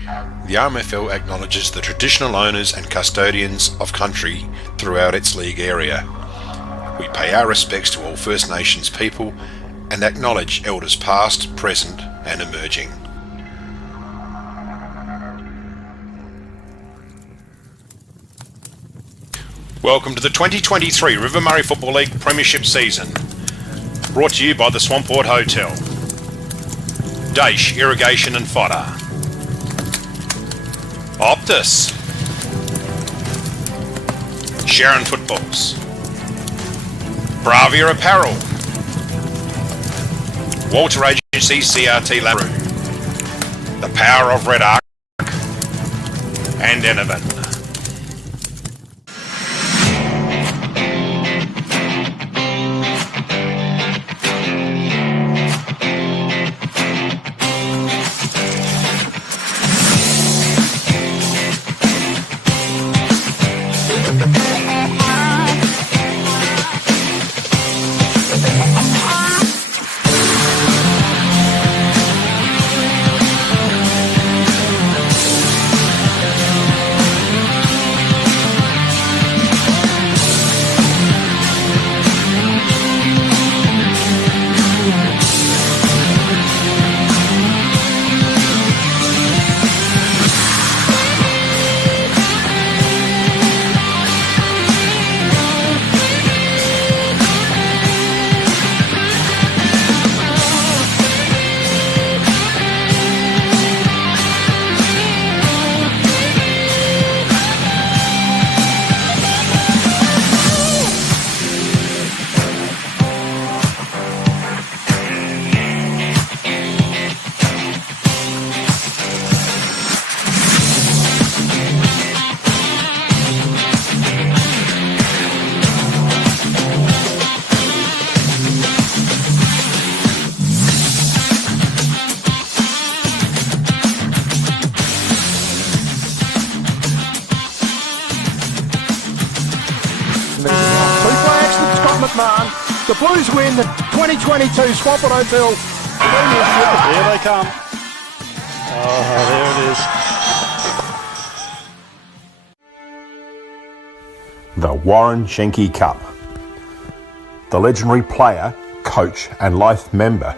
The RMFL acknowledges the traditional owners and custodians of country throughout its league area. We pay our respects to all First Nations people and acknowledge elders past, present and emerging. Welcome to the 2023 River Murray Football League Premiership season. Brought to you by the Swamport Hotel, Daesh Irrigation and Fodder, Optus, Sharon Footballs, Bravia Apparel, Walter Agency CRT Larue, The Power of Red Arc, and Enovan. The Blues win the 2022 Swamport Hotel Premiership. Here they come. Oh, there it is. The Warren Schenke Cup. The legendary player, coach and life member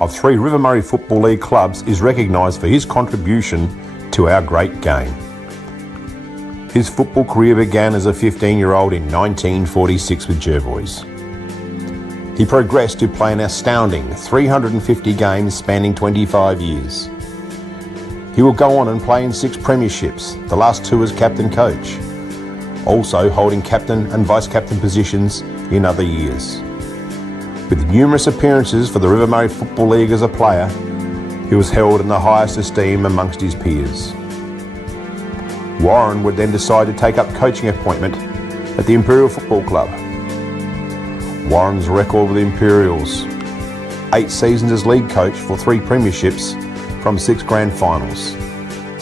of 3 River Murray Football League clubs is recognised for his contribution to our great game. His football career began as a 15-year-old in 1946 with Jervois. He progressed to play an astounding 350 games spanning 25 years. He will go on and play in 6 premierships, the last 2 as captain-coach, also holding captain and vice-captain positions in other years. With numerous appearances for the River Murray Football League as a player, he was held in the highest esteem amongst his peers. Warren would then decide to take up coaching appointment at the Imperial Football Club. Warren's record with the Imperials: 8 seasons as league coach for 3 premierships from 6 grand finals,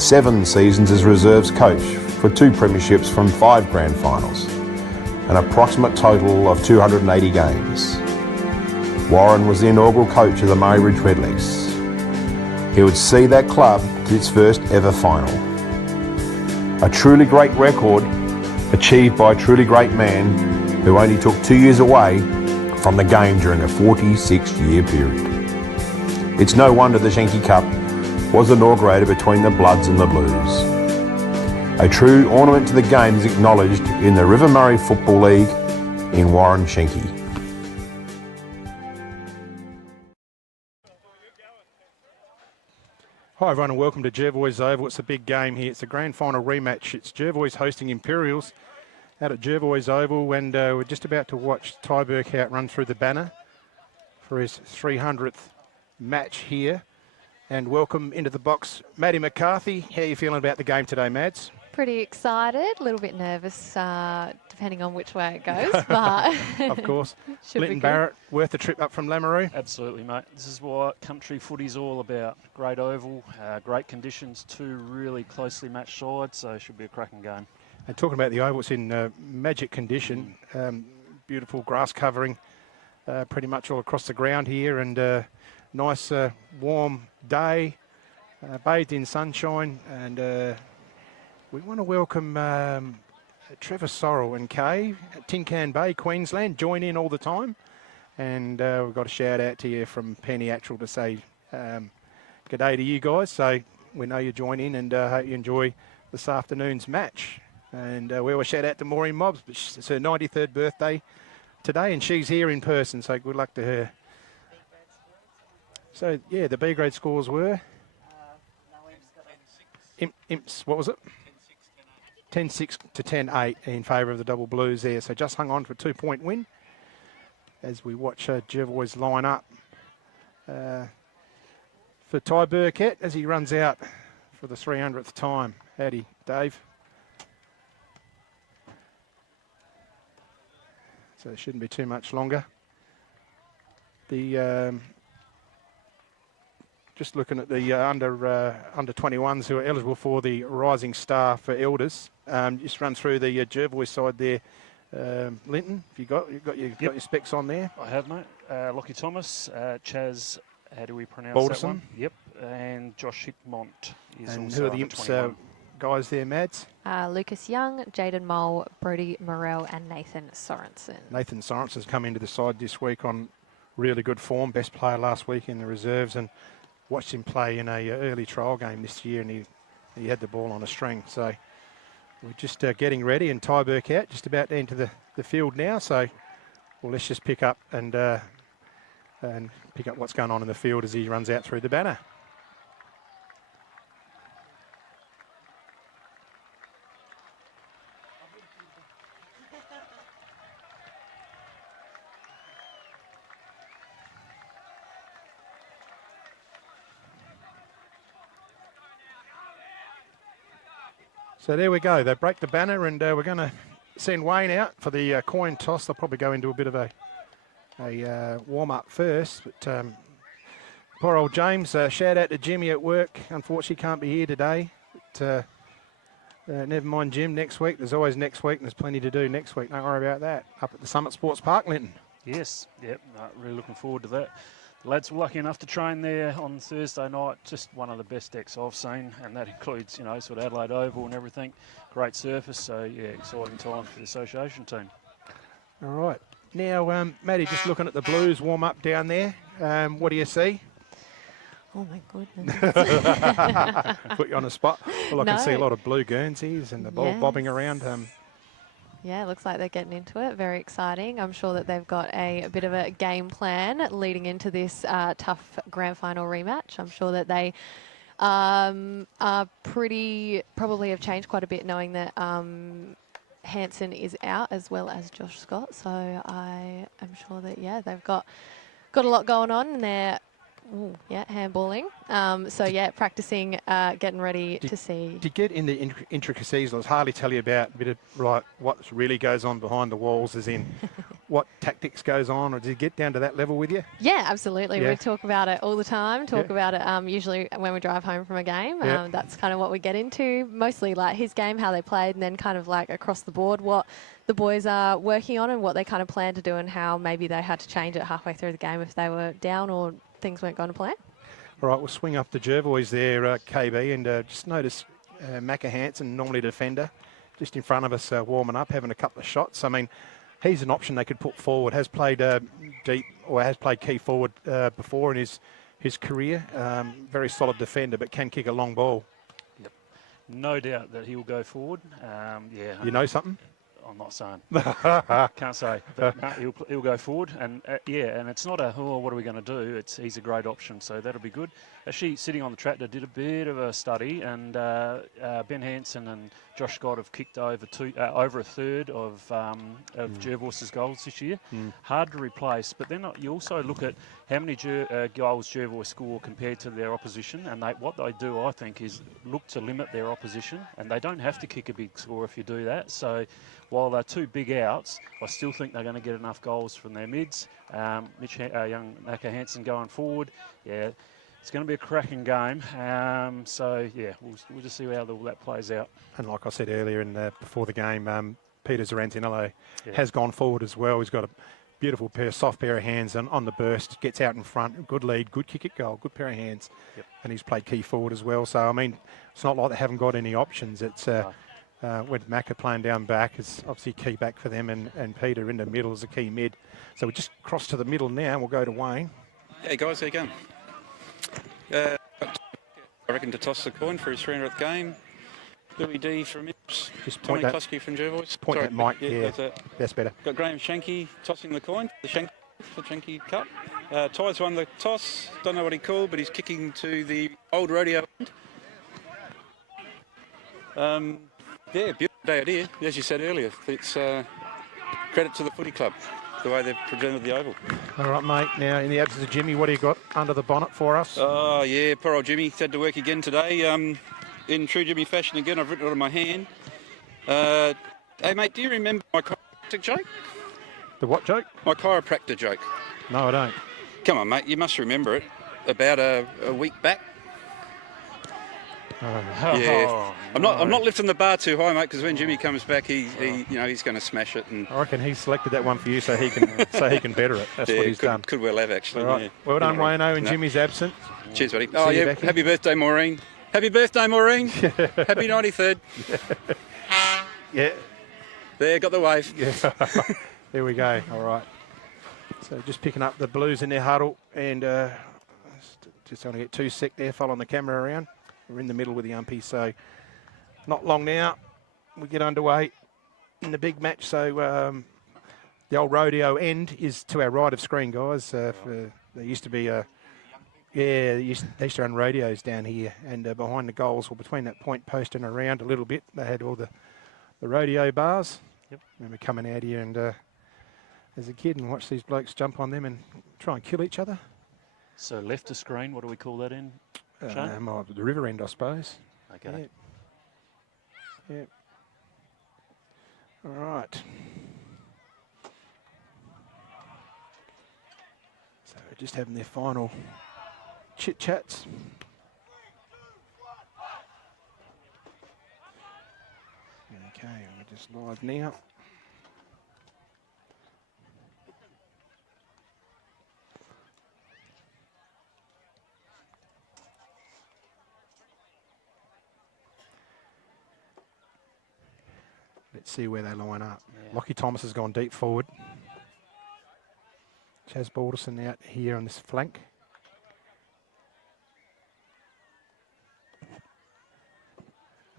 7 seasons as reserves coach for 2 premierships from 5 grand finals, an approximate total of 280 games. Warren was the inaugural coach of the Murray Ridge Redlegs. He would see that club to its first ever final. A truly great record achieved by a truly great man who only took 2 years away from the game during a 46-year period. It's no wonder the Schenke Cup was inaugurated between the Bloods and the Blues. A true ornament to the game is acknowledged in the River Murray Football League in Warren Schenke. Hi everyone and welcome to Jervois Oval. It's a big game here. It's a grand final rematch. It's Jervois hosting Imperials out at Jervois Oval, and we're just about to watch Ty Burkhout run through the banner for his 300th match here. And welcome into the box, Maddie McCarthy. How are you feeling about the game today, Mads? Pretty excited, a little bit nervous, depending on which way it goes, but of course. Lytton Barrett, worth the trip up from Lamoureux? Absolutely, mate. This is what country footy's all about. Great oval, great conditions, 2 really closely matched sides, so it should be a cracking game. And talking about the oval, it's in magic condition. Beautiful grass covering pretty much all across the ground here, and nice warm day. bathed in sunshine, and we want to welcome Trevor Sorrell and Kay at Tin Can Bay, Queensland, join in all the time. And we've got a shout out to you from Penny Attrell to say good day to you guys. So we know you join in, and hope you enjoy this afternoon's match. And we will shout out to Maureen Mobbs. It's her 93rd birthday today, and she's here in person, so good luck to her. So, yeah, the B grade scores were? Imps, what was it? 10-6 to 10-8 in favour of the Double Blues there. So just hung on for a 2-point win as we watch Jervois line up for Ty Burkett as he runs out for the 300th time. Howdy, Dave. So it shouldn't be too much longer. The just looking at the under 21s who are eligible for the Rising Star for Elders. Just run through the Jervois side there. Linton, have you got your specs on there? I have, mate. Lockie Thomas, Chaz, how do we pronounce Balderson. that one? Yep, and Josh Hickmont is And also who are the under Imps 21. guys there, Mads? Lucas Young, Jaden Mole, Brody Morell and Nathan Sorensen. Nathan Sorensen's come into the side this week on really good form. Best player last week in the reserves, and watched him play in a early trial game this year, and he had the ball on a string. So we're just getting ready, and Ty Burkett just about to enter the field now. So well, let's just pick up and pick up what's going on in the field as he runs out through the banner. So there we go. They break the banner, and we're going to send Wayne out for the coin toss. They'll probably go into a bit of a warm-up first. But poor old James, shout out to Jimmy at work. Unfortunately, can't be here today. But, never mind, Jim. Next week, there's always next week, and there's plenty to do next week. Don't worry about that. Up at the Summit Sports Park, Linton. Yes, yep, really looking forward to that. The lads were lucky enough to train there on Thursday night. Just one of the best decks I've seen, and that includes, sort of Adelaide Oval and everything. Great surface, so yeah, exciting time for the association team. All right. Now, Maddie, just looking at the Blues warm up down there. What do you see? Oh my goodness. Put you on the spot. Well, I can see a No. lot of blue Guernseys and the ball bobbing around. Yeah, it looks like they're getting into it. Very exciting. I'm sure that they've got a bit of a game plan leading into this tough grand final rematch. I'm sure that they are probably have changed quite a bit, knowing that Hansen is out as well as Josh Scott. So I am sure that, yeah, they've got a lot going on, and they're handballing. So yeah, practicing, getting ready to see. To get in the intricacies, I'll hardly tell you about a bit of like what really goes on behind the walls, as in what tactics goes on, or does it get down to that level with you? Yeah, absolutely. Yeah. We talk about it all the time. Talk about it usually when we drive home from a game. Yeah. That's kind of what we get into. Mostly like his game, how they played, and then kind of like across the board what the boys are working on and what they kind of plan to do, and how maybe they had to change it halfway through the game if they were down or things weren't going to plan. All right, we'll swing up to Jervois there, KB, and just notice Macca Hansen, normally defender, just in front of us warming up, having a couple of shots. I mean, he's an option they could put forward. Has played deep, or has played key forward before in his career. Very solid defender, but can kick a long ball. Yep, no doubt that he will go forward. Yeah, You know something? I'm not saying. Can't say. But no, he'll go forward. And yeah, and it's not a, what are we going to do? He's a great option, so that'll be good. Actually, sitting on the tractor, did a bit of a study, and Ben Hansen and Josh Scott have kicked over a third of Jervois' goals this year. Hard to replace, but then you also look at how many goals Jervois score compared to their opposition, and what they do, I think, is look to limit their opposition, and they don't have to kick a big score if you do that. So while they're two big outs, I still think they're going to get enough goals from their mids. Young Macca Hansen going forward, yeah. It's going to be a cracking game, so yeah, we'll just see how that plays out. And like I said earlier before the game, Peter Zarantinello has gone forward as well. He's got a beautiful soft pair of hands on the burst, gets out in front, good lead, good kick at goal, good pair of hands. Yep. And he's played key forward as well. So, I mean, it's not like they haven't got any options. It's with Macca playing down back, it's obviously key back for them, and Peter in the middle is a key mid. So we just cross to the middle now. We'll go to Wayne. Hey guys, how you going? I reckon to toss the coin for his 300th game. Louis D from Ips, Just Tommy point that, Klusky from Jervois. point that mic. Yeah, that's better. Got Graham Shanky tossing the coin, the Shanky Cup. Ty's won the toss. Don't know what he called, but he's kicking to the old rodeo end. Yeah, beautiful day out here. As you said earlier, it's credit to the footy club, the way they've presented the oval. All right, mate. Now, in the absence of Jimmy, what do you got under the bonnet for us? Oh, yeah, poor old Jimmy. He's had to work again today. In true Jimmy fashion again, I've written it on my hand. Hey, mate, do you remember my chiropractic joke? The what joke? My chiropractor joke. No, I don't. Come on, mate, you must remember it. About a week back. Yeah, I'm not lifting the bar too high, mate, because when Jimmy comes back, he's going to smash it. And I reckon he's selected that one for you so he can better it. That's what he's done. Could well have, actually. All right. Yeah. Well done, Wayno, in Jimmy's absence. Cheers, buddy. See you, yeah, Becky. happy birthday, Maureen. Happy birthday, Maureen. Happy 93rd. Yeah. There, got the wave. Yeah. There we go. All right. So just picking up the Blues in their huddle, and just trying to get too sick there, following the camera around. We're in the middle with the umpy, so not long now. We get underway in the big match. So the old rodeo end is to our right of screen, guys. There used to be they used to run rodeos down here, and behind the goals, or between that point post and around a little bit, they had all the rodeo bars. Yep. I remember coming out here and as a kid and watch these blokes jump on them and try and kill each other. So left of screen, what do we call that in? Shane? The river end, I suppose. Okay. Yeah. All right. So we're just having their final chit-chats. Okay, we're just live now. Let's see where they line up. Yeah. Lockie Thomas has gone deep forward. Chaz Balderson out here on this flank.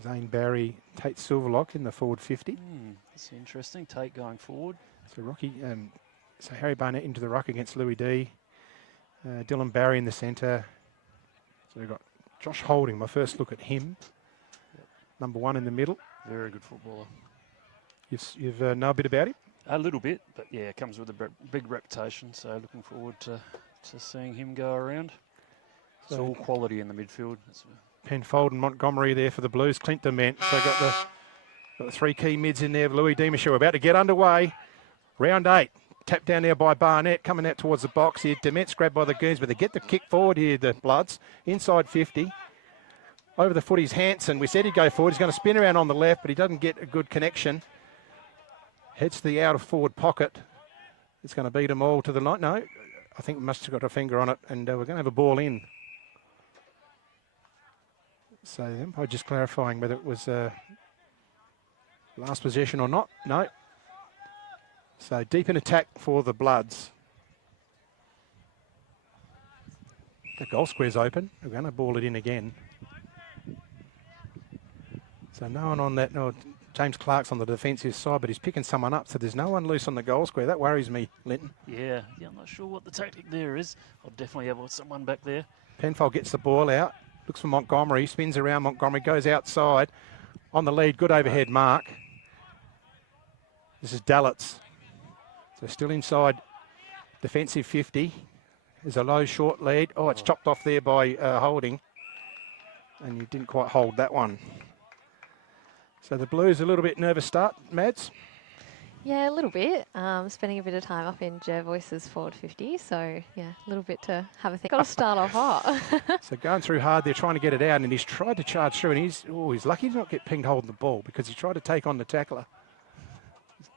Zane Barry, Tate Silverlock in the forward 50. That's interesting. Tate going forward. So so Harry Barnett into the ruck against Louis D. Dylan Barry in the centre. So we've got Josh Holding, my first look at him. Yep. Number 1 in the middle. Very good footballer. You've know a bit about him? A little bit, but yeah, comes with a big reputation. So looking forward to seeing him go around. It's So all quality in the midfield. Penfold and Montgomery there for the Blues. Clint Dement. So got the 3 key mids in there. Louis Demishaw about to get underway. Round 8. Tapped down there by Barnett. Coming out towards the box here. Dement's grabbed by the Goons, but they get the kick forward here, the Bloods. Inside 50. Over the footy's Hanson. We said he'd go forward. He's going to spin around on the left, but he doesn't get a good connection. Heads to the outer forward pocket. It's going to beat them all to the line. No, I think we must have got a finger on it, and we're going to have a ball in. So the umpire just clarifying whether it was last possession or not. No. So deep in attack for the Bloods. The goal square's open. We're going to ball it in again. So no one on that. No, James Clark's on the defensive side, but he's picking someone up. So there's no one loose on the goal square. That worries me, Linton. Yeah, I'm not sure what the tactic there is. I'll definitely have someone back there. Penfold gets the ball out. Looks for Montgomery. Spins around. Montgomery goes outside. On the lead. Good overhead mark. This is Dallets. So still inside defensive 50. There's a low short lead. Oh, it's chopped off there by Holding. And you didn't quite hold that one. So the Blues a little bit nervous start, Mads? Yeah, a little bit. Spending a bit of time up in Jervois's forward 50. So, yeah, a little bit to have a think. Got to start off hot. So going through hard, they're trying to get it out, and he's tried to charge through, and he's lucky to not get pinged holding the ball because he tried to take on the tackler.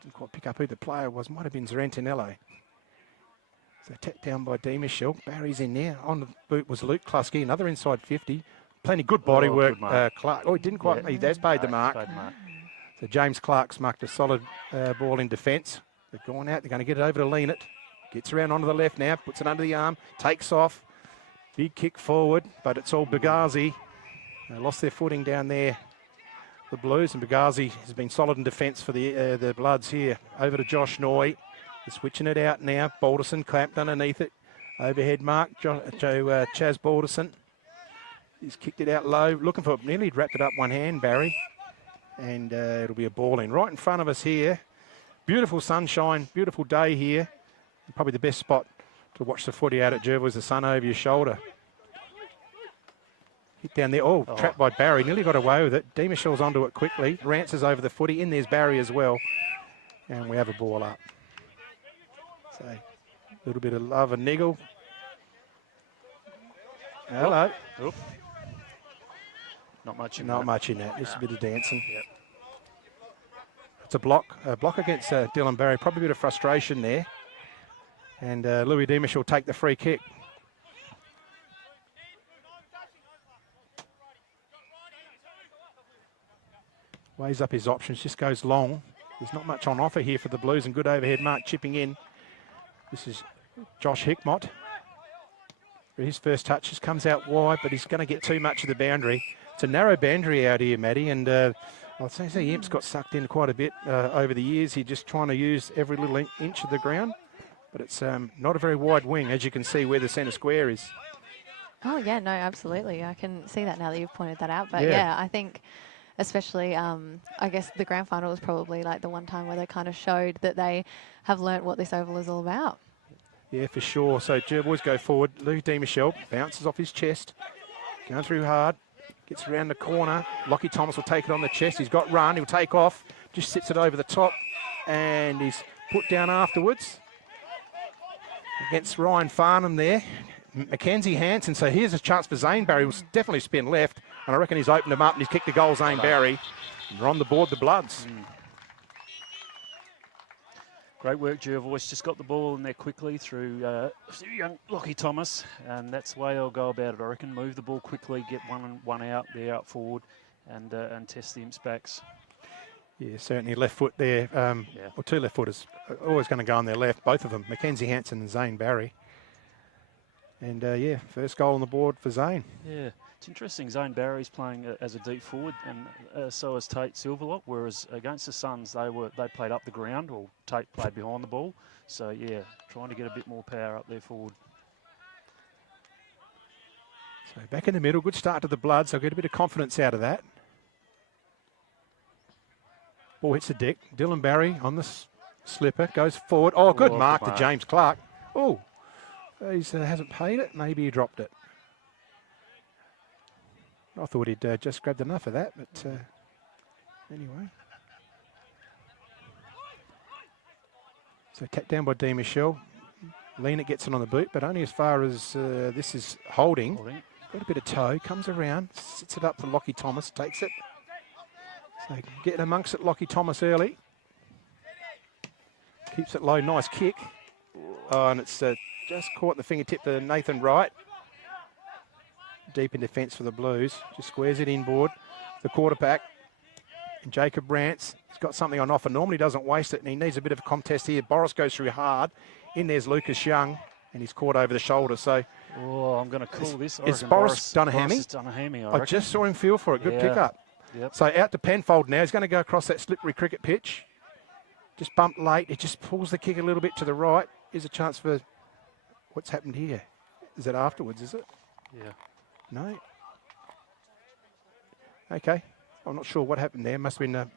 Didn't quite pick up who the player was. Might have been Zarantinello. So tapped down by D. Michelle. Barry's in there. On the boot was Luke Klusky, another inside 50. Plenty good body work, Clark. Oh, he didn't quite. He has paid the mark. So James Clark's marked a solid ball in defence. They're going out. They're going to get it over to lean it. Gets around onto the left now. Puts it under the arm. Takes off. Big kick forward, but it's all Bagazi. They lost their footing down there, the Blues, and Bagazi has been solid in defence for the Bloods here. Over to Josh Noy. They're switching it out now. Balderson clamped underneath it. Overhead mark. Chaz Balderson. He's kicked it out low. Looking for, nearly wrapped it up one hand, Barry. And it'll be a ball in. Right in front of us here. Beautiful sunshine. Beautiful day here. Probably the best spot to watch the footy out at Jervois, the sun over your shoulder. Hit down there. Oh, trapped by Barry. Nearly got away with it. D. Michelle's onto it quickly. Rances over the footy. In there's Barry as well. And we have a ball up. So, a little bit of love and niggle. Hello. Oop. Not much in that. Just a bit of dancing. Yep. It's a block against Dylan Barry. Probably a bit of frustration there. And Louis Demish will take the free kick. Weighs up his options, just goes long. There's not much on offer here for the Blues, and good overhead mark chipping in. This is Josh Hickmott. His first touch just comes out wide, but he's going to get too much of the boundary. It's a narrow boundary out here, Matty, and I'd say Imp's got sucked in quite a bit over the years. He's just trying to use every little inch of the ground. But it's not a very wide wing, as you can see where the centre square is. Oh, yeah, no, absolutely. I can see that now that you've pointed that out. But, yeah I think especially, I guess the grand final was probably like the one time where they kind of showed that they have learnt what this oval is all about. Yeah, for sure. So Jervois go forward. Louis D. Michelle bounces off his chest. Going through hard. Gets around the corner. Lockie Thomas will take it on the chest. He's got run. He'll take off. Just sits it over the top. And he's put down afterwards. Against Ryan Farnham there. Mackenzie Hansen. So here's a chance for Zane Barry. Will definitely spin left. And I reckon he's opened him up and he's kicked the goal, Zane Barry. And we're on the board, the Bloods. Great work, Jervois. Just got the ball in there quickly through young Lockie Thomas. And that's the way they'll go about it, I reckon. Move the ball quickly, get one out, they're out forward, and test the Imps' backs. Yeah, certainly left foot there. Or two left footers. Always going to go on their left, both of them. Mackenzie Hansen and Zane Barry. And first goal on the board for Zane. Yeah, it's interesting. Zane Barry's playing as a deep forward, and so is Tate Silverlock. Whereas against the Suns, they played up the ground, or Tate played behind the ball. So yeah, trying to get a bit more power up there forward. So back in the middle, good start to the Bloods. I'll get a bit of confidence out of that. Ball hits the deck. Dylan Barry on the slipper, goes forward. Oh, good mark to James Clark. Oh, he hasn't paid it. Maybe he dropped it. I thought he'd just grabbed enough of that, but anyway. So tapped down by D. Michelle. Lena gets it on the boot, but only as far as this is holding. Got a bit of toe, comes around, sits it up for Lockie Thomas, takes it. So getting amongst it, Lockie Thomas early. Keeps it low, nice kick. Oh, and it's just caught the fingertip to Nathan Wright. Deep in defence for the Blues. Just squares it inboard. The quarterback, Jacob Rance, he's got something on offer. Normally doesn't waste it, and he needs a bit of a contest here. Boris goes through hard. In there's Lucas Young, and he's caught over the shoulder. So, I'm going to call this. Is Boris done a hammy? Boris done a hammy, I just saw him feel for it. Good pickup. Yep. So out to Penfold now. He's going to go across that slippery cricket pitch. Just bumped late. It just pulls the kick a little bit to the right. Here's a chance for what's happened here. Is it afterwards, is it? Yeah. No. Okay. I'm not sure what happened there. Must have been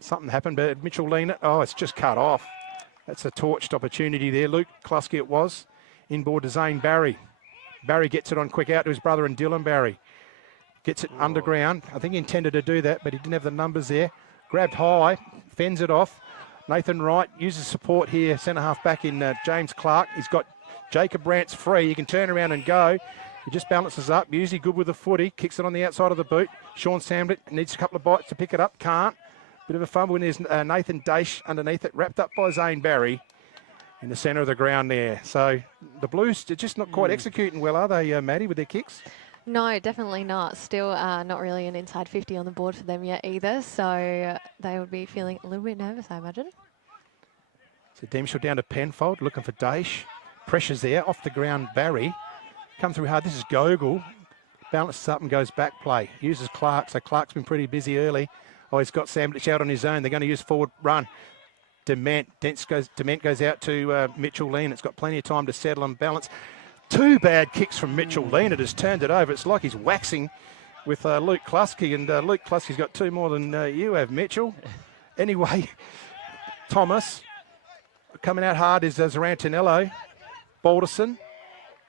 something happened, but Mitchell Lena. Oh, it's just cut off. That's a torched opportunity there. Luke Klusky it was. Inboard to Zane Barry. Barry gets it on quick out to his brother and Dylan Barry. Gets it underground. I think he intended to do that, but he didn't have the numbers there. Grabbed high, fends it off. Nathan Wright uses support here. Centre half back in James Clark. He's got Jacob Rance free. He can turn around and go. He just balances up. Usually good with the footy. Kicks it on the outside of the boot. Sean Samblett needs a couple of bites to pick it up. Can't. Bit of a fumble. And there's Nathan Daish underneath it. Wrapped up by Zane Barry. in the centre of the ground there. So the Blues are just not quite executing well, are they, Maddie, with their kicks? No, definitely not. Still not really an inside 50 on the board for them yet either. So they would be feeling a little bit nervous, I imagine. So Dempsey down to Penfold, looking for Daish. Pressure's there, off the ground Barry. Come through hard, this is Gogol. Balances up and goes back play. Uses Clark, so Clark's been pretty busy early. Oh, he's got Sandwich out on his own. They're going to use forward run. Dement goes out to Mitchell Lean. It's got plenty of time to settle and balance. Two bad kicks from Mitchell Lean. It has turned it over. It's like he's waxing with Luke Klusky, and Luke Klusky's got two more than you have, Mitchell. Anyway, Thomas coming out hard is Zarantinello. Balderson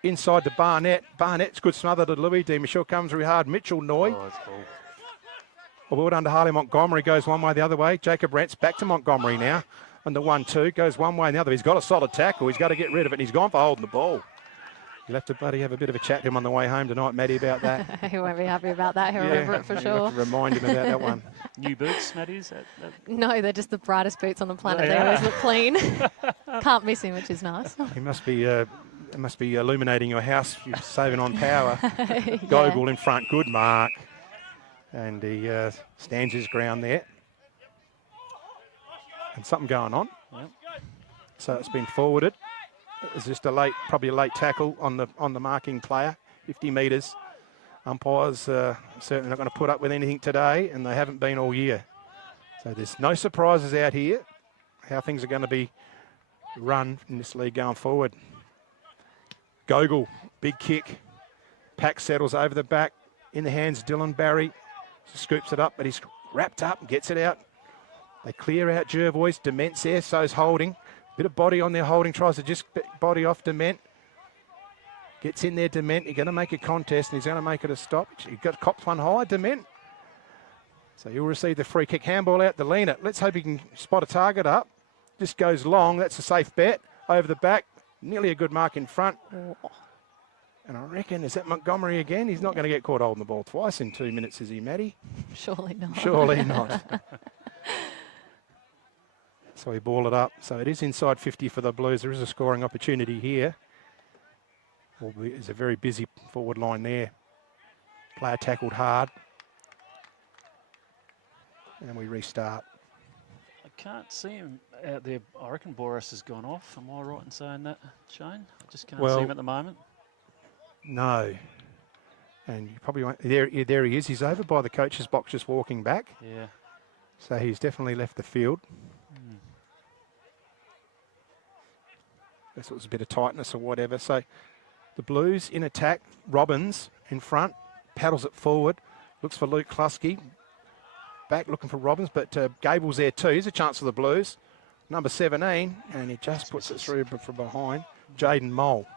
inside to Barnett. Barnett's good smother to Louis. D. Michelle comes through hard. Mitchell Noy. Oh, that's cool. Well done to Harley Montgomery. Goes one way, the other way. Jacob Rentz back to Montgomery now. And the 1-2 goes one way and the other. He's got a solid tackle. He's got to get rid of it. And he's gone for holding the ball. You'll have to bloody have a bit of a chat to him on the way home tonight, Maddie, about that. He won't be happy about that. He'll remember it for sure. Have to remind him about that one. New boots, Maddie? No, they're just the brightest boots on the planet. They always look clean. Can't miss him, which is nice. He must be illuminating your house. You're saving on power. Yeah. Gogol in front. Good mark. And he stands his ground there. And something going on. Yep. So it's been forwarded. It's just probably a late tackle on the marking player, 50 metres. Umpires certainly not going to put up with anything today, and they haven't been all year. So there's no surprises out here, how things are going to be run in this league going forward. Gogol, big kick. Pack settles over the back, in the hands of Dylan Barry. Scoops it up, but he's wrapped up and gets it out. They clear out Jervois. Dement's there, so's Holding. Bit of body on there. Holding tries to just body off Dement. Gets in there, Dement. He's going to make a contest and he's going to make it a stop. He's got cops one high, Dement. So he'll receive the free kick. Handball out to Lena. Let's hope he can spot a target up. Just goes long. That's a safe bet. Over the back. Nearly a good mark in front. Oh. And I reckon, is that Montgomery again? He's not going to get caught holding the ball twice in 2 minutes, is he, Maddie? Surely not. Surely not. So he ball it up. So it is inside 50 for the Blues. There is a scoring opportunity here. There's a very busy forward line there. Player tackled hard. And we restart. I can't see him out there. I reckon Boris has gone off. Am I right in saying that, Shane? I just can't see him at the moment. No. And you probably won't. There he is. He's over by the coach's box just walking back. Yeah. So he's definitely left the field. Guess it was a bit of tightness or whatever. So the Blues in attack. Robbins in front. Paddles it forward. Looks for Luke Klusky. Back looking for Robbins, but Gable's there too. Here's a chance for the Blues. Number 17. And he just puts it through from behind. Jaden Mole.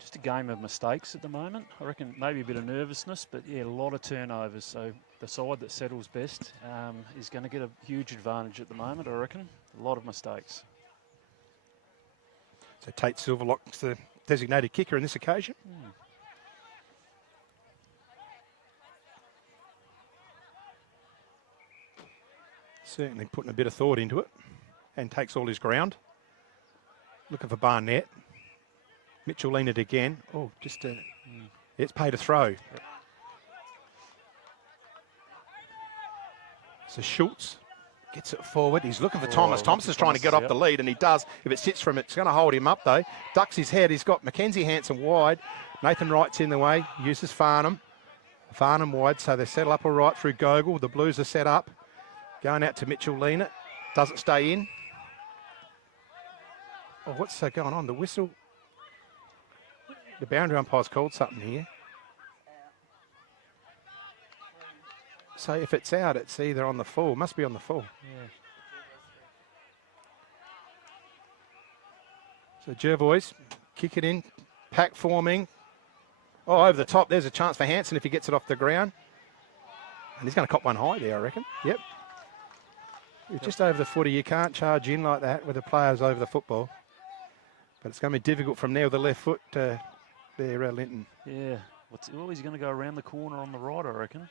Just a game of mistakes at the moment. I reckon maybe a bit of nervousness, but yeah, a lot of turnovers. So the side that settles best is going to get a huge advantage at the moment, I reckon. A lot of mistakes. So Tate Silverlock's the designated kicker in this occasion. Certainly putting a bit of thought into it and takes all his ground. Looking for Barnett. Mitchell leaned it again. Oh, just it's paid a throw. Yep. So Schultz gets it forward. He's looking for Thomas. Thomas is trying to get off the lead, and he does. If it sits from it, it's going to hold him up, though. Ducks his head. He's got Mackenzie Hanson wide. Nathan Wright's in the way. Uses Farnham. Farnham wide, so they settle up all right through Gogol. The Blues are set up. Going out to Mitchell Leena. Doesn't stay in. Oh, what's going on? The whistle. The boundary umpire's called something here. So if it's out, it's either on the full. Must be on the full. Yeah. So Jervois, kick it in. Pack forming. Oh, over the top. There's a chance for Hanson if he gets it off the ground. And he's going to cop one high there, I reckon. Yep. Just over the footy. You can't charge in like that with the players over the football. But it's going to be difficult from there with the left foot there, Linton. Yeah. He's going to go around the corner on the right, I reckon.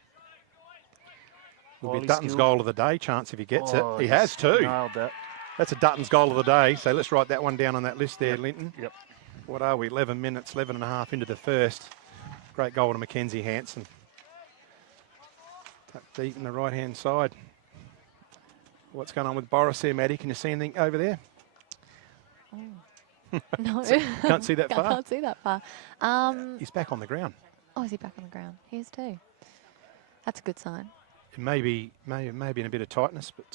Will be Dutton's goal of the day chance if he gets it. He has too. Nailed that. That's a Dutton's goal of the day. So let's write that one down on that list there, Linton. Yep. What are we, 11 minutes, 11 and a half into the first. Great goal to Mackenzie Hansen. Tucked deep in the right-hand side. What's going on with Boris there, Maddie? Can you see anything over there? No. Can't see that far? Can't see that far. He's back on the ground. Oh, is he back on the ground? He is too. That's a good sign. It may be in a bit of tightness, but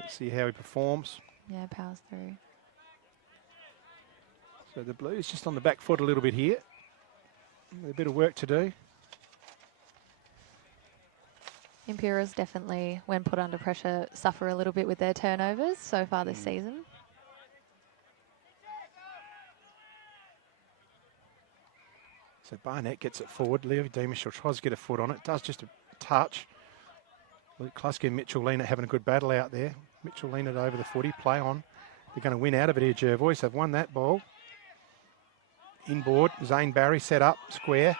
let's see how he performs. Yeah, powers through. So the Blues just on the back foot a little bit here. A bit of work to do. Imperials definitely, when put under pressure, suffer a little bit with their turnovers so far this season. So Barnett gets it forward. Leo Demishaw tries to get a foot on it. Does just a touch. Luke Kluski and Mitchell Leonard having a good battle out there. Mitchell Leonard over the footy. Play on. They're going to win out of it here, Jervois. They've won that ball. Inboard. Zane Barry set up. Square.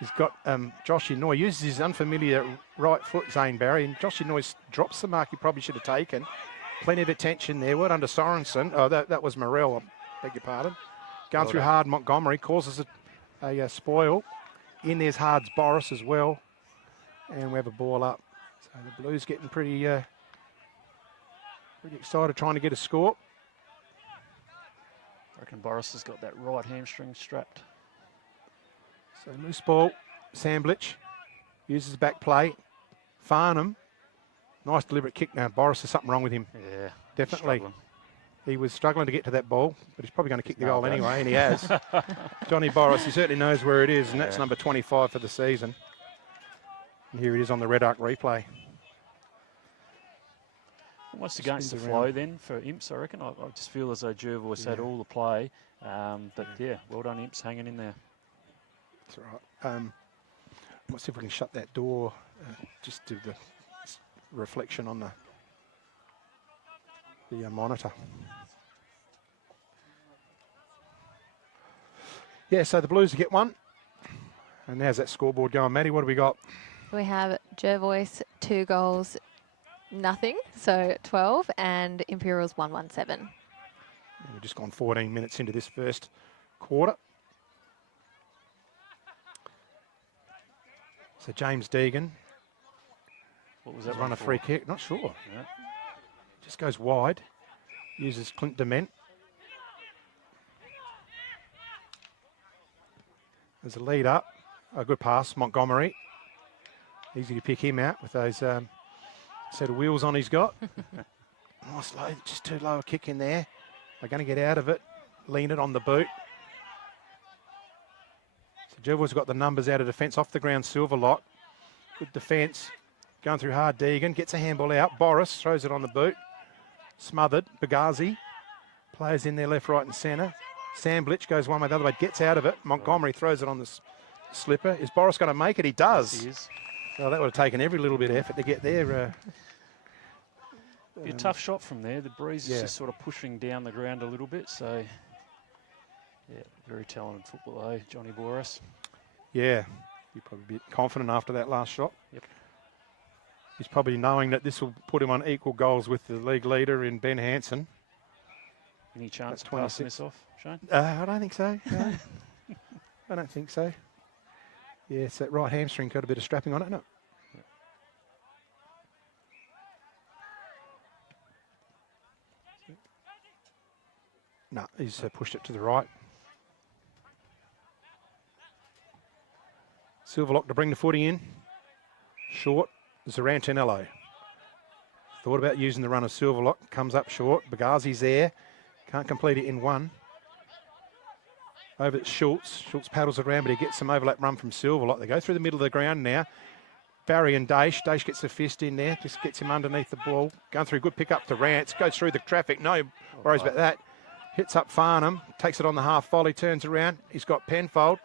He's got Josh Inouye. Uses his unfamiliar right foot, Zane Barry. And Josh Inouye drops the mark he probably should have taken. Plenty of attention there. Word under Sorensen. Oh, that was Morell. I beg your pardon. Going through hard Montgomery. Causes a spoil. In there's Hard's Boris as well. And we have a ball up. So the Blues getting pretty excited trying to get a score. I reckon Boris has got that right hamstring strapped. So loose ball. Samblich uses the back play. Farnham. Nice deliberate kick now. Boris, there's something wrong with him. Yeah. Definitely. Struggling. He was struggling to get to that ball, but he's probably going to kick the goal anyway, and he has. Johnny Boris, he certainly knows where it is, and that's number 25 for the season. And here it is on the Red Arc replay. Almost against the flow then for Imps, I reckon. I just feel as though Jervois had all the play. But yeah, well done Imps, hanging in there. That's all right. Let's see if we can shut that door, just do the reflection on the monitor. Yeah, so the Blues get one. And how's that scoreboard going? Maddie, what do we got? We have Jervois 2 goals, nothing, so 12, and Imperials 117. We've just gone 14 minutes into this first quarter. So James Deegan. What was that Run a free kick? Not sure. Yeah. Just goes wide. Uses Clint Dement. There's a lead up. A good pass, Montgomery. Easy to pick him out with those set of wheels on he's got. Nice low, just too low a kick in there. They're going to get out of it. Lean it on the boot. So Jervois got the numbers out of defence off the ground. Silverlock. Good defence. Going through hard. Deegan gets a handball out. Boris throws it on the boot. Smothered. Bagazi. Players in there left, right and centre. Samblich goes one way, the other way. Gets out of it. Montgomery throws it on the slipper. Is Boris going to make it? He does. Yes, he is. Well, that would have taken every little bit of effort to get there. Be a tough shot from there. The breeze is just sort of pushing down the ground a little bit. So, yeah, very talented footballer, eh, Johnny Boris. Yeah, you're probably a bit confident after that last shot. Yep. He's probably knowing that this will put him on equal goals with the league leader in Ben Hansen. Any chance of 26. passing this off, Shane? I don't think so. No. I don't think so. Yeah, it's that right hamstring got a bit of strapping on it, isn't it? No, he's pushed it to the right. Silverlock to bring the footy in. Short, Zarantinello. Thought about using the run of Silverlock. Comes up short. Bagazi's there. Can't complete it in one. Over to Schultz. Schultz paddles around, but he gets some overlap run from Silverlock. They go through the middle of the ground now. Barry and Daish. Daish gets the fist in there. Just gets him underneath the ball. Going through, good pick up to Rance. Goes through the traffic. No worries about that. Hits up Farnham. Takes it on the half volley. Turns around. He's got Penfold.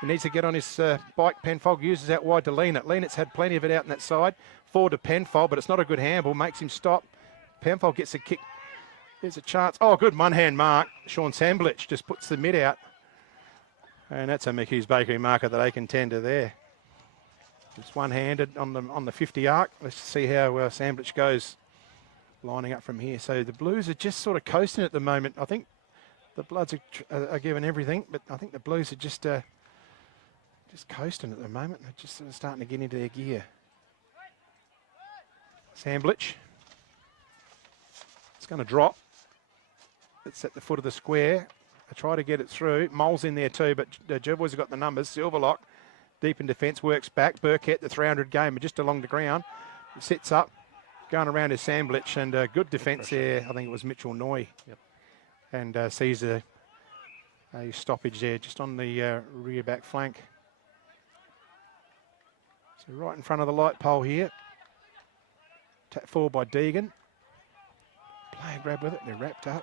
He needs to get on his bike. Penfold uses out wide to Leanett. Leanett's had plenty of it out in that side. Forward to Penfold, but it's not a good handball. Makes him stop. Penfold gets a kick. There's a chance. Oh, good one-hand mark. Sean Samblich just puts the mid out. And that's a Mickey's Bakery marker that they can tender there. It's one-handed on the 50 arc. Let's see how Samblich goes lining up from here. So the Blues are just sort of coasting at the moment. I think the Bloods are giving everything, but I think the Blues are just coasting at the moment. They're just sort of starting to get into their gear. Sandblitch. It's going to drop. It's at the foot of the square. I try to get it through. Mole's in there too, but Jervois have got the numbers. Silverlock, deep in defence, works back. Burkett, the 300 gamer, just along the ground. Sits up, going around his Sandblitch, and good defence there. I think it was Mitchell Noy. Yep. And sees a stoppage there, just on the rear back flank. So right in front of the light pole here. Tap forward by Deegan. Player grab with it, they're wrapped up.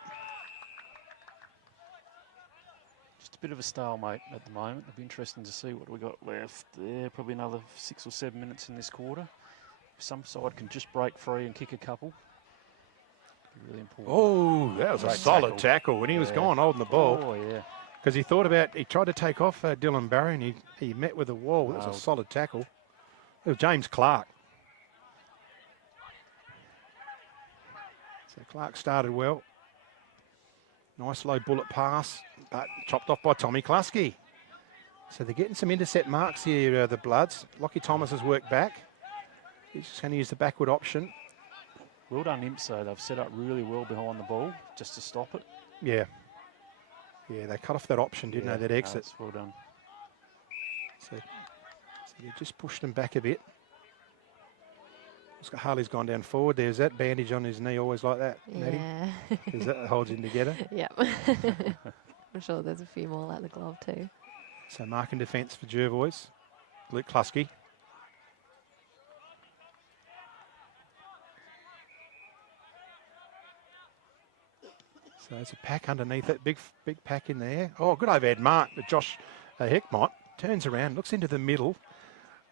Just a bit of a stalemate at the moment. It'll be interesting to see what we got left there. Probably another 6 or 7 minutes in this quarter. If some side can just break free and kick a couple. Really important. Oh, that was a solid tackle when he was gone holding the ball. Oh, yeah. Because he tried to take off Dylan Barry and he met with a wall. That was a solid tackle. It was James Clark. So Clark started well. Nice low bullet pass, but chopped off by Tommy Klasky. So they're getting some intercept marks here, the Bloods. Lockie Thomas has worked back. He's just going to use the backward option. Well done, Imps, though. They've set up really well behind the ball just to stop it. Yeah. Yeah, they cut off that option, didn't they, that exit. That's well done. So you just pushed them back a bit. Harley's gone down forward. There's that bandage on his knee, always like that, Maddie? Yeah. Because that holds him together. Yep. I'm sure there's a few more like the glove too. So mark and defence for Jervois. Luke Klusky. So there's a pack underneath it, big pack in there. Oh, good overhead mark, but Josh Heckmott turns around, looks into the middle.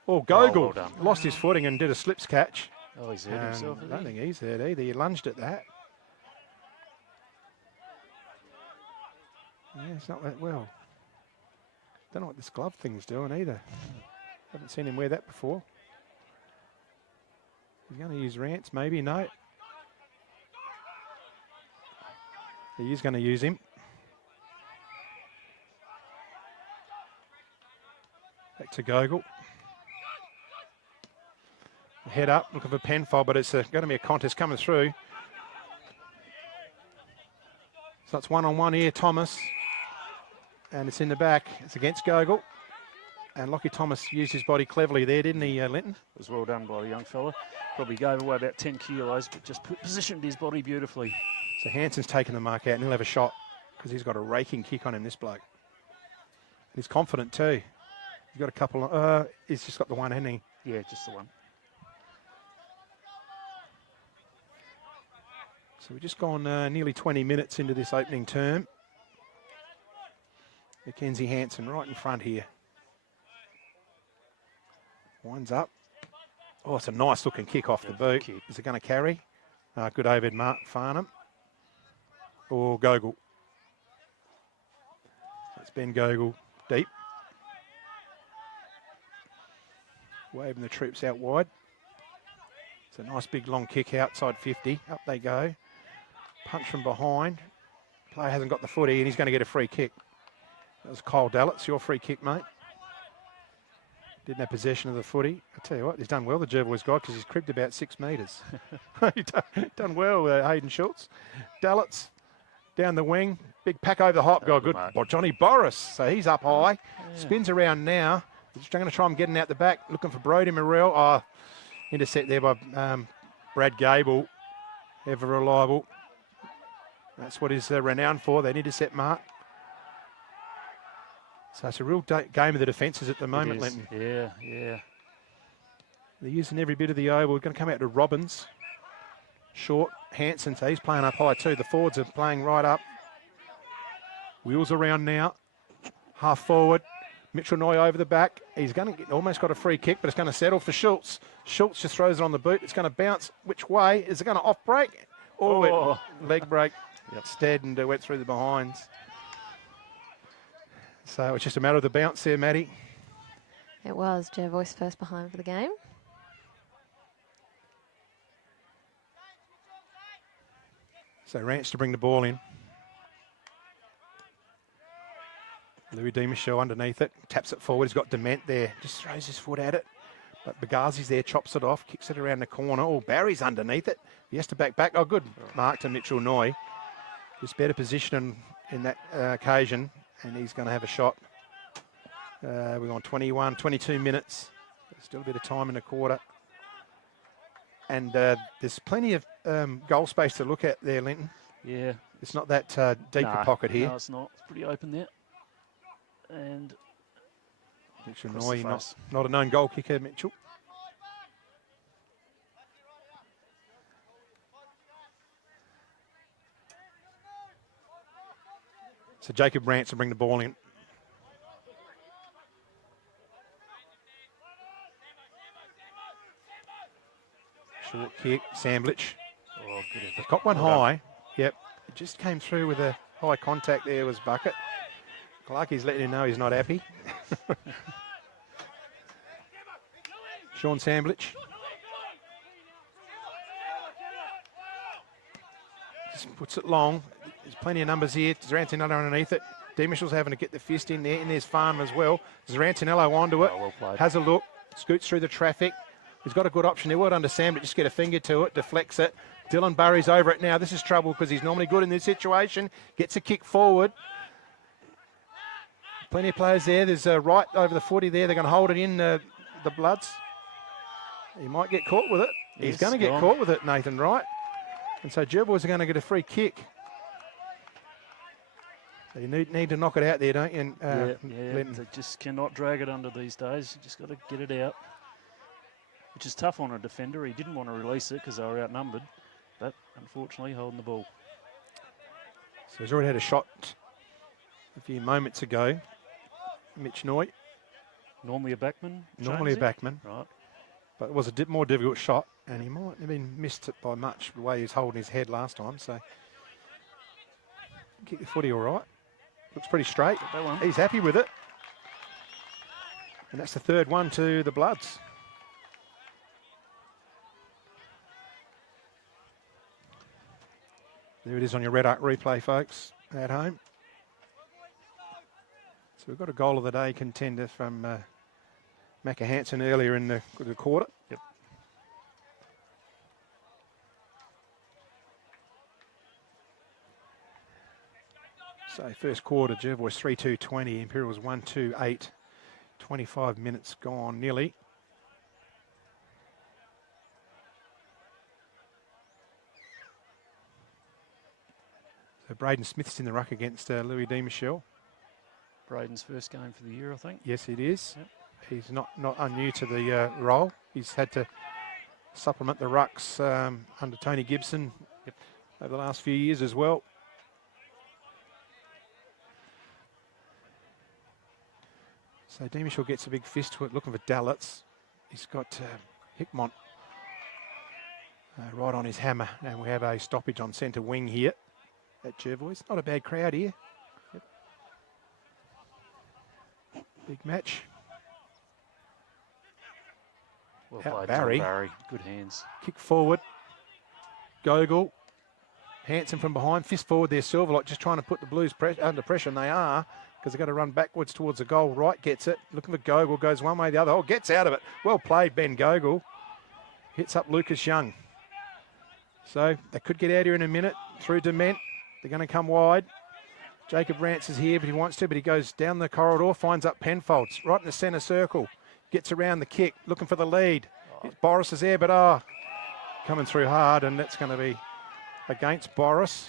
Oh, Gogol lost his footing and did a slips catch. Oh, he's hurt himself. I don't think he's hurt either. He lunged at that. Yeah, it's not that well. Don't know what this glove thing's doing either. Haven't seen him wear that before. He's going to use Rance, maybe. No. He is going to use him. Back to Gogol. Head up, looking for Penfold, but it's going to be a contest coming through. So it's one-on-one here, Thomas. And it's in the back. It's against Gogol. And Lockie Thomas used his body cleverly there, didn't he, Linton? It was well done by the young fella. Probably gave away about 10 kilos, but just positioned his body beautifully. So Hanson's taken the mark out and he'll have a shot because he's got a raking kick on him, this bloke. He's confident too. He's got a couple, he's just got the one, hasn't he? Yeah, just the one. So we've just gone nearly 20 minutes into this opening term. Mackenzie Hanson right in front here. Winds up. Oh, it's a nice looking kick off the boot. Kick. Is it going to carry? Good overhead mark, Farnham. Or Gogol. It's Ben Gogol deep. Waving the troops out wide. It's a nice big long kick outside 50. Up they go. Punch from behind. Player hasn't got the footy and he's going to get a free kick. That was Kyle Dallitz, your free kick, mate. Didn't have possession of the footy. I tell you what, he's done well, the Jervois guy, because he's cribbed about 6 metres. He's done well, Hayden Schultz. Dallitz down the wing. Big pack over the hop. Got good by Johnny Boris. So he's up high. Yeah. Spins around now. He's going to try and get out the back. Looking for Brodie Morrell. Oh, intercept there by Brad Gable. Ever reliable. That's what he's renowned for, that intercept mark. So it's a real game of the defences at the moment, Linton. Yeah, yeah. They're using every bit of the oval. We're going to come out to Robbins. Short, Hanson, so he's playing up high too. The forwards are playing right up. Wheels around now. Half forward. Mitchell Noy over the back. He's going to get, almost got a free kick, but it's going to settle for Schultz. Schultz just throws it on the boot. It's going to bounce. Which way? Is it going to off break? Oh, leg break. Instead, and went through the behinds. So it's just a matter of the bounce there, Maddie. It was Jervois first behind for the game. So Rance to bring the ball in. Louis Di Michel underneath it, taps it forward. He's got Dement there, just throws his foot at it. But Bagazi's there, chops it off, kicks it around the corner. Oh, Barry's underneath it. He has to back. Oh, good mark to Mitchell Noy. Just better position in that occasion, and he's going to have a shot. We're on 22 minutes. There's still a bit of time in the quarter. And there's plenty of goal space to look at there, Linton. Yeah. It's not that deep a pocket here. No, it's not. It's pretty open there. And Mitchell Noy, not a known goal kicker, Mitchell. So Jacob Rance will bring the ball in. Short kick, Samblich. oh, good effort. They've got one high. Yep, it just came through with a high contact there was Bucket. Clarkie's letting him know he's not happy. Sean Samblich. Just puts it long. There's plenty of numbers here. Zarantinello underneath it. Di Michel's having to get the fist in there, and there's Farm as well. Zarantinello onto it. Oh, well played. Has a look. Scoots through the traffic. He's got a good option there. Well done to Sam, but just get a finger to it, deflects it. Dylan Burry's over it now. This is trouble because he's normally good in this situation. Gets a kick forward. Plenty of players there. There's right over the 40 there. They're going to hold it in, the Bloods. He might get caught with it. He's going to get caught with it, Nathan, right? And so Gerboys are going to get a free kick. So you need to knock it out there, don't you? They just cannot drag it under these days. You just got to get it out, which is tough on a defender. He didn't want to release it because they were outnumbered, but unfortunately holding the ball. So he's already had a shot a few moments ago. Mitch Noy. Normally a backman? Normally a backman. Right. But it was a more difficult shot, and he might have been missed it by much the way he was holding his head last time. So kick the footy all right. Looks pretty straight. He's happy with it. And that's the third one to the Bloods. There it is on your Red Arc replay, folks, at home. So we've got a goal of the day contender from Macca Hansen earlier in the quarter. Yep. So first quarter, Jervois 3-2-20, Imperials 1-2-8, 25 minutes gone nearly. So Braden Smith's in the ruck against Louis Di Michel. Braden's first game for the year, I think. Yes, it is. Yep. He's not unnew to the role. He's had to supplement the rucks under Tony Gibson over the last few years as well. So Di Michel gets a big fist to it, looking for Dallets. He's got Hickmont right on his hammer, and we have a stoppage on centre wing here at Jervois. Not a bad crowd here. Yep. Big match. Well Out played, Barry. Barry. Good hands. Kick forward. Gogol. Hansen from behind. Fist forward there. Silverlock just trying to put the Blues under pressure, and they are, because they've got to run backwards towards the goal. Right gets it. Looking for Gogol. Goes one way or the other. Oh, gets out of it. Well played, Ben Gogol. Hits up Lucas Young. So they could get out here in a minute. Through Dement. They're going to come wide. Jacob Rance is here, but he wants to, but he goes down the corridor, finds up Penfolds. Right in the centre circle. Gets around the kick, looking for the lead. Boris is there, but coming through hard, and that's going to be against Boris.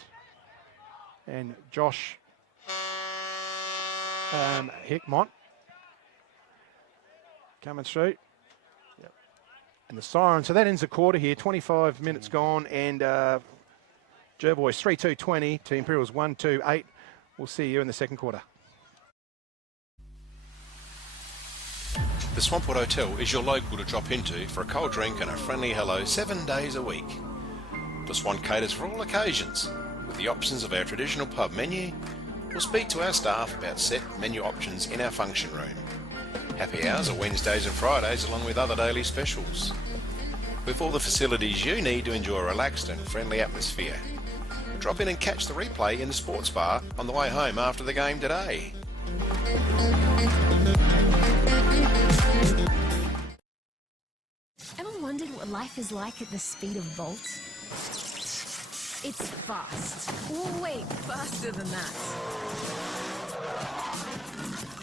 And Josh Hickmont coming through. Yep. And the siren. So that ends the quarter here. 25 minutes gone, and Jervois 3-2-20 to Imperials 1-2-8. We'll see you in the second quarter. The Swampwood Hotel is your local to drop into for a cold drink and a friendly hello 7 days a week. The Swan caters for all occasions, with the options of our traditional pub menu. We'll speak to our staff about set menu options in our function room. Happy hours are Wednesdays and Fridays along with other daily specials. With all the facilities you need to enjoy a relaxed and friendly atmosphere. Drop in and catch the replay in the sports bar on the way home after the game today. Ever wondered what life is like at the speed of Volt? It's fast. Oh, wait, faster than that.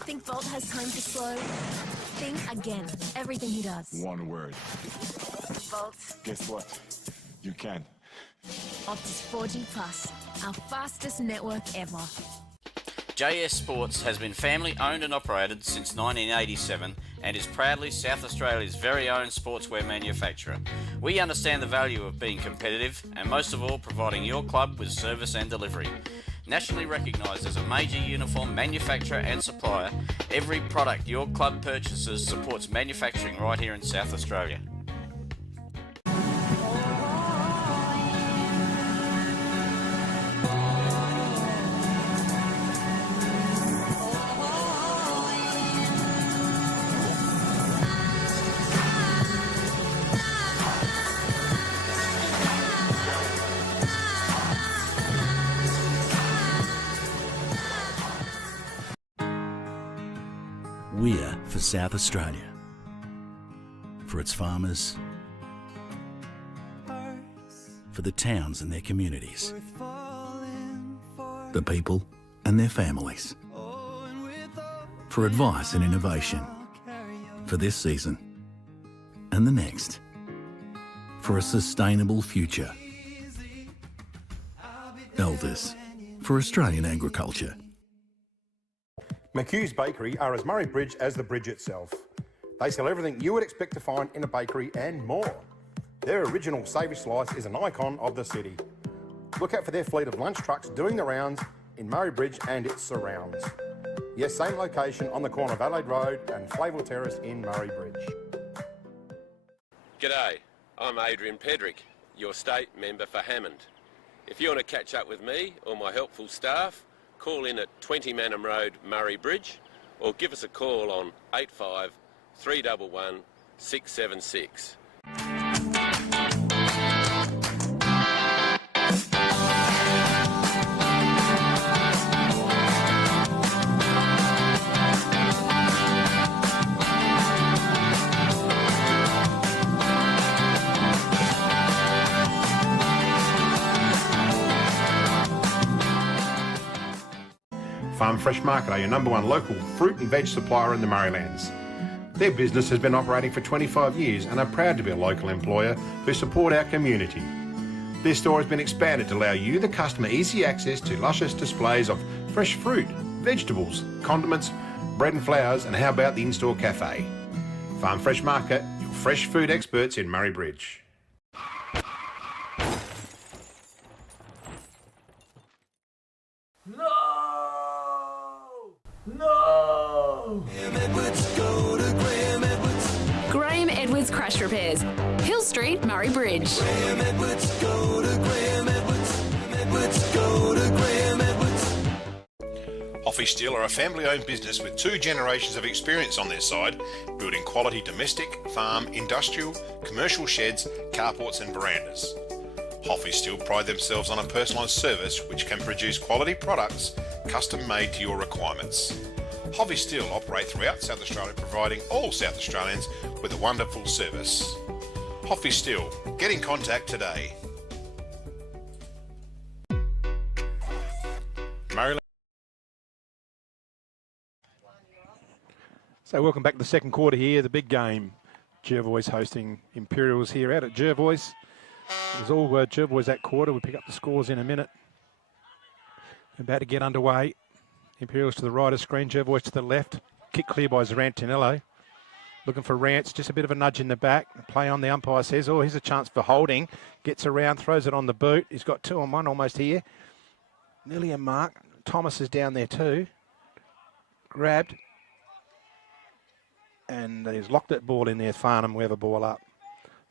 Think Volt has time to slow? Think again. Everything he does. One word. Volt. Guess what? You can. Optus 4G Plus, our fastest network ever. JS Sports has been family owned and operated since 1987 and is proudly South Australia's very own sportswear manufacturer. We understand the value of being competitive and most of all providing your club with service and delivery. Nationally recognised as a major uniform manufacturer and supplier, every product your club purchases supports manufacturing right here in South Australia. We're for South Australia, for its farmers, for the towns and their communities, the people and their families, for advice and innovation, for this season and the next, for a sustainable future. Elders, for Australian agriculture. McHugh's Bakery are as Murray Bridge as the bridge itself. They sell everything you would expect to find in a bakery and more. Their original savoury slice is an icon of the city. Look out for their fleet of lunch trucks doing the rounds in Murray Bridge and its surrounds. Yes, same location on the corner of Adelaide Road and Flayville Terrace in Murray Bridge. G'day, I'm Adrian Pedrick, your state member for Hammond. If you want to catch up with me or my helpful staff, call in at 20 Manham Road, Murray Bridge, or give us a call on 85 311 676. Farm Fresh Market are your #1 local fruit and veg supplier in the Murraylands. Their business has been operating for 25 years and are proud to be a local employer who support our community. Their store has been expanded to allow you, the customer, easy access to luscious displays of fresh fruit, vegetables, condiments, bread and flowers, and how about the in-store cafe? Farm Fresh Market, your fresh food experts in Murray Bridge. Graham Edwards Crash Repairs, Hill Street, Murray Bridge. Hoffy Steel are a family-owned business with 2 generations of experience on their side, building quality domestic, farm, industrial, commercial sheds, carports and verandas. Hoffy Steel pride themselves on a personalised service which can produce quality products custom made to your requirements. Hoffy Steel operate throughout South Australia, providing all South Australians with a wonderful service. Hoffy Steel, get in contact today. Maryland. So welcome back to the second quarter here, the big game. Jervois hosting Imperials here out at Jervois. It was all Jervois that quarter. We'll pick up the scores in a minute. About to get underway. Imperials to the right of screen, Jervois to the left. Kick clear by Zarantinello. Looking for Rance, just a bit of a nudge in the back. Play on, the umpire says, oh, here's a chance for holding. Gets around, throws it on the boot. He's got 2 on 1 almost here. Nearly a mark. Thomas is down there too. Grabbed. And he's locked that ball in there. Farnham will have a ball up.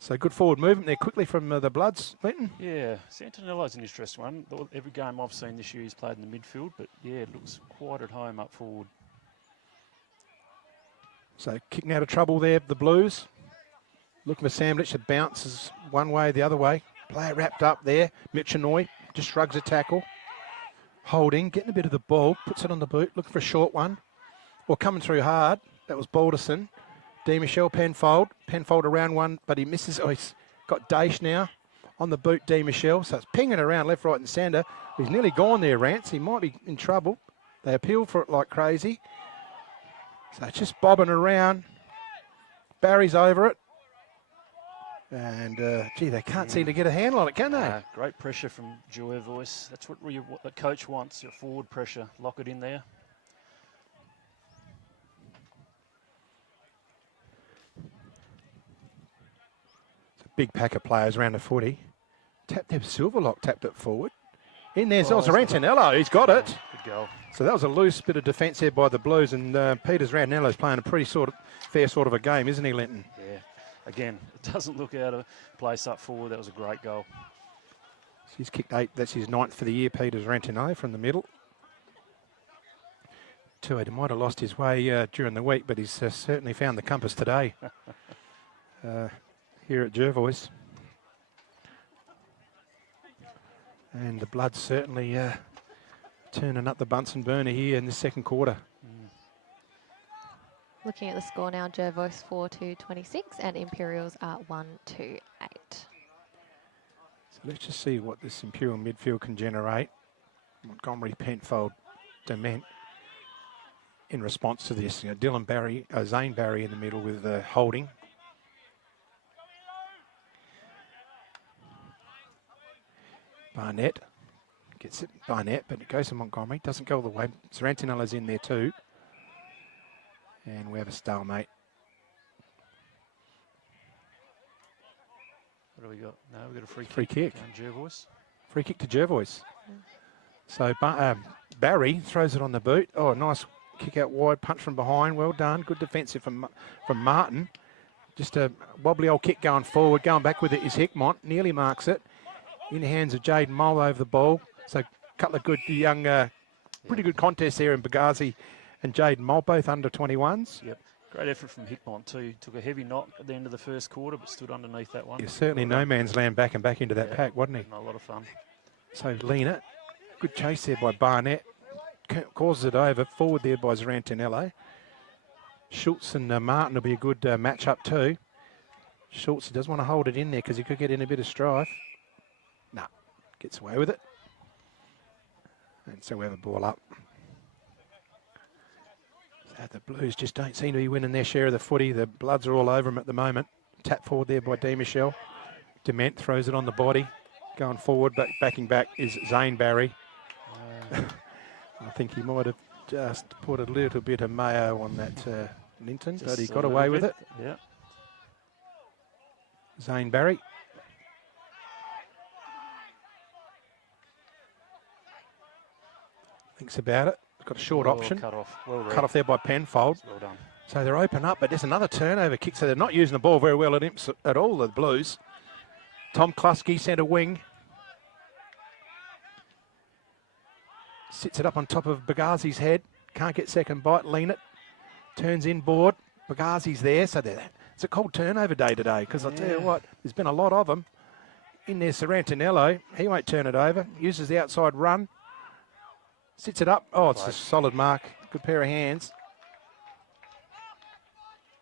So good forward movement there quickly from the Bloods, Linton. Yeah, Santinello's an interesting one. Every game I've seen this year he's played in the midfield, but yeah, it looks quite at home up forward. So kicking out of trouble there, the Blues. Looking for Samlich, it bounces one way, the other way. Player wrapped up there. Michinoy just shrugs a tackle. Holding, getting a bit of the ball, puts it on the boot, looking for a short one. Or coming through hard. That was Balderson. D. Michelle Penfold. Penfold around one, but he misses. Oh, he's got Daish now on the boot, D. Michelle. So it's pinging around left, right and centre. He's nearly gone there, Rance. He might be in trouble. They appeal for it like crazy. So it's just bobbing around. Barry's over it. And, gee, they can't seem to get a handle on it, can they? Great pressure from Jervois. That's what the coach wants, your forward pressure. Lock it in there. It's a big pack of players around the footy. Silverlock tapped it forward. In there's Rantanello. He's got it. Good goal. So that was a loose bit of defence there by the Blues, and Peters Rantanello's playing a pretty fair sort of a game, isn't he, Linton? Yeah. Again, it doesn't look out of place up forward. That was a great goal. He's kicked 8. That's his 9th for the year, Peters Rantanello from the middle. He might have lost his way during the week, but he's certainly found the compass today here at Jervois. And the blood's certainly turning up the Bunsen burner here in the second quarter. Looking at the score now, Jervois 4-26 and Imperials are 1-8. So let's just see what this Imperial midfield can generate. Montgomery, Penfold, Dement in response to this. Dylan Barry, Zane Barry in the middle with Holding. Barnett gets it, Barnett, but it goes to Montgomery. Doesn't go all the way. Rantanello's in there too. And we have a stalemate. What do we got? No, we've got a free kick. Jervois. Free kick to Jervois. So Barry throws it on the boot. Oh, nice kick out wide, punch from behind. Well done. Good defensive from Martin. Just a wobbly old kick going forward. Going back with it is Hickmont. Nearly marks it. In the hands of Jaden Mole over the ball. So a couple of good young, pretty good contests there in Bagazi and Jaden Mole, both under 21s. Yep. Great effort from Hickmont too. Took a heavy knock at the end of the first quarter, but stood underneath that one. Yeah, certainly no man's land back and back into that pack, wasn't he? A lot of fun. So Lena, good chase there by Barnett. Causes it over. Forward there by Rantanello. Schultz and Martin will be a good match-up too. Schultz does want to hold it in there because he could get in a bit of strife. No, gets away with it. And so we have a ball up. So the Blues just don't seem to be winning their share of the footy. The Bloods are all over them at the moment. Tap forward there by D. Michelle. Dement throws it on the body. Going forward, but backing back is Zane Barry. I think he might have just put a little bit of mayo on that Linton, but he got away with it. Yeah. Zane Barry. Thinks about it. Got a short option. Cut off. Well cut off there by Penfold. Well done. So they're open up, but there's another turnover kick. So they're not using the ball very well at all, the Blues. Tom Klusky, centre wing. Sits it up on top of Bagazi's head. Can't get second bite. Lean it. Turns inboard. Bagazi's there. So it's a cold turnover day today because I'll tell you what, there's been a lot of them. In there, Rantanello. He won't turn it over. Uses the outside run. Sits it up. Oh, it's a solid mark. Good pair of hands.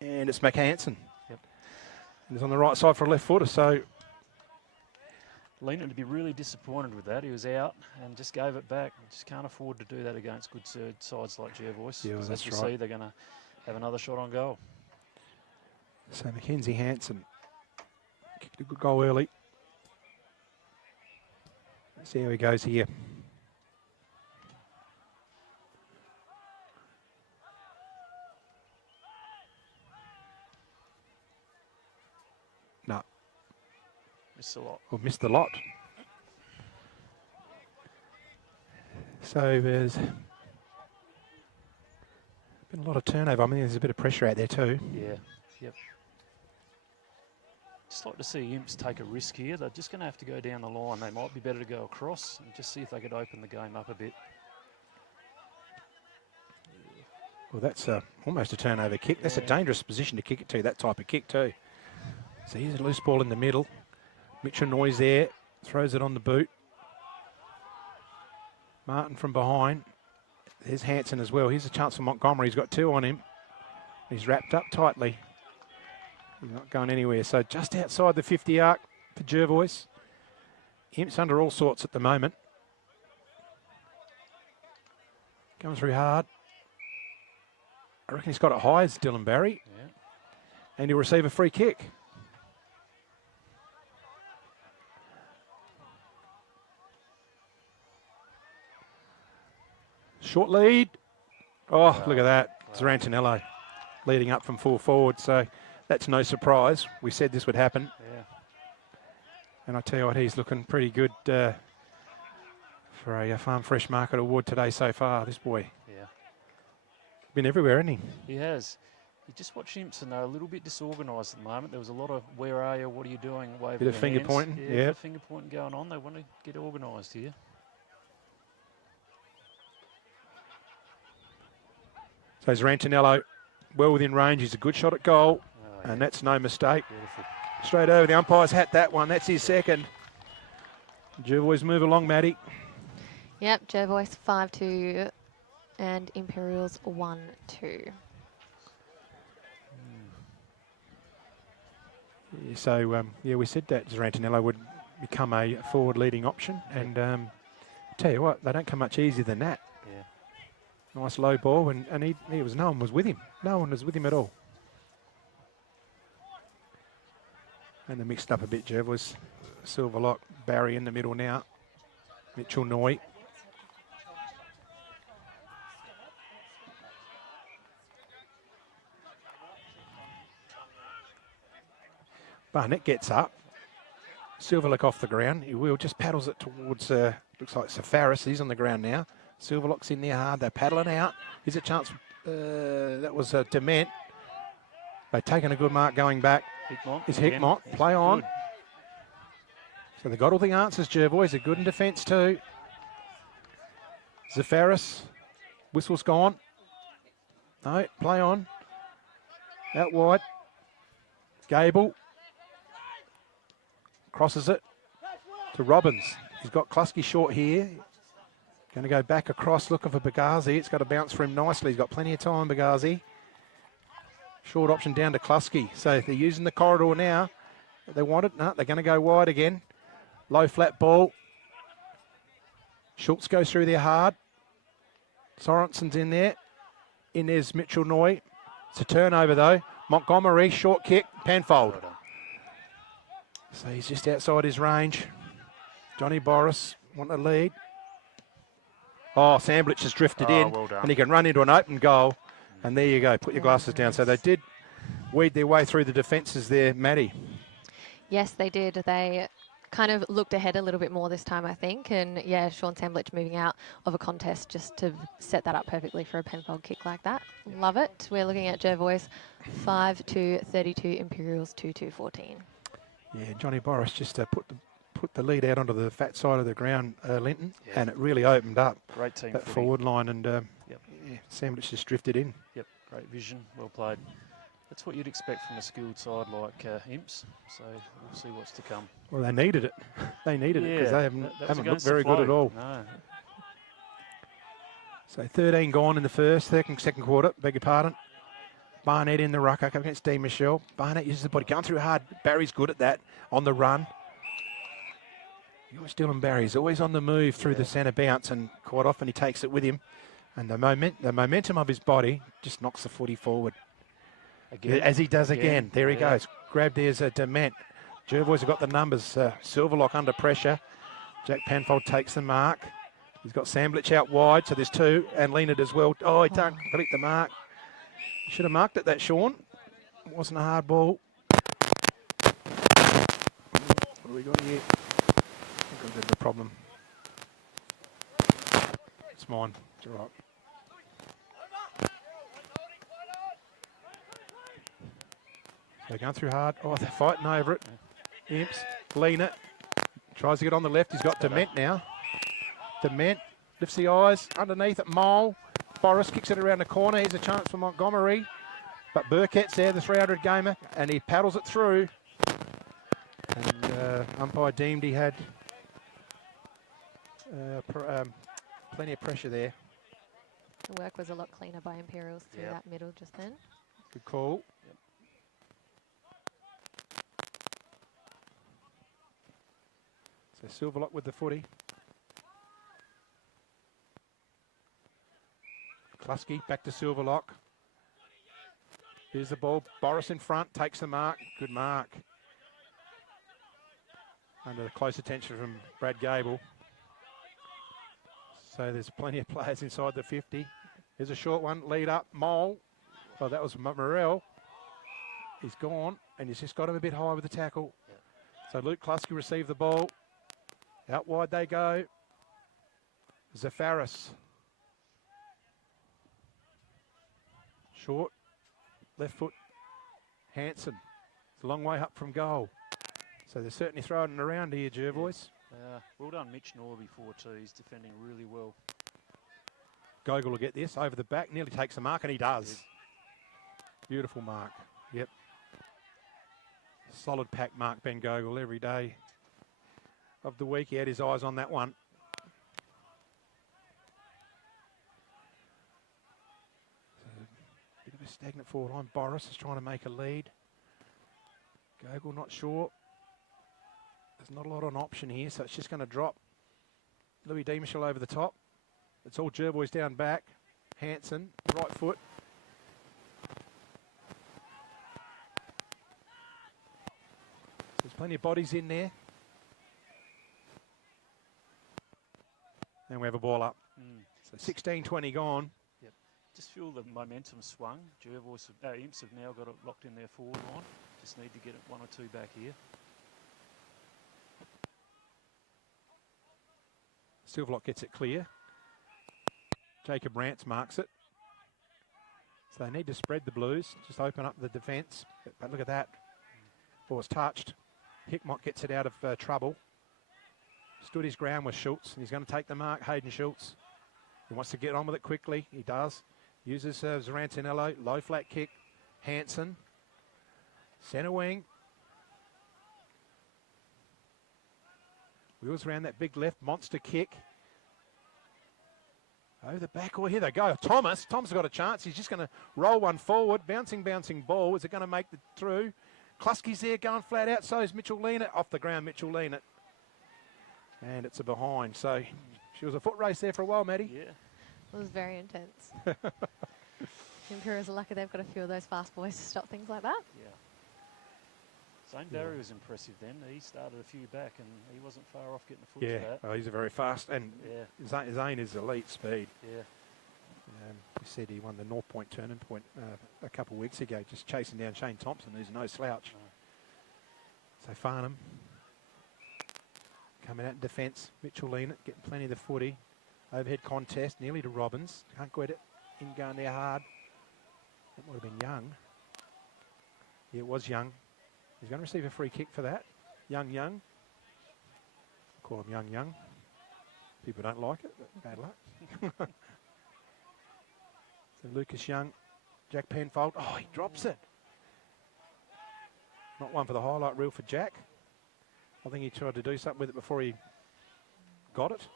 And it's McHanson. Yep. And he's on the right side for a left footer. So Leanon to be really disappointed with that. He was out and just gave it back. Just can't afford to do that against good sides like Jervois. Yeah, well, that's as you right. see, they're going to have another shot on goal. So Mackenzie Hanson kicked a good goal early. Let's see how he goes here. No. Missed a lot. Well, missed the lot. So there's been a lot of turnover. I mean, there's a bit of pressure out there too. Yeah, yep. Just like to see Imps take a risk here. They're just going to have to go down the line. They might be better to go across and just see if they could open the game up a bit. Well, that's almost a turnover kick. That's a dangerous position to kick it to, that type of kick too. So here's a loose ball in the middle. Mitchell Noyes there, throws it on the boot. Martin from behind. There's Hanson as well. Here's a chance for Montgomery. He's got 2 on him. He's wrapped up tightly. He's not going anywhere. So just outside the 50 arc for Jervois. Imps under all sorts at the moment. Going through hard. I reckon he's got it high as Dylan Barry. Yeah. And he'll receive a free kick. Short lead. Oh, look at that. Zarantinello leading up from full forward. So that's no surprise. We said this would happen. Yeah. And I tell you what, he's looking pretty good for a Farm Fresh Market Award today so far, this boy. Yeah. Been everywhere, hasn't he? He has. You just watch Imps and they're a little bit disorganised at the moment. There was a lot of where are you, what are you doing, waving Bit of their finger hands. pointing, Yeah, yeah. bit of finger pointing going on. They want to get organised here. So Zarantinello well within range. He's a good shot at goal. Oh, and that's no mistake. Beautiful. Straight over the umpire's hat, that one. That's his second. Jervois move along, Maddie. Yep, Jervois 5-2 and Imperials 1-2. Yeah, so, yeah, we said that Zarantinello would become a forward-leading option. And tell you what, they don't come much easier than that. Yeah. Nice low ball, and he was, no one was with him. No one was with him at all. And they mixed up a bit, Jervois. Silverlock, Barry in the middle now. Mitchell Noy. Barnett gets up. Silverlock off the ground. He will just paddles it towards, looks like Safaris. He's on the ground now. Silverlock's in there hard. They're paddling out. Here's a chance. That was Dement. They've taken a good mark going back. Hickmott. Is Hickmott. Play on. Good. So they got all the answers, Jervois. They're good in defence too. Zafaris. Whistle's gone. No, play on. Out wide. Gable. Crosses it to Robbins. He's got Klusky short here. Going to go back across looking for Bagazi. It's got to bounce for him nicely. He's got plenty of time, Bagazi. Short option down to Klusky. So they're using the corridor now. They want it. No, they're going to go wide again. Low flat ball. Schultz goes through there hard. Sorensen's in there. In there's Mitchell Noy. It's a turnover though. Montgomery, short kick, Penfold. So he's just outside his range. Johnny Boris want to lead. Oh, Samblich has drifted in, well done. and he can run into an open goal. And there you go, put your glasses down. So they did weed their way through the defences there, Maddie. Yes, they did. They kind of looked ahead a little bit more this time, I think. And yeah, Sean Samblich moving out of a contest just to set that up perfectly for a Penfold kick like that. Love it. We're looking at Jervois 5-2-32, Imperials 2-2-14. Yeah, Johnny Boris just put the lead out onto the fat side of the ground, Linton, and it really opened up Great team that footy. forward line. And Yep. yeah, Samblich just drifted in. Yep, great vision, well played. That's what you'd expect from a skilled side like Imps, so we'll see what's to come. Well, they needed it. They needed it because they that was haven't looked against the very good at flow. all. No. So 13 gone in the first, second quarter, beg your pardon. Barnett in the ruck up against Dean Michelle. Barnett uses the body, going through hard. Barry's good at that, on the run. You always Dylan Barry's always on the move through the centre bounce, and quite often he takes it with him. And the momentum of his body just knocks the footy forward. Again, as he does again. There he goes. Grabbed there's a Dement. Jervois have got the numbers. Silverlock under pressure. Jack Penfold takes the mark. He's got Samblich out wide, so there's two. And Leonard as well. Oh, he can't hit the mark. Should have marked it, that Sean. It wasn't a hard ball. What do we got here? I think I've got a problem. It's mine. It's all right. They're going through hard. Oh, they're fighting over it. Imps, Leonard tries to get on the left. He's got Dement now. Dement lifts the eyes underneath it. Mole. Boris kicks it around the corner. Here's a chance for Montgomery. But Burkett's there, the 300 gamer, and he paddles it through. And umpire deemed he had Plenty of pressure there. The work was a lot cleaner by Imperials through that middle just then. Good call. Yep. So Silverlock with the footy. Klusky back to Silverlock. Here's the ball. Boris in front, takes the mark. Good mark. Under close attention from Brad Gable. So there's plenty of players inside the 50. Here's a short one. Lead up. Mole. Oh, that was Morell. He's gone, and he's just got him a bit high with the tackle. Yeah. So Luke Klusky received the ball. Out wide they go. Zafaris. Short. Left foot. Hanson. It's a long way up from goal. So they're certainly throwing it around here, Jervois. Well done, Mitch Norby, 4-2. He's defending really well. Gogol will get this over the back. Nearly takes the mark, and he does. Beautiful mark. Yep. Solid pack mark, Ben Gogol, every day of the week. He had his eyes on that one. So, bit of a stagnant forward line. Boris is trying to make a lead. Gogol not sure. There's not a lot on option here, so it's just going to drop. Louis Demichel over the top. It's all Jervois down back. Hanson, right foot. There's plenty of bodies in there. And we have a ball up. So 16-20 gone. Yep. Just feel the momentum swung. Jervois, Imps have now got it locked in their forward line. Just need to get it 1 or 2 back here. Silverlock gets it clear. Jacob Rance marks it. So they need to spread the Blues, just open up the defence. But look at that. Ball's touched. Hickmott gets it out of trouble. Stood his ground with Schultz, and he's going to take the mark, Hayden Schultz. He wants to get on with it quickly. He does. Uses Zarantinello. Low flat kick. Hanson. Centre wing. Wheels around that big left. Monster kick. Over the back. Oh, here they go. Thomas. Tom's got a chance. He's just going to roll one forward. Bouncing ball. Is it going to make the through? Klusky's there going flat out. So is Mitchell Leanett. Off the ground, Mitchell Leanett. And it's a behind. So she was a foot race there for a while, Maddie. Yeah. It was very intense. The Imperials are lucky they've got a few of those fast boys to stop things like that. Yeah. Zane Barry was impressive then. He started a few back and he wasn't far off getting a foot to that. Oh, he's a very fast. And Zane is elite speed. Yeah. He said he won the North Point turning point a couple of weeks ago, just chasing down Shane Thompson, who's no slouch. So Farnham coming out in defence. Mitchell Leanett getting plenty of the footy. Overhead contest, nearly to Robbins. Can't get it in going there hard. That might have been Young. Yeah, it was Young. He's going to receive a free kick for that. Young. Call him Young. People don't like it, but bad luck. So Lucas Young, Jack Penfold. Oh, he drops it. Not one for the highlight reel for Jack. I think he tried to do something with it before he got it.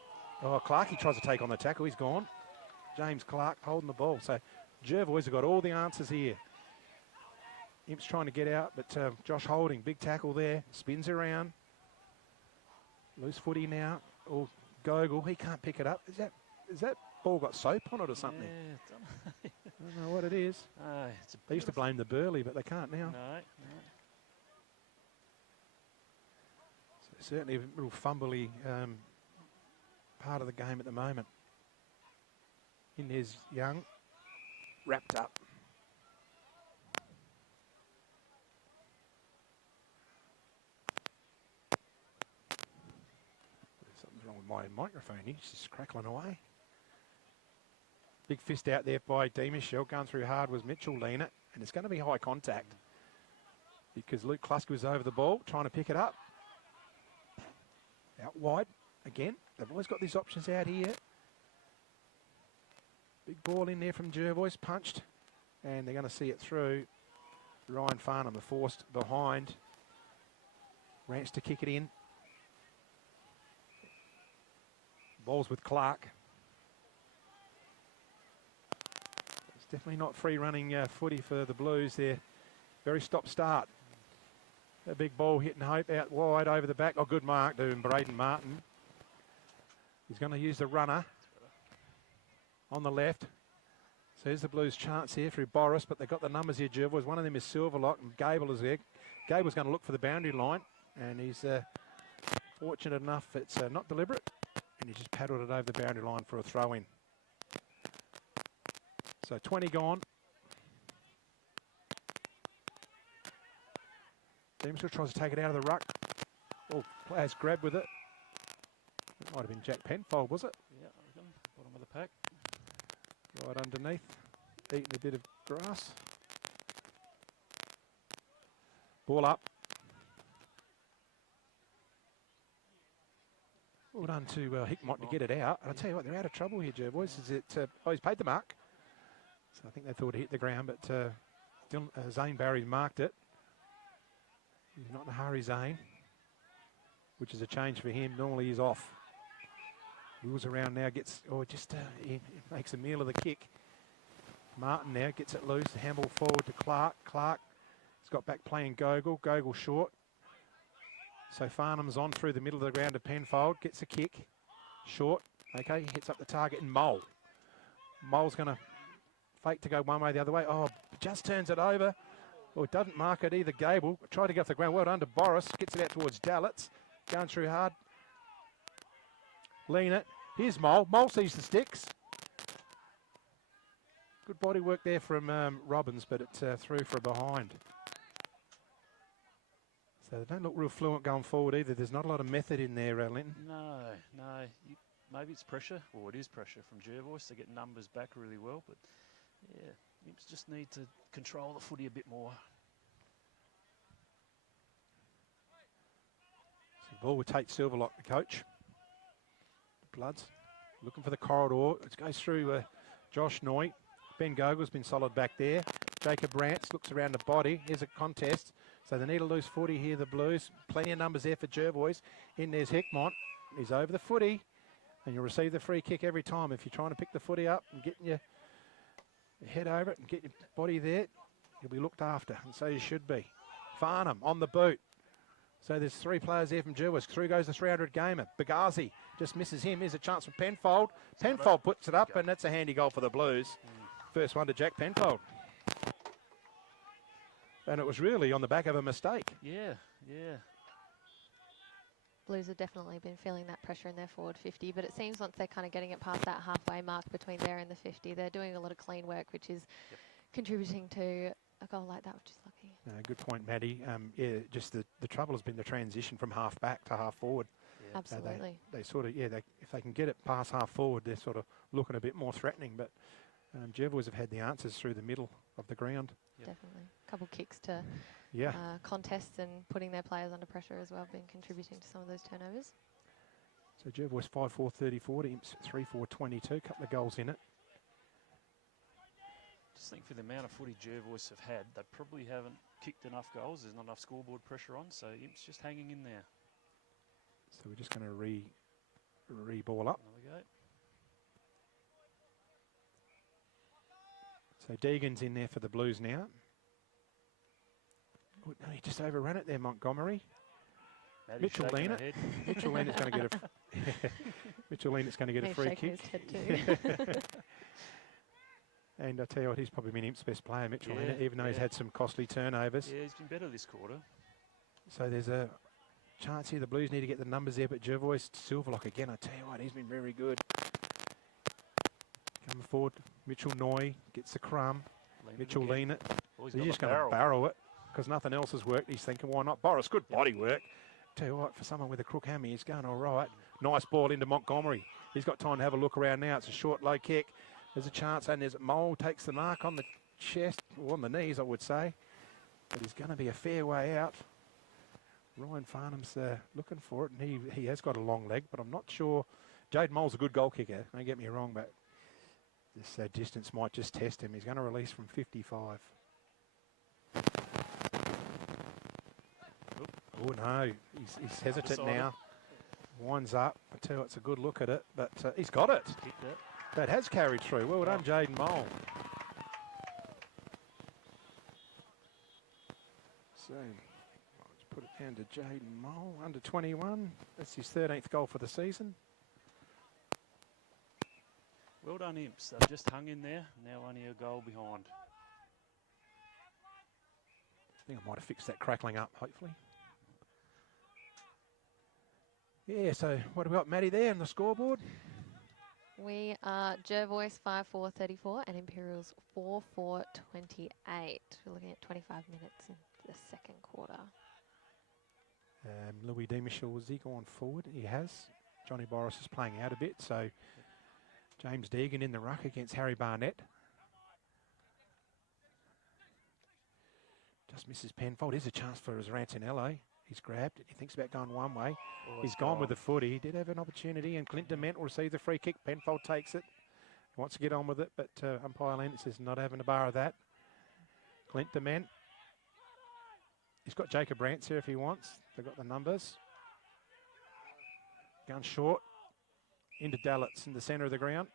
Oh, Clark, he tries to take on the tackle. He's gone. James Clark holding the ball. So Jervois have got all the answers here. Imp's trying to get out, but Josh Holding, big tackle there. Spins around. Loose footy now. Oh, Gogol, he can't pick it up. Is that ball got soap on it or something? Yeah, I don't know what it is. They used to blame the Burley, but they can't now. No. So certainly a little fumbly part of the game at the moment. In there's Young, wrapped up. Something's wrong with my microphone. He's just crackling away. Big fist out there by Demichel. Going through hard was Mitchell Leanett, and it's going to be high contact because Luke Klusky was over the ball trying to pick it up. Out wide again. They've always got these options out here. Big ball in there from Jervois, punched, and they're going to see it through. Ryan Farnham, the forced behind. Rance to kick it in. Ball's with Clark. definitely not free running footy for the Blues there. Very stop-start. A big ball hitting Hope out wide over the back. Oh, good mark to Braden Martin. He's going to use the runner on the left. So here's the Blues' chance here through Boris, but they've got the numbers here, Jervois. One of them is Silverlock, and Gable is there. Gable's going to look for the boundary line, and he's fortunate enough it's not deliberate, and he just paddled it over the boundary line for a throw-in. So 20 gone. Deemsville tries to take it out of the ruck. Oh, players grabbed with it. It might have been Jack Penfold, was it? Yeah, I reckon. Bottom of the pack. Right underneath, eating a bit of grass. Ball up. Well done to Hickmott to get it out. And I'll tell you what, they're out of trouble here, Jervois. Is it? Oh, he's paid the mark. So I think they thought it hit the ground, but still Zane Barry marked it. He's not in a hurry, Zane, which is a change for him. Normally he's off. Wheels around now, gets, he makes a meal of the kick. Martin now gets it loose. The handball forward to Clark. Clark has got back playing Gogol. Gogol short. So Farnham's on through the middle of the ground to Penfold. Gets a kick. Short. Okay, hits up the target and Mole. Mole's going to fake to go one way, the other way. Oh, just turns it over. Well, it doesn't mark it either. Gable tried to get off the ground. Well done to Boris. Gets it out towards Dallets. Going through hard. Lean it. Here's Mole. Mole sees the sticks. Good body work there from Robbins, but it's through for a behind. So they don't look real fluent going forward either. There's not a lot of method in there, Linton. No. Maybe it's pressure. Well, it is pressure from Jervois. They get numbers back really well, but yeah, Imps just need to control the footy a bit more. So ball with Tate Silverlock, the coach. Bloods looking for the corridor. It goes through Josh Noy. Ben Gogol's been solid back there. Jacob Rance looks around the body. Here's a contest. So they need a loose footy here, the Blues. Plenty of numbers there for Jervois. In there's Hickmott. He's over the footy. And you'll receive the free kick every time. If you're trying to pick the footy up and getting your head over it and get your body there, you'll be looked after. And so you should be. Farnham on the boot. So there's three players there from Jervois. Through goes the 300 gamer. Bagazi just misses him. Here's a chance for Penfold. Penfold puts it up, and that's a handy goal for the Blues. First one to Jack Penfold. And it was really on the back of a mistake. Yeah. Blues have definitely been feeling that pressure in their forward 50, but it seems once they're kind of getting it past that halfway mark between there and the 50, they're doing a lot of clean work, which is contributing to a goal like that, which is lucky. Good point, Maddie. Yeah, just the trouble has been the transition from half back to half forward. Yeah. Absolutely. They sort of, if they can get it past half forward, they're sort of looking a bit more threatening, but Jervois have had the answers through the middle of the ground. Definitely. A couple kicks to contests and putting their players under pressure as well, been contributing to some of those turnovers. So Jervois 5-4-34 to Imps 3-4-22, couple of goals in it. Just think for the amount of footy Jervois have had, they probably haven't kicked enough goals. There's not enough scoreboard pressure on, so Imps just hanging in there. So we're just going to re-ball up. There we go. So Deegan's in there for the Blues now. Oh, no, he just overrun it there, Montgomery. Mitchell Lean it. Mitchell Lean is going to get a Mitchell Lean is going to get a free kick. And I tell you what, he's probably been Imp's best player, Mitchell Lean, even though he's had some costly turnovers. Yeah, he's been better this quarter. So there's a chance here. The Blues need to get the numbers there, but Jervois, Silverlock again. I tell you what, he's been very good. Coming forward, Mitchell Noy gets the crumb. Mitchell Lean it. Oh, he's just going to barrel it because nothing else has worked. He's thinking, why not? Boris, good body work. Tell you what, for someone with a crook hammy, he's going all right. Nice ball into Montgomery. He's got time to have a look around now. It's a short, low kick. There's a chance, and there's Mole takes the mark on the chest, or on the knees, I would say. But he's going to be a fair way out. Ryan Farnham's looking for it, and he has got a long leg, but I'm not sure. Jade Mole's a good goal kicker, don't get me wrong, but this distance might just test him. He's going to release from 55. Oh, no. He's hesitant now. Winds up. I tell you, it's a good look at it, but he's got it. That has carried through. Well done, Jaden Mole. And to Jaden Mole, under 21. That's his 13th goal for the season. Well done, Imps. They've just hung in there. Now only a goal behind. I think I might have fixed that crackling up, hopefully. Yeah, so what have we got, Maddie, there on the scoreboard? We are Jervois 5-4-34 and Imperials 4-4-28. We're looking at 25 minutes in the second quarter. Louis Demichel, has he gone forward? He has. Johnny Boris is playing out a bit, so James Deegan in the ruck against Harry Barnett. Just misses Penfold. Here's a chance for Rantinello. He's grabbed it. He thinks about going one way. He's gone with the footy. He did have an opportunity, and Clint Dement will receive the free kick. Penfold takes it. He wants to get on with it, but umpire Lent says not having a bar of that. Clint Dement. He's got Jacob Rance here if he wants. They've got the numbers. Going short. Into Dallets in the centre of the ground.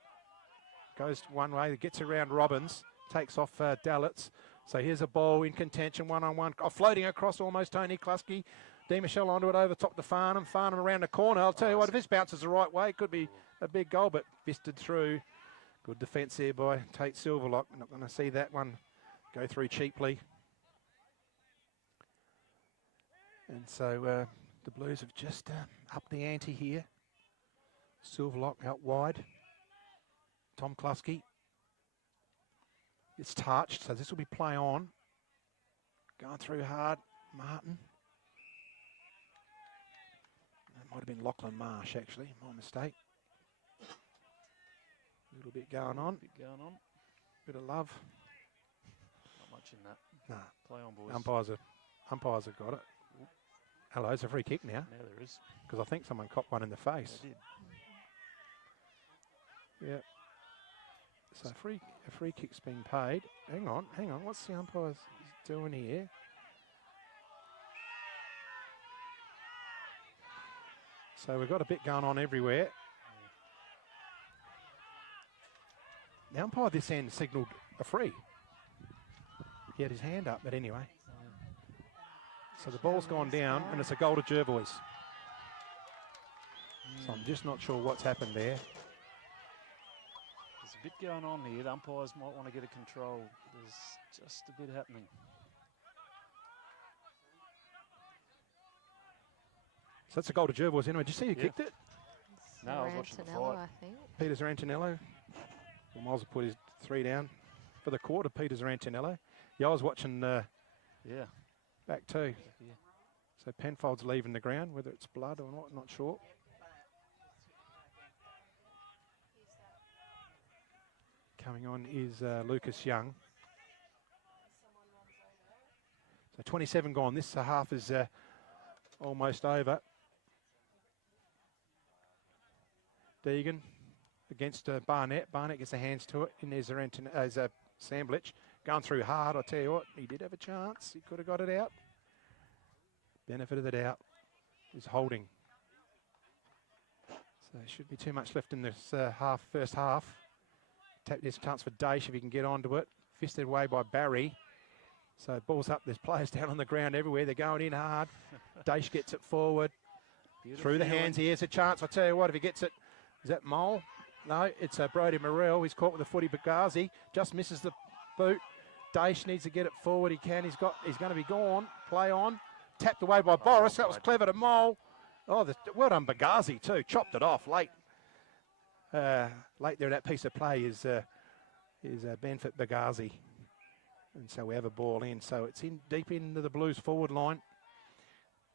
Goes one way, gets around Robbins. Takes off Dallets. So here's a ball in contention, one-on-one. Floating across almost Tony Klusky. Demichel onto it over top to Farnham. Farnham around the corner. I'll tell you what, if this bounces the right way, it could be a big goal, but fisted through. Good defence there by Tate Silverlock. Not going to see that one go through cheaply. And so the Blues have just upped the ante here. Silverlock out wide. Tom Klusky. It's touched, so this will be play on. Going through hard, Martin. That might have been Lachlan Marsh, actually, my mistake. A little bit going on. Bit of love. Not much in that. Nah. Play on, boys. Umpires have got it. Hello, it's a free kick now. Now there is. Because I think someone copped one in the face. They did. Yeah. So a free kick's been paid. Hang on. What's the umpires doing here? So we've got a bit going on everywhere. The umpire this end signalled a free. He had his hand up, but anyway. So the ball's gone down, and it's a goal to Jervois. So I'm just not sure what's happened there. There's a bit going on here. The umpires might want to get a control. There's just a bit happening. So that's a goal to Jervois anyway. Did you see who kicked it? No, I was watching the fight. I think. Peter Zarantinello. Well, Miles will put his 3 down for the quarter. Peter Zarantinello. Yeah, I was watching back too. Yeah. So Penfold's leaving the ground, whether it's blood or not sure. Coming on is Lucas Young. So 27 gone. This half is almost over. Deegan against Barnett. Barnett gets the hands to it. And there's Samblich going through hard. I'll tell you what, he did have a chance. He could have got it out. Benefit of the doubt is holding. So there shouldn't be too much left in this first half. Tap this chance for Daish if he can get onto it. Fisted away by Barry. So ball's up. There's players down on the ground everywhere. They're going in hard. Daish gets it forward. Through the hands. Here's a chance. I'll tell you what, if he gets it, is that Mole? No, it's Brody Morrell. He's caught with the footy. Bagazi just misses the boot. Daish needs to get it forward. He can. He's going to be gone. Play on. Tapped away by Boris. That was clever to Mole. Oh, well done Bagazi too. Chopped it off late. Late there in that piece of play is Benfit Bagazi. And so we have a ball in. So it's in deep into the Blues forward line.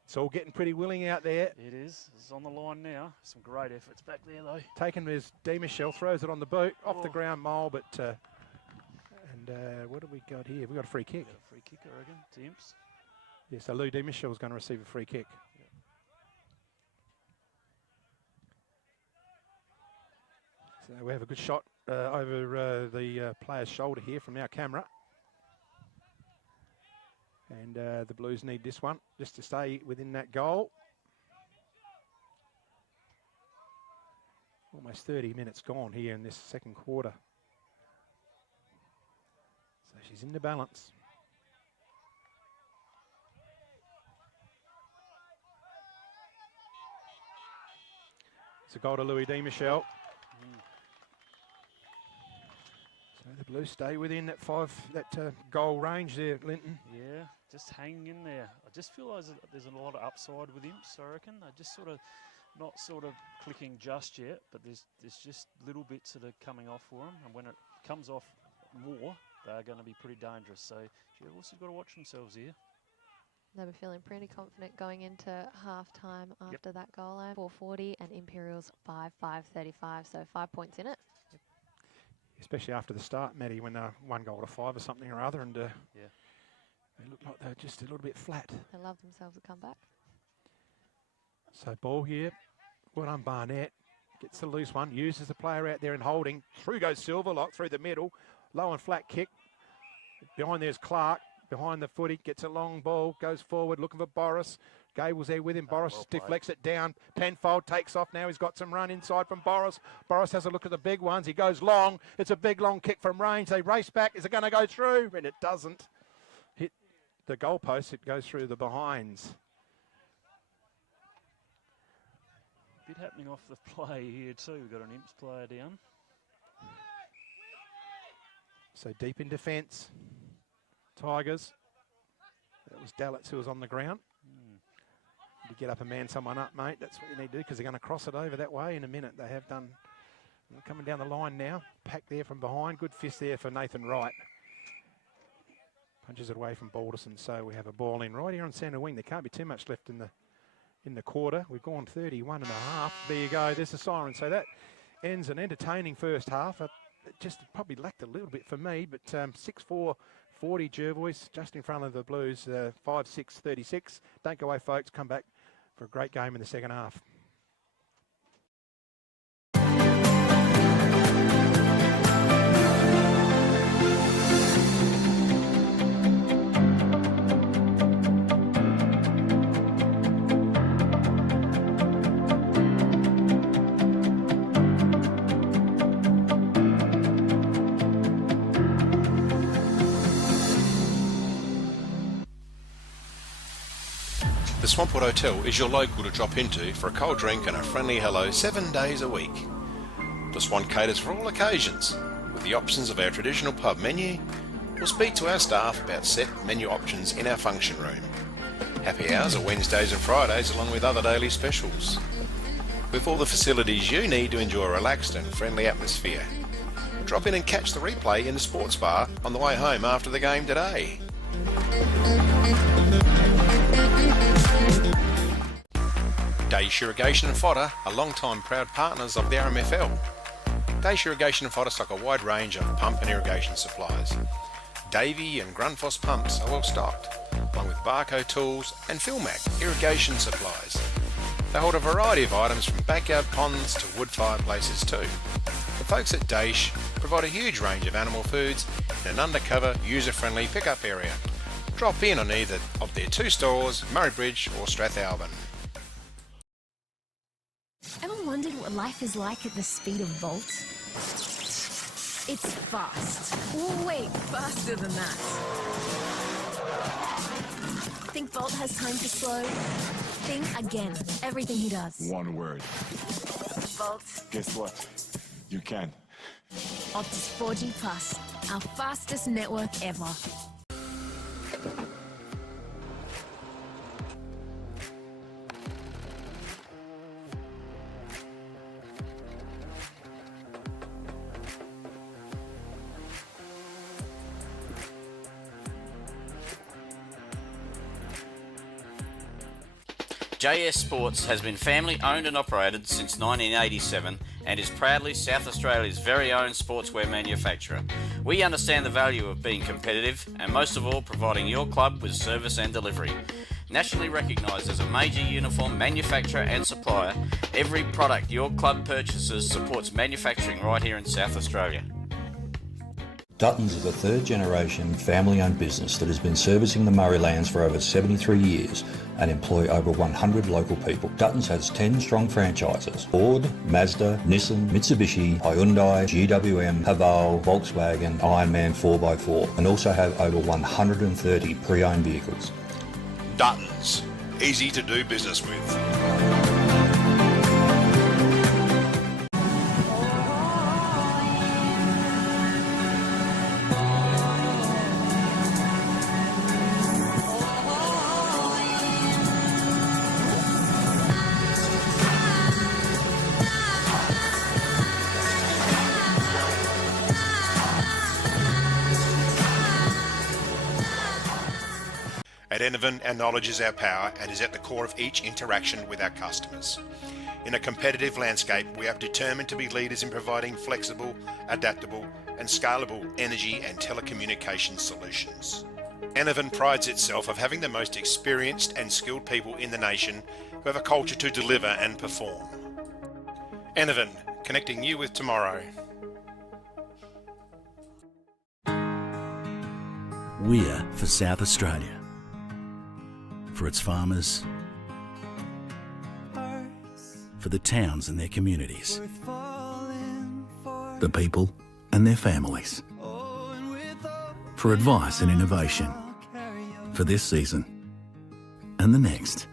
It's all getting pretty willing out there. It is. It's on the line now. Some great efforts back there, though. Taken as Demichel throws it on the boot. Off the ground, Mole, but... what have we got here? We've got a free kick. A free kick, I reckon. Timps. Yeah, so Lou Demichel is going to receive a free kick. So we have a good shot over the player's shoulder here from our camera. And the Blues need this one just to stay within that goal. Almost 30 minutes gone here in this second quarter. So she's in the balance. It's a goal to Louis D. Michel. So the Blues stay within that goal range there, Linton. Yeah, just hanging in there. I just feel like there's a lot of upside with Imps, I reckon. They're just not clicking just yet, but there's just little bits that are coming off for them. And when it comes off more, they're going to be pretty dangerous. So you've also got to watch themselves here. They were feeling pretty confident going into half-time after that goal line. 4:40 and Imperials 5-5-35, so 5 points in it. Yep. Especially after the start, Maddie, when they're 1-5 or something or other, and they looked like they're just a little bit flat. They love themselves a comeback. So ball here, well done Barnett, gets the loose one, uses the player out there and holding. Through goes Silverlock through the middle, low and flat kick. Behind there's Clark. Behind the footy, gets a long ball, goes forward, looking for Boris. Gable's there with him. Boris deflects it down. Penfold takes off now. He's got some run inside from Boris. Boris has a look at the big ones. He goes long. It's a big, long kick from range. They race back. Is it going to go through? And it doesn't. Hit the goalpost. It goes through the behinds. Bit happening off the play here too. We've got an Imps player down. So deep in defence. Tigers. That was Dallitz who was on the ground. To get up and man someone up, mate. That's what you need to do because they're going to cross it over that way in a minute. They have done. They're coming down the line now. Pack there from behind. Good fist there for Nathan Wright. Punches it away from Balderson. So we have a ball in right here on centre wing. There can't be too much left in the quarter. We've gone 31 and a half. There you go. There's the siren. So that ends an entertaining first half. It just probably lacked a little bit for me, but 6-4. 40 Jervois just in front of the Blues, 5-6-36. Don't go away, folks. Come back for a great game in the second half. The Swampwood Hotel is your local to drop into for a cold drink and a friendly hello 7 days a week. The Swan caters for all occasions with the options of our traditional pub menu. We'll speak to our staff about set menu options in our function room. Happy hours are Wednesdays and Fridays along with other daily specials. With all the facilities you need to enjoy a relaxed and friendly atmosphere. Drop in and catch the replay in the sports bar on the way home after the game today. Daesh Irrigation and Fodder are long-time proud partners of the RMFL. Daesh Irrigation and Fodder stock a wide range of pump and irrigation supplies. Davey and Grundfos pumps are well stocked, along with Barco tools and Philmac irrigation supplies. They hold a variety of items from backyard ponds to wood fireplaces too. The folks at Daesh provide a huge range of animal foods in an undercover, user-friendly pickup area. Drop in on either of their 2 stores, Murray Bridge or Strathalbyn. Ever wondered what life is like at the speed of Volt? It's fast. Oh, wait, faster than that. Think Volt has time to slow? Think again. Everything he does. One word. Volt. Guess what? You can. Optus 4G Plus, our fastest network ever. JS Sports has been family owned and operated since 1987 and is proudly South Australia's very own sportswear manufacturer. We understand the value of being competitive and most of all providing your club with service and delivery. Nationally recognised as a major uniform manufacturer and supplier, every product your club purchases supports manufacturing right here in South Australia. Duttons is a third-generation family-owned business that has been servicing the Murraylands for over 73 years and employ over 100 local people. Duttons has 10 strong franchises: Ford, Mazda, Nissan, Mitsubishi, Hyundai, GWM, Haval, Volkswagen, Ironman 4x4, and also have over 130 pre-owned vehicles. Duttons, easy to do business with. At Enervin, our knowledge is our power and is at the core of each interaction with our customers. In a competitive landscape, we are determined to be leaders in providing flexible, adaptable and scalable energy and telecommunications solutions. Enervin prides itself of having the most experienced and skilled people in the nation who have a culture to deliver and perform. Enervin, connecting you with tomorrow. We're for South Australia. For its farmers, for the towns and their communities, the people and their families, for advice and innovation, for this season and the next,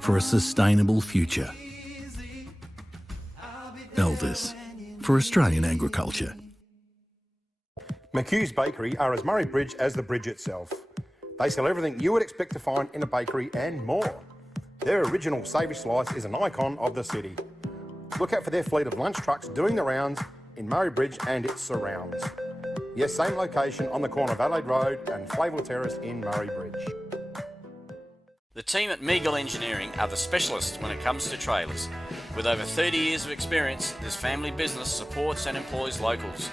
for a sustainable future. Elders, for Australian agriculture. McHugh's Bakery are as Murray Bridge as the bridge itself. They sell everything you would expect to find in a bakery and more. Their original savoury slice is an icon of the city. Look out for their fleet of lunch trucks doing the rounds in Murray Bridge and its surrounds. Yes, same location on the corner of Adelaide Road and Flavel Terrace in Murray Bridge. The team at Meagle Engineering are the specialists when it comes to trailers. With over 30 years of experience, this family business supports and employs locals.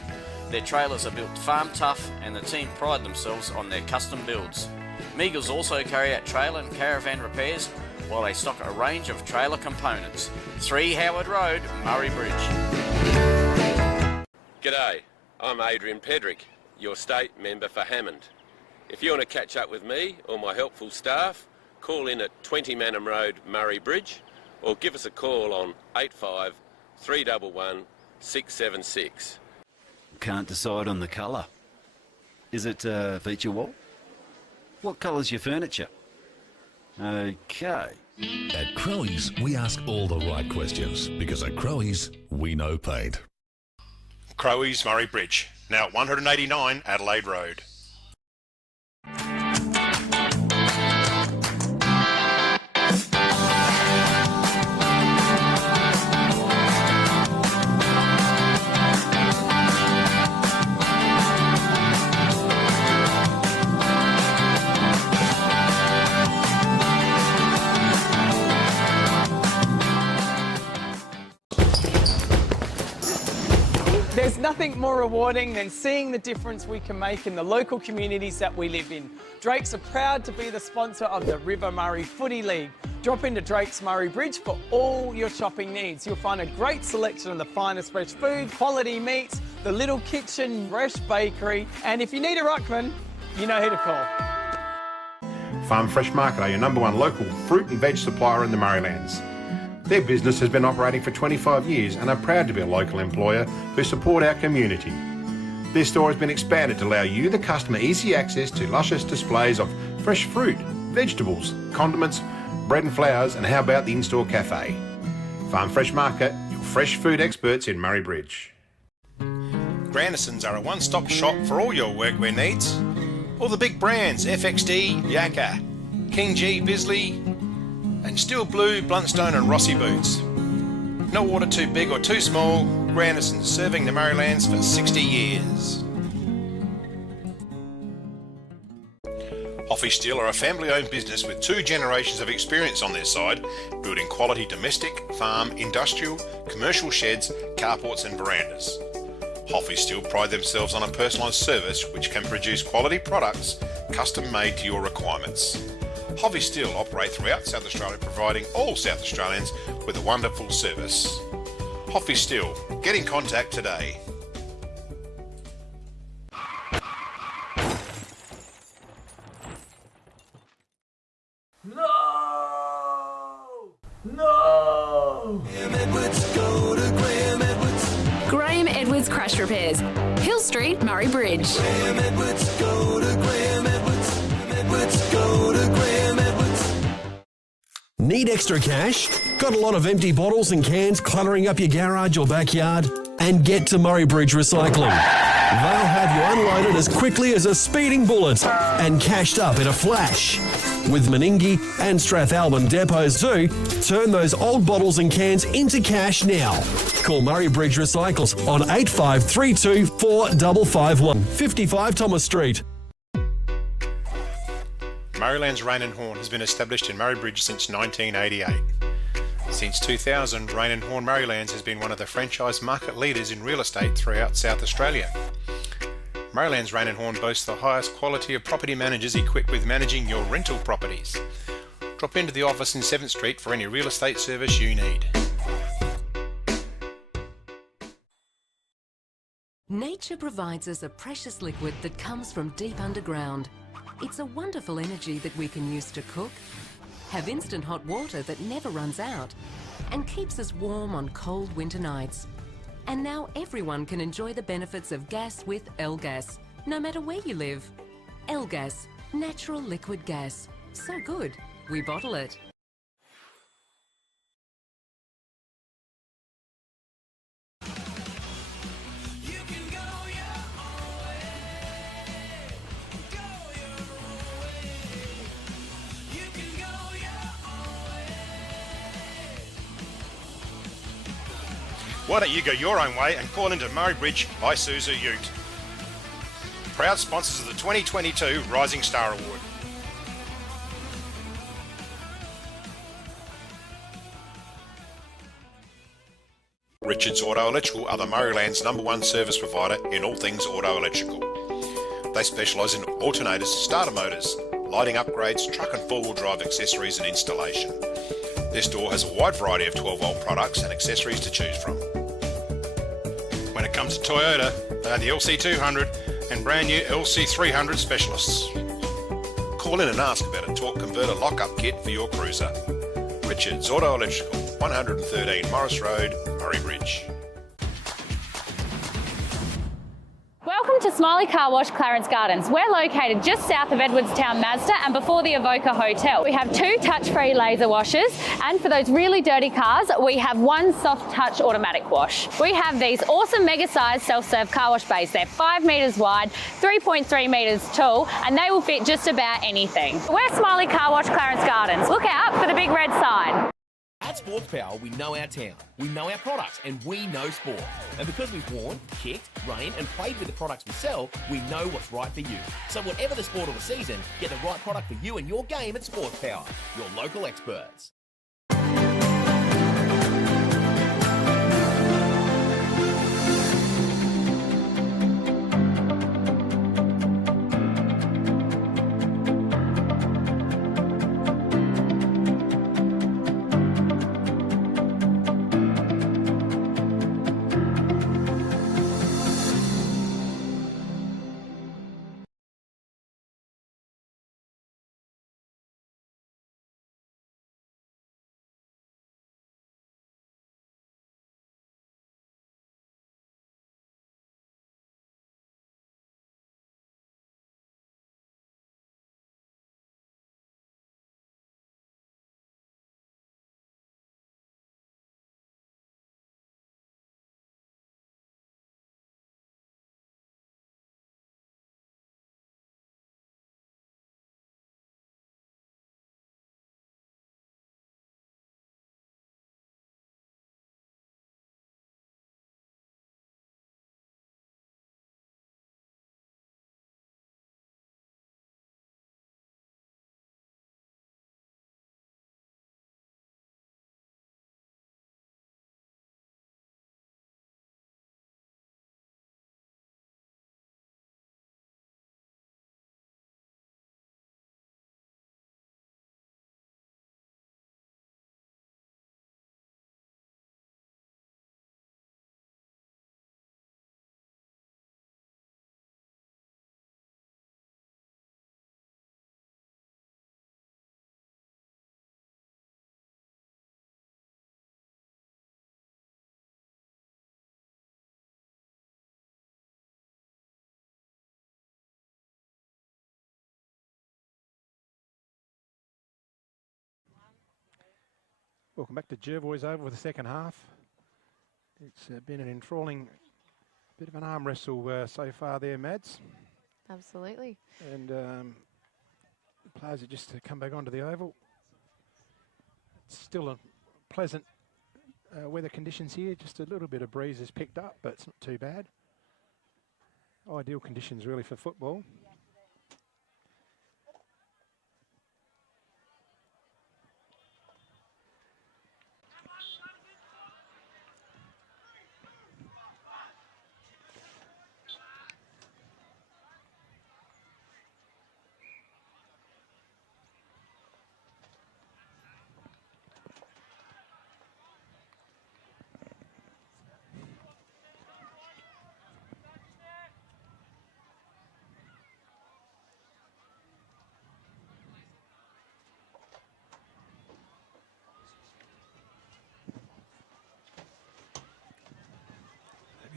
Their trailers are built farm tough and the team pride themselves on their custom builds. Meagles also carry out trailer and caravan repairs while they stock a range of trailer components. 3 Howard Road, Murray Bridge. G'day, I'm Adrian Pedrick, your state member for Hammond. If you want to catch up with me or my helpful staff, call in at 20 Manham Road, Murray Bridge, or give us a call on 85 311 676. Can't decide on the colour. Is it feature wall? What colour's your furniture? Okay. At Crowe's, we ask all the right questions because at Crowe's, we know paint. Crowe's Murray Bridge, now at 189 Adelaide Road. There's nothing more rewarding than seeing the difference we can make in the local communities that we live in. Drake's are proud to be the sponsor of the River Murray Footy League. Drop into Drake's Murray Bridge for all your shopping needs. You'll find a great selection of the finest fresh food, quality meats, the little kitchen, fresh bakery, and if you need a ruckman, you know who to call. Farm Fresh Market are your #1 local fruit and veg supplier in the Murraylands. Their business has been operating for 25 years and are proud to be a local employer who support our community. Their store has been expanded to allow you, the customer, easy access to luscious displays of fresh fruit, vegetables, condiments, bread and flowers, and how about the in-store cafe? Farm Fresh Market, your fresh food experts in Murray Bridge. Grandisons are a one-stop shop for all your workwear needs. All the big brands, FXD, Yakka, King G, Bisley, and Steel Blue, Bluntstone and Rossi boots. No order too big or too small, Grandisons serving the Murraylands for 60 years. Hoffy Steel are a family-owned business with 2 generations of experience on their side, building quality domestic, farm, industrial, commercial sheds, carports and verandas. Hoffy Steel pride themselves on a personalised service which can produce quality products custom-made to your requirements. Hoffy Steel operate throughout South Australia, providing all South Australians with a wonderful service. Hoffy Steel, get in contact today. Graham Edwards Crash Repairs, Hill Street, Murray Bridge. Need extra cash? Got a lot of empty bottles and cans cluttering up your garage or backyard? And get to Murray Bridge Recycling. They'll have you unloaded as quickly as a speeding bullet and cashed up in a flash. With Meningie and Strathalbyn depots too, turn those old bottles and cans into cash now. Call Murray Bridge Recycles on 8532 4551 55 Thomas Street. Maryland's Rain and Horn has been established in Murray Bridge since 1988. Since 2000, Rain and Horn Marylands has been one of the franchise market leaders in real estate throughout South Australia. Maryland's Rain and Horn boasts the highest quality of property managers equipped with managing your rental properties. Drop into the office in 7th Street for any real estate service you need. Nature provides us a precious liquid that comes from deep underground. It's a wonderful energy that we can use to cook, have instant hot water that never runs out, and keeps us warm on cold winter nights. And now everyone can enjoy the benefits of gas with L-Gas, no matter where you live. L-Gas, natural liquid gas. So good, we bottle it. Why don't you go your own way and call into Murray Bridge Isuzu Ute? Proud sponsors of the 2022 Rising Star Award. Richards Auto Electrical are the Maryland's #1 service provider in all things auto electrical. They specialise in alternators, starter motors, lighting upgrades, truck and four-wheel drive accessories and installation. Their store has a wide variety of 12-volt products and accessories to choose from. When it comes to Toyota, they are the LC200 and brand new LC300 specialists. Call in and ask about a torque converter lock-up kit for your cruiser. Richards Auto Electrical, 113 Morris Road, Murray Bridge. Welcome to Smiley Car Wash, Clarence Gardens. We're located just south of Edwardstown Mazda and before the Evoca Hotel. We have 2 touch-free laser washers, and for those really dirty cars, we have 1 soft touch automatic wash. We have these awesome mega-sized self-serve car wash bays. They're 5 metres wide, 3.3 metres tall, and they will fit just about anything. We're Smiley Car Wash, Clarence Gardens. Look out for the big red sign. At Sports Power, we know our town, we know our products, and we know sport. And because we've worn, kicked, rained, and played with the products we sell, we know what's right for you. So whatever the sport or the season, get the right product for you and your game at Sports Power, your local experts. Welcome back to Jervois Oval for the second half. It's been an enthralling bit of an arm wrestle so far there, Mads. Absolutely. And the players have just come back onto the oval. It's still a pleasant weather conditions here. Just a little bit of breeze has picked up, but it's not too bad. Ideal conditions really for football.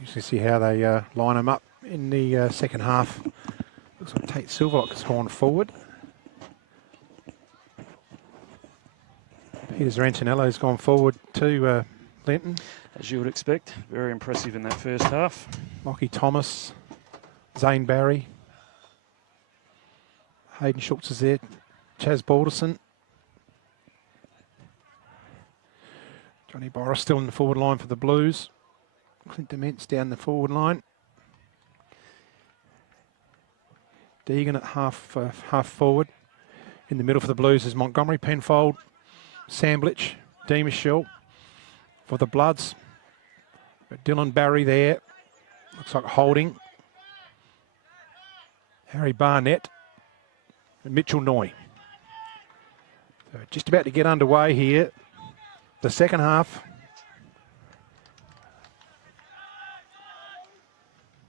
You can see how they line them up in the second half. Looks like Tate Silverlock has gone forward. Peter Zarantinello's gone forward to Linton. As you would expect, very impressive in that first half. Lockie Thomas, Zane Barry, Hayden Schultz is there, Chaz Balderson. Johnny Boris still in the forward line for the Blues. Clint Dement's down the forward line. Deegan at half forward. In the middle for the Blues is Montgomery, Penfold, Samblich, D. Michelle. For the Bloods, got Dylan Barry there. Looks like holding. Harry Barnett and Mitchell Noy. So just about to get underway here. The second half.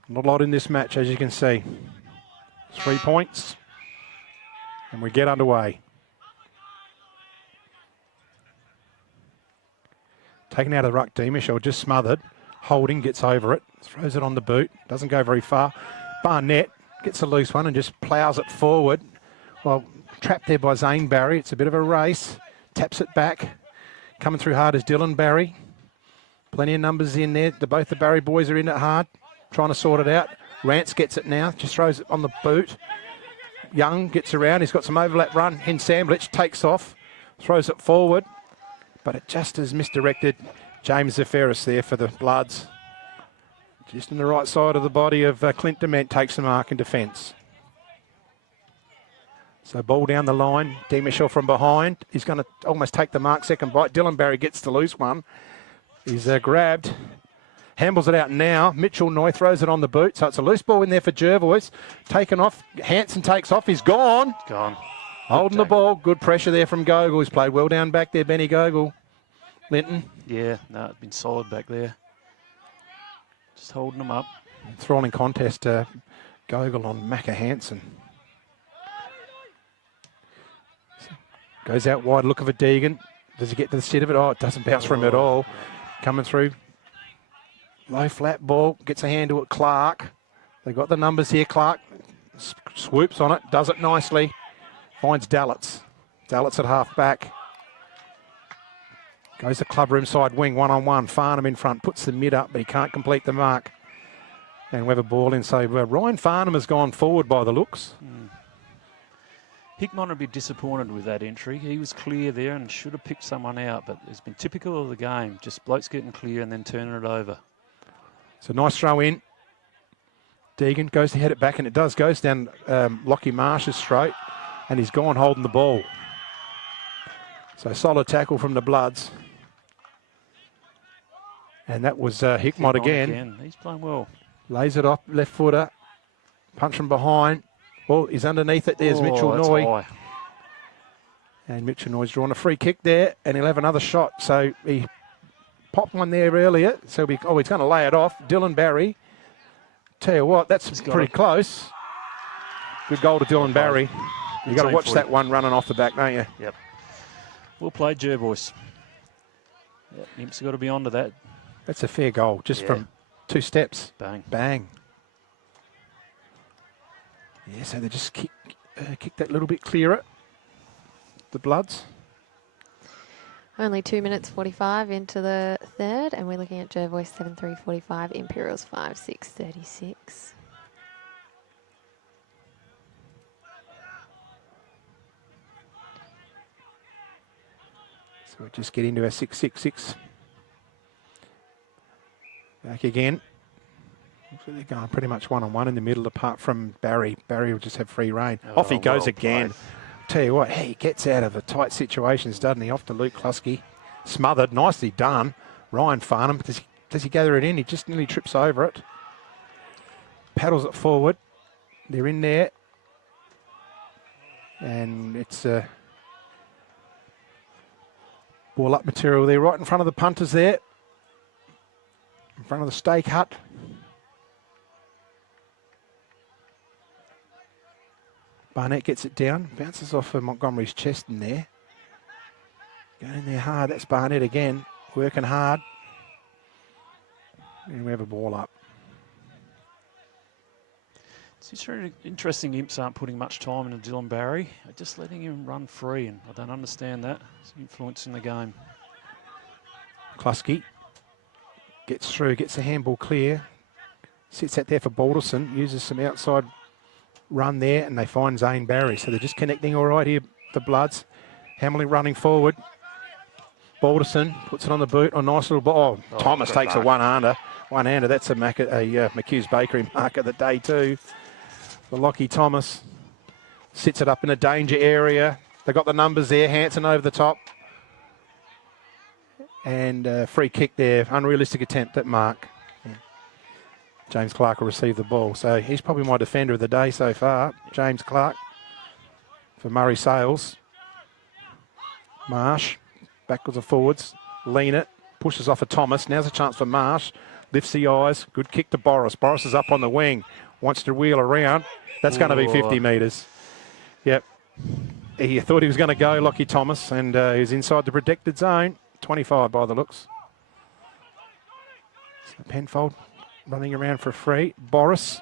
Not a lot in this match, as you can see. 3 points. And we get underway. Taken out of the ruck, D. Michelle just smothered. Holding, gets over it. Throws it on the boot. Doesn't go very far. Barnett gets a loose one and just ploughs it forward. Well, trapped there by Zane Barry. It's a bit of a race. Taps it back. Coming through hard is Dylan Barry. Plenty of numbers in there. Both the Barry boys are in it hard. Trying to sort it out. Rance gets it now. Just throws it on the boot. Young gets around. He's got some overlap run. Hen Samblich takes off. Throws it forward. But it just as misdirected. James Zaferis there for the Bloods. Just on the right side of the body of Clint Dement takes the mark in defence. So ball down the line. D. Michelle from behind. He's going to almost take the mark. Second bite. Dylan Barry gets the loose one. He's grabbed. Handles it out now. Mitchell Noy throws it on the boot. So it's a loose ball in there for Jervois. Taken off. Hanson takes off. He's gone. Gone. Holding the ball. Good pressure there from Gogol. He's played well down back there, Benny Gogol. Linton. Yeah, no, it's been solid back there. Just holding them up. Thrown in contest, Gogol on Macca Hanson. Goes out wide, look of a Deegan. Does he get to the sit of it? Oh, it doesn't bounce from him at all. Coming through. Low flat ball, gets a hand to it, Clark. They've got the numbers here, Clark. Swoops on it, does it nicely. Finds Dallitz. Dallitz at half back. Goes the club room side wing, one-on-one. Farnham in front, puts the mid up, but he can't complete the mark. And we have a ball in. So Ryan Farnham has gone forward by the looks. Hickmon would be disappointed with that entry. He was clear there and should have picked someone out, but it's been typical of the game. Just blokes getting clear and then turning it over. So nice throw in. Deegan goes to head it back, and it does. Goes down Lockie Marsh's throat, and he's gone holding the ball. So solid tackle from the Bloods. And that was Hickmott again. He's playing well. Lays it off, left footer. Punch from behind. Well, he's underneath it. There's Mitchell Noy. High. And Mitchell Noy's drawn a free kick there, and he'll have another shot. So he popped one there earlier. So he's going to lay it off. Dylan Barry. Tell you what, that's pretty close. Good goal to Dylan Barry. You've got to watch that one running off the back, don't you? Yep. Well played, Jervois. Yep, Imps have got to be onto that. That's a fair goal, just from 2 steps. Bang. Bang. Yeah, so they just kick that little bit clearer. The Bloods. Only 2 minutes 45 into the third, and we're looking at Jervois 7-3-45, Imperials 5-6-36. So we'll just get into our 6-6-6. Back again. So they're going pretty much one-on-one in the middle, apart from Barry. Barry will just have free rein. Off he goes again. Tell you what, he gets out of the tight situations, doesn't he? Off to Luke Klusky. Smothered, nicely done. Ryan Farnham, does he gather it in? He just nearly trips over it. Paddles it forward. They're in there. And it's ball up material there, right in front of the punters there. In front of the stake hut. Barnett gets it down, bounces off of Montgomery's chest in there. Going in there hard, that's Barnett again, working hard. And we have a ball up. It's really interesting imps aren't putting much time into Dylan Barry. They're just letting him run free, and I don't understand that. It's influencing the game. Klusky gets through, gets the handball clear. Sits out there for Balderson, uses some outside run there, and they find Zane Barry. So they're just connecting all right here, the Bloods. Hamlin running forward. Balderson puts it on the boot. A nice little ball. Oh, Thomas takes a one-hander. One-hander. That's a McHugh's Bakery mark of the day too. For Lockie Thomas. Sits it up in a danger area. They got the numbers there. Hanson over the top. And free kick there. Unrealistic attempt at mark. Yeah. James Clark will receive the ball. So he's probably my defender of the day so far. James Clark for Murray Sales. Marsh. Backwards and forwards. Lean it. Pushes off of Thomas. Now's a chance for Marsh. Lifts the eyes. Good kick to Boris. Boris is up on the wing. Wants to wheel around. That's going to be 50 metres. Yep. He thought he was going to go, Lockie Thomas, and he's inside the protected zone. 25 by the looks. So Penfold running around for a free. Boris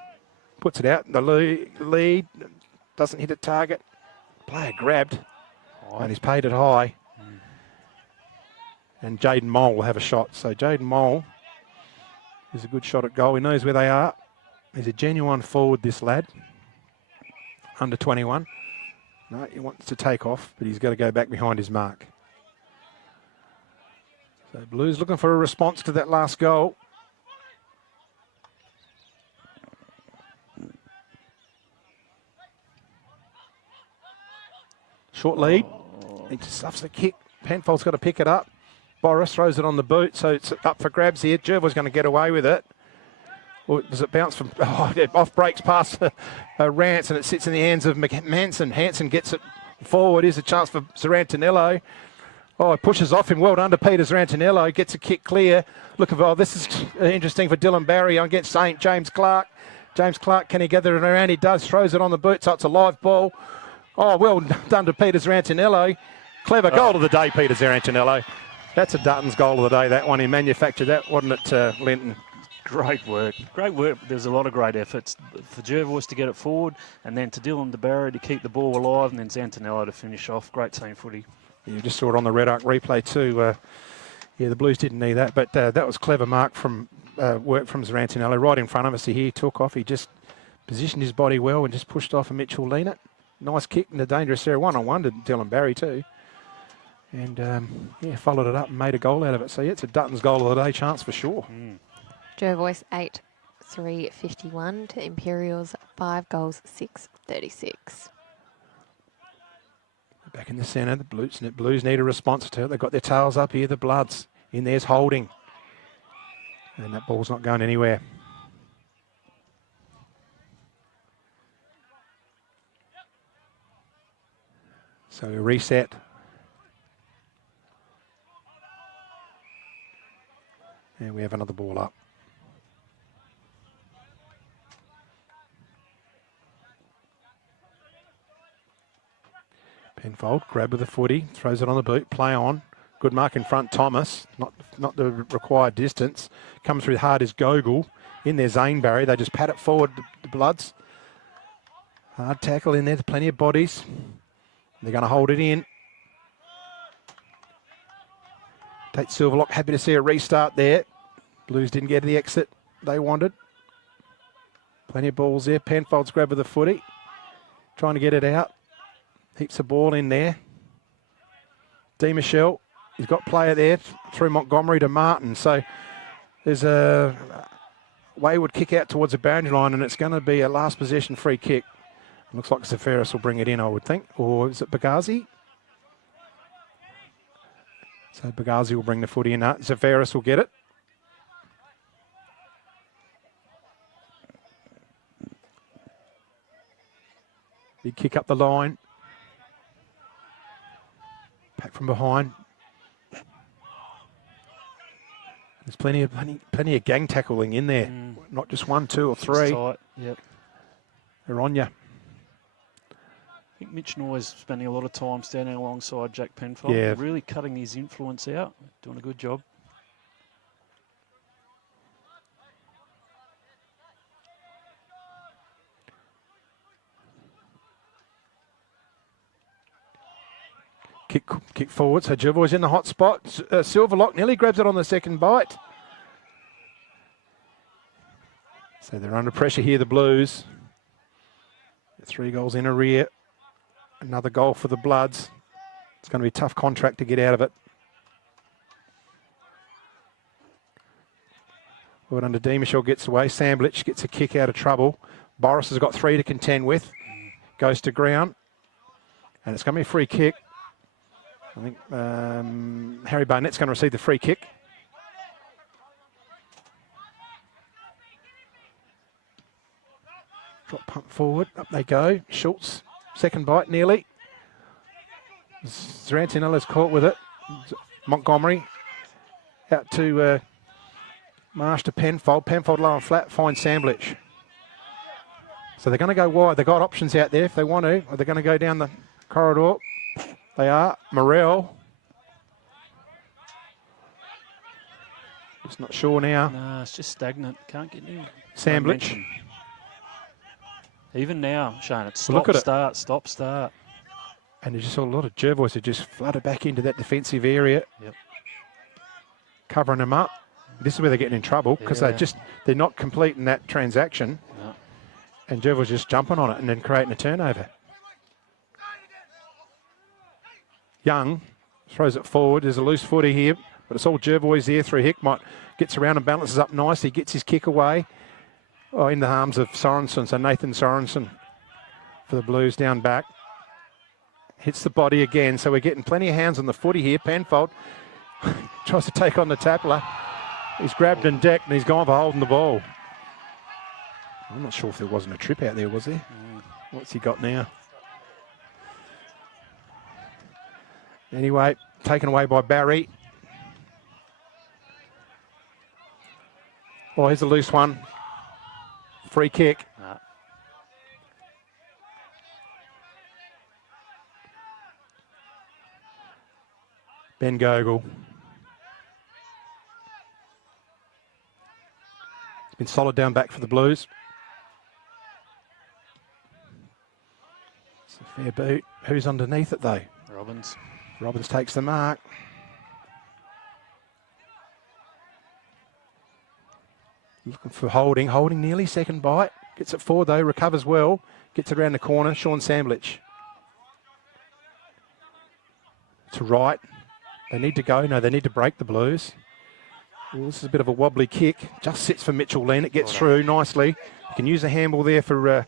puts it out. The lead doesn't hit a target. Player grabbed. And he's paid it high. And Jaden Mole will have a shot. So Jaden Mole is a good shot at goal. He knows where they are. He's a genuine forward, this lad. Under 21. No, he wants to take off, but he's got to go back behind his mark. So Blues looking for a response to that last goal. Short lead. He just stuffs the kick. Penfold's got to pick it up. Boris throws it on the boot, so it's up for grabs here. Jervoy's going to get away with it. Or does it bounce from off breaks past Rance, and it sits in the hands of Manson. Hanson gets it forward. Here's a chance for Zarantinello. Oh, it pushes off him. Well done to Peter Zarantinello. Gets a kick clear. Looking for, this is interesting for Dylan Barry against St. James Clark. James Clark, can he gather it around? He does. Throws it on the boot, so it's a live ball. Oh, well done to Peter Zarantinello. Clever goal of the day, Peter Zarantinello. That's a Dutton's goal of the day, that one. He manufactured that, wasn't it, Linton? Great work. Great work. There's a lot of great efforts for Jervois to get it forward, and then to Dylan DeBarry to keep the ball alive, and then Zantinello to finish off. Great team footy. You just saw it on the Red Arc replay too. Yeah, the Blues didn't need that, but that was clever mark from work from Zarantinello right in front of us. He took off. He just positioned his body well and just pushed off, and Mitchell lean it. Nice kick in the dangerous area. 1-on-1 to Dylan Barry too. And yeah, followed it up and made a goal out of it. So yeah, it's a Dutton's goal of the day chance for sure. Jervois 8-3-51 to Imperials 5 goals 6-36. Back in the centre, the Blues need a response to it. They've got their tails up here, the Bloods. In there's Holding. And that ball's not going anywhere. So we reset. And we have another ball up. Penfold, grab with the footy, throws it on the boot, play on. Good mark in front, Thomas. Not the required distance. Comes through hard is Gogol. In there, Zane Barry. They just pat it forward, the Bloods. Hard tackle in there, plenty of bodies. They're going to hold it in. Tate Silverlock, happy to see a restart there. Blues didn't get the exit they wanted. Plenty of balls there. Penfold's grab with the footy. Trying to get it out. Heaps of ball in there. D. Michelle, he's got player there through Montgomery to Martin. So there's a wayward kick out towards the boundary line, and it's going to be a last possession free kick. Looks like Zaferis will bring it in, I would think. Or is it Bagazi? So Bagazi will bring the footy in. Zaferis will get it. Big kick up the line. Back from behind. There's plenty of gang tackling in there. Not just 1, 2 or 3. Tight. Yep. They're on you. I think Mitch Noy's spending a lot of time standing alongside Jack Penfold. Yeah. Really cutting his influence out. Doing a good job. Kick forward. So Jervois in the hot spot. Silverlock nearly grabs it on the second bite. So they're under pressure here, the Blues. 3 goals in arrear. Another goal for the Bloods. It's going to be a tough contract to get out of it. Well, under D. Michelle gets away. Samblich gets a kick out of trouble. Boris has got 3 to contend with. Goes to ground. And it's going to be a free kick. I think Harry Barnett's going to receive the free kick. Drop pump forward. Up they go. Schultz. Second bite nearly. Zarantinella's caught with it. Montgomery out to Marsh to Penfold. Penfold low and flat. Finds Samblich. So they're going to go wide. They've got options out there if they want to. Or they're going to go down the corridor. They are. Morel. Just not sure now. No, it's just stagnant. Can't get any. Samblich. Even now, Shane, it's Well, stop, look at start, stop, start. And you just saw a lot of Jervois who just flooded back into that defensive area. Yep. Covering them up. This is where they're getting in trouble because they're not completing that transaction. No. And Jervois just jumping on it and then creating a turnover. Young throws it forward. There's a loose footy here, but it's all Jervois there through Hickmott. Gets around and balances up nicely. Gets his kick away. Oh, in the arms of Sorensen. So Nathan Sorensen for the Blues down back. Hits the body again. So we're getting plenty of hands on the footy here. Penfold tries to take on the tackler. He's grabbed and decked and he's gone for holding the ball. I'm not sure if there wasn't a trip out there, was there? What's he got now? Anyway, taken away by Barry. Oh, here's a loose one. Free kick. Ben Gogol. It's been solid down back for the Blues. It's a fair boot. Who's underneath it though? Robbins. Robbins takes the mark. Looking for Holding. Holding nearly second bite. Gets it forward though. Recovers well. Gets it around the corner. Sean Samblich. To right. They need to go. No, they need to break the Blues. Well, this is a bit of a wobbly kick. Just sits for Mitchell Len. It gets through nicely. You can use the handball there for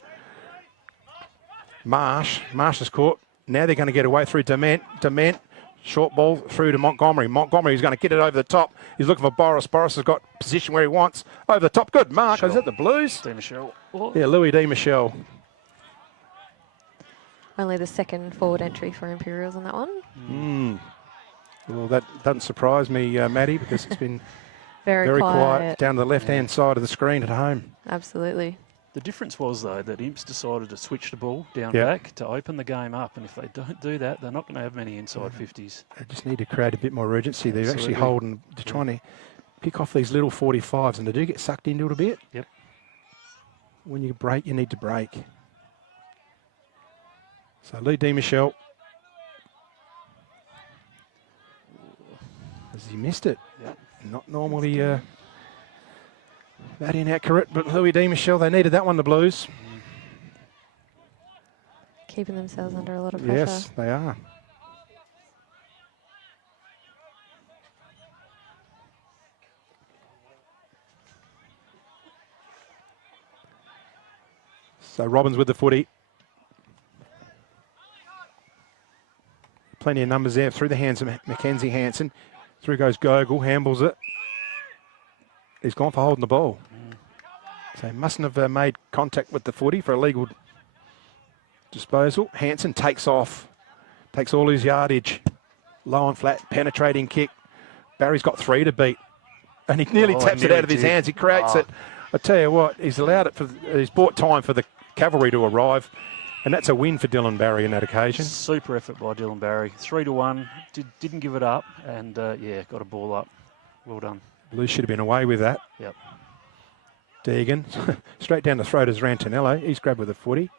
Marsh. Marsh is caught. Now they're going to get away through Dement. Dement. Short ball through to Montgomery. Montgomery's going to get it over the top. He's looking for Boris. Boris has got position where he wants. Over the top. Good mark. Is that the Blues? D. Michelle. Yeah, Louis D. Michelle. Only the second forward entry for Imperials on that one. Well, that doesn't surprise me, Maddie, because it's been very quiet down the left-hand side of the screen at home. Absolutely. The difference was, though, that Imps decided to switch the ball down back to open the game up. And if they don't do that, they're not going to have many inside 50s. They just need to create a bit more urgency. They're actually Absolutely. holding, they're trying to pick off these little 45s, and they do get sucked into it a bit. Yep. When you break, you need to break. So Lee D. Michelle. Has he missed it? Yep. Not normally that inaccurate, but Louis D. Michelle, they needed that one, the Blues. Keeping themselves under a lot of pressure. Yes, they are. So Robbins with the footy. Plenty of numbers there through the hands of Mackenzie Hansen. Through goes Gogol, handballs it. He's gone for holding the ball. So he mustn't have made contact with the footy for illegal disposal. Hansen takes off, takes all his yardage. Low and flat, penetrating kick. Barry's got 3 to beat. And he nearly taps it out of his hands. He creates it. I tell you what, he's allowed it he's bought time for the cavalry to arrive. And that's a win for Dylan Barry on that occasion. Super effort by Dylan Barry. 3-1. Didn't give it up. And, got a ball up. Well done. Blues should have been away with that. Yep. Deegan, straight down the throat is Rantanello. He's grabbed with the footy.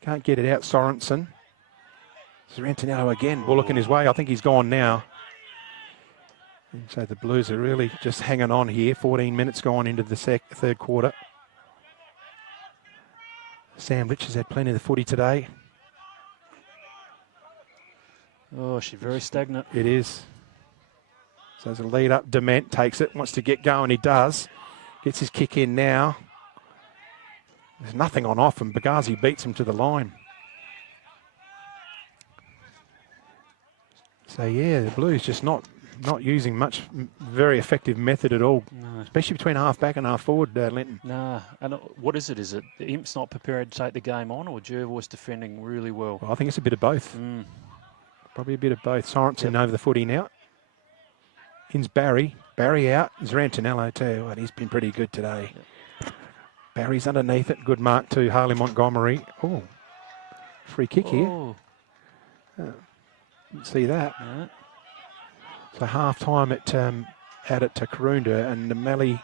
Can't get it out, Sorensen. Sorrentino again, bullocking his way. I think he's gone now. And so the Blues are really just hanging on here. 14 minutes gone into the third quarter. Sam Rich has had plenty of the footy today. Oh, she's very stagnant. It is. So as a lead up, Dement takes it, wants to get going. He does. Gets his kick in now. There's nothing on off, and Bagazi beats him to the line. So yeah, the Blues just not using much very effective method at all, No. especially between half back and half forward, Linton. Nah, and what is it? Is it the Imp's not prepared to take the game on, or Jervois defending really well? Well, I think it's a bit of both. Probably a bit of both. Sorensen over the footy now. In's Barry. Barry out. Zarantinello too. And he's been pretty good today. Barry's underneath it. Good mark to Harley Montgomery. Oh, free kick here. Didn't see that. No. So half time at out at Karoonda, and the Mallee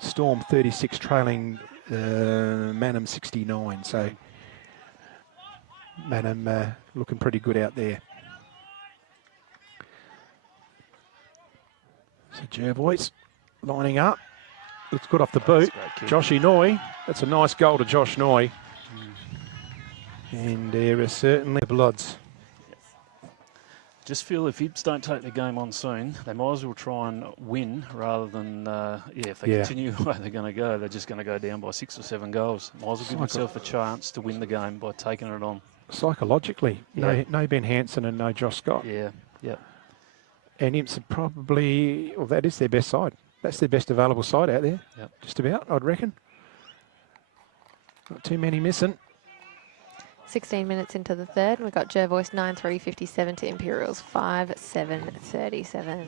Storm 36 trailing Manham 69. So Manham looking pretty good out there. So Jervois lining up. Looks good off the boot. Joshy Noy. That's a nice goal to Josh Noy. And there are certainly bloods. Just feel if Ibs don't take the game on soon, they might as well try and win rather than, if they continue the way they're going to go, they're just going to go down by 6 or 7 goals. Might as well give themselves a chance to win the game by taking it on. Psychologically, no Ben Hansen and no Josh Scott. Yeah. And Imps are probably, well, that is their best side. That's their best available side out there. Just about, I'd reckon. Not too many missing. 16 minutes into the third. We've got Jervois 9-3-57 to Imperials 5-7-37.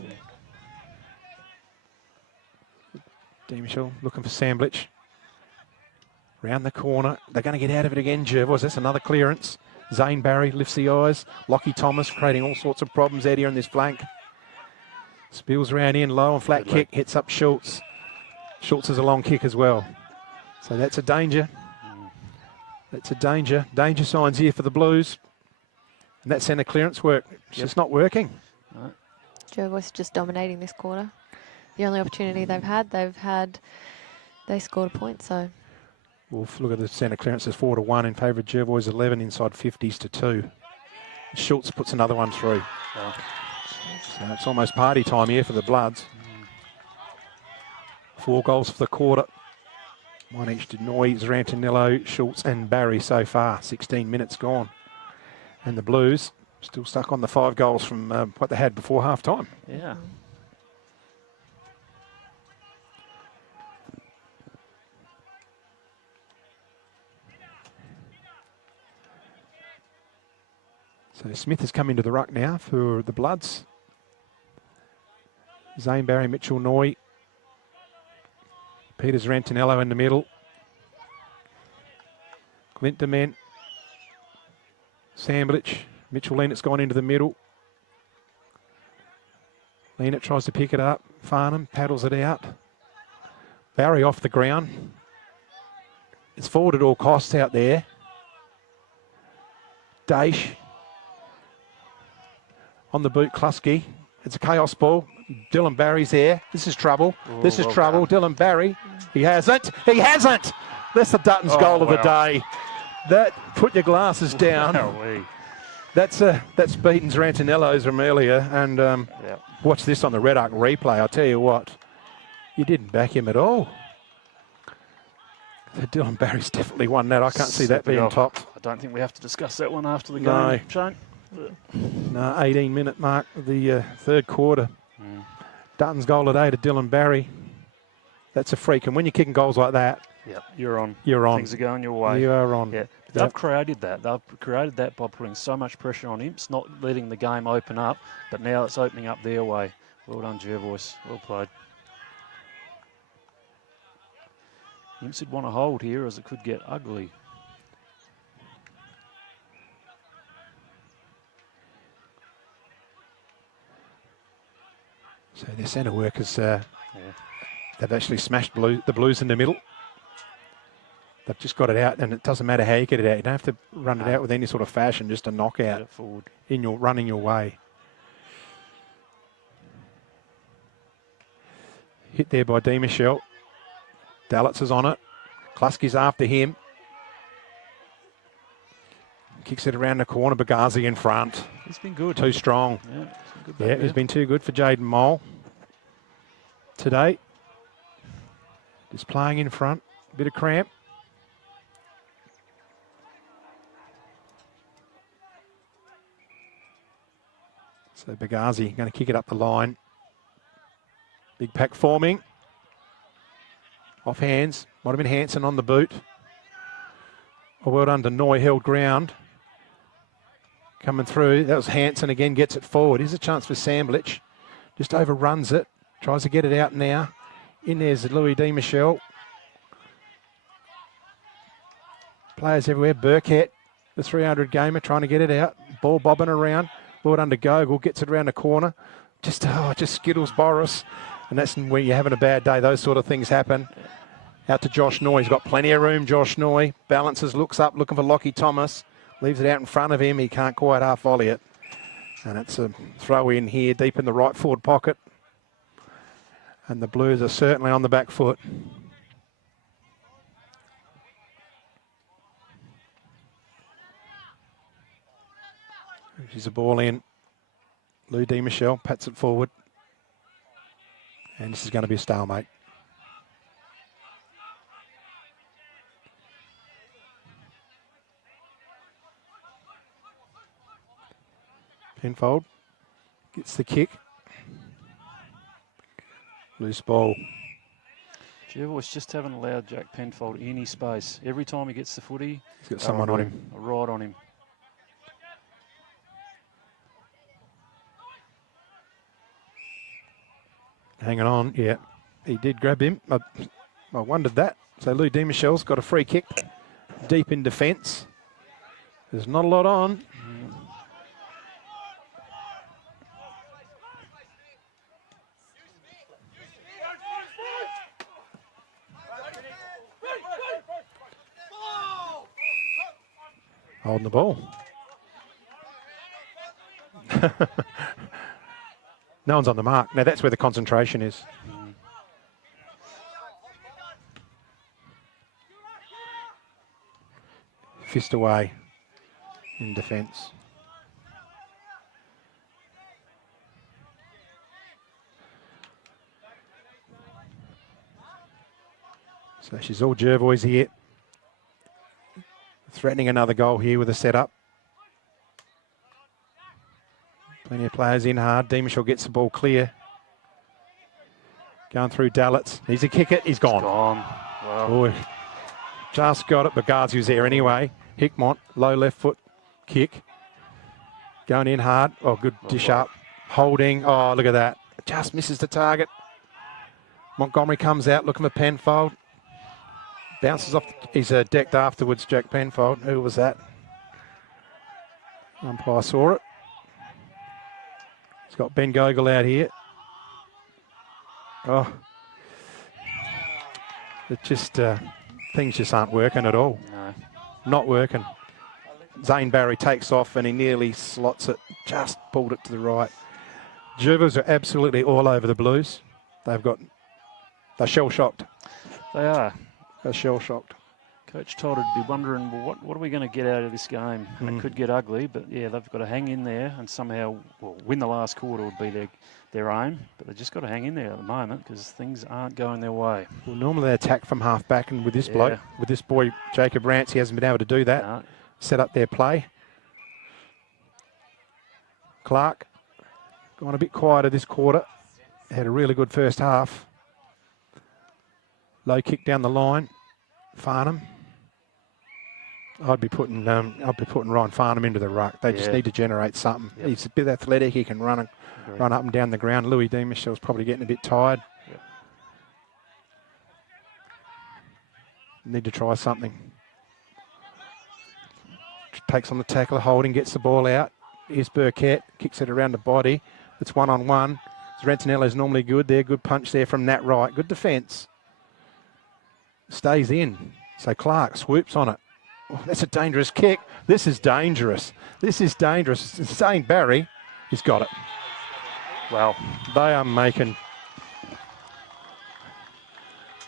Michel looking for Samblich. Round the corner. They're going to get out of it again, Jervois. That's another clearance. Zane Barry lifts the eyes. Lockie Thomas creating all sorts of problems out here on this flank. Spills around in, low and flat kick, hits up Schultz. Schultz has a long kick as well. So that's a danger. That's a danger. Danger signs here for the Blues. And that centre clearance work. It's just not working. Jervois just dominating this quarter. The only opportunity they've had, they scored a point, so. Wolf, look at the centre clearances, 4-1 in favour of Jervois, 11 inside 50s to 2. Schultz puts another one through. So it's almost party time here for the Bloods. 4 goals for the quarter. 1 each to Noy, Zarantinello, Schultz and Barry so far. 16 minutes gone. And the Blues still stuck on the 5 goals from what they had before half time. Yeah. So Smith has come into the ruck now for the Bloods. Zane Barry, Mitchell Noy. Peter Zarantinello in the middle. Clint Dement. Samblich. Mitchell Lennox gone into the middle. Lennox tries to pick it up. Farnham paddles it out. Barry off the ground. It's forward at all costs out there. Daish. On the boot, Klusky. It's a chaos ball. Dylan Barry's there. This is trouble. This is trouble. Dylan Barry. He hasn't. He hasn't. That's the Dutton's goal of the day. That, put your glasses down. That's beaten Zarantinello's from earlier. And watch this on the Red Arc replay. I'll tell you what. You didn't back him at all. So Dylan Barry's definitely won that. I can't see that being topped. I don't think we have to discuss that one after the game, Shane. No, 18-minute mark of the third quarter. Dutton's goal today to Dylan Barry. That's a freak. And when you're kicking goals like that, you're on. You're on. Things are going your way. You are on. Yeah. They've created that. They've created that by putting so much pressure on Imps, not letting the game open up. But now it's opening up their way. Well done, Jervois. Well played. Imps would want to hold here as it could get ugly. So their centre workers, they've actually smashed the Blues in the middle. They've just got it out, and it doesn't matter how you get it out. You don't have to run it out with any sort of fashion, just a knockout forward. in your running your way. Hit there by Di Michelle. Dalitz is on it. Klusky's after him. Kicks it around the corner. Bagazi in front. He's been good. Too strong. Yeah, he's been good Yeah, back he's there. been too good for Jaden Mole today. Just playing in front. Bit of cramp. So Bagazi going to kick it up the line. Big pack forming. Off hands. Might have been Hansen on the boot. Oh, well done to Noy, held ground. Coming through. That was Hansen again, gets it forward. Here's a chance for Samblich. Just overruns it. Tries to get it out now. In there's Louis Di Michelle. Players everywhere. Burkett, the 300 gamer, trying to get it out. Ball bobbing around. Well done to Gogol. Gets it around the corner. Just skittles Boris. And that's when you're having a bad day. Those sort of things happen. Out to Josh Noy. He's got plenty of room, Josh Noy. Balances, looks up, looking for Lockie Thomas. Leaves it out in front of him. He can't quite half volley it. And it's a throw in here, deep in the right forward pocket. And the Blues are certainly on the back foot. She's a ball in. Lou Di Michelle pats it forward. And this is going to be a stalemate. Penfold gets the kick. Loose ball. Jervois just haven't allowed Jack Penfold any space. Every time he gets the footy, he's got someone on him. Right on him. Hanging on, yeah. He did grab him. I wondered that. So Lou Di Michelle's got a free kick deep in defence. There's not a lot on. Holding the ball. No one's on the mark. Now that's where the concentration is. Fist away in defence. So she's all Jervois here. Threatening another goal here with a setup. Plenty of players in hard. Di Michelle gets the ball clear. Going through Dalitz. Needs to kick it. He's gone. Wow. Boy. Just got it. Bagazi was there anyway. Hickmont, low left foot kick. Going in hard. Oh, good dish up. Holding. Oh, look at that. Just misses the target. Montgomery comes out looking for Penfold. Bounces off. He's decked afterwards, Jack Penfold. Who was that? Umpire saw it. He's got Ben Gogol out here. Oh. It just, things just aren't working at all. No. Not working. Zane Barry takes off and he nearly slots it. Just pulled it to the right. Jervos are absolutely all over the Blues. They're shell-shocked. They are. They're shell-shocked. Coach Todd would be wondering, well, what are we going to get out of this game? And it could get ugly, but yeah, they've got to hang in there and somehow win the last quarter would be their aim. But they've just got to hang in there at the moment because things aren't going their way. Well, normally they attack from half back, and with this bloke, with this boy Jacob Rance, he hasn't been able to do that. No. Set up their play. Clark gone a bit quieter this quarter. Had a really good first half. Low kick down the line. Farnham. I'd be putting Ryan Farnham into the ruck. They just need to generate something. Yep. He's a bit athletic. He can run up and down the ground. Louis Di Michelle's probably getting a bit tired. Yep. Need to try something. Takes on the tackle, holding, gets the ball out. Here's Burkett, kicks it around the body. It's one-on-one. Rentonello's normally good there. Good punch there from Nat Wright. Good defence. Stays in. So Clark swoops on it. Oh, that's a dangerous kick. This is dangerous. This is dangerous. Zane Barry, he's got it. Wow. They are making...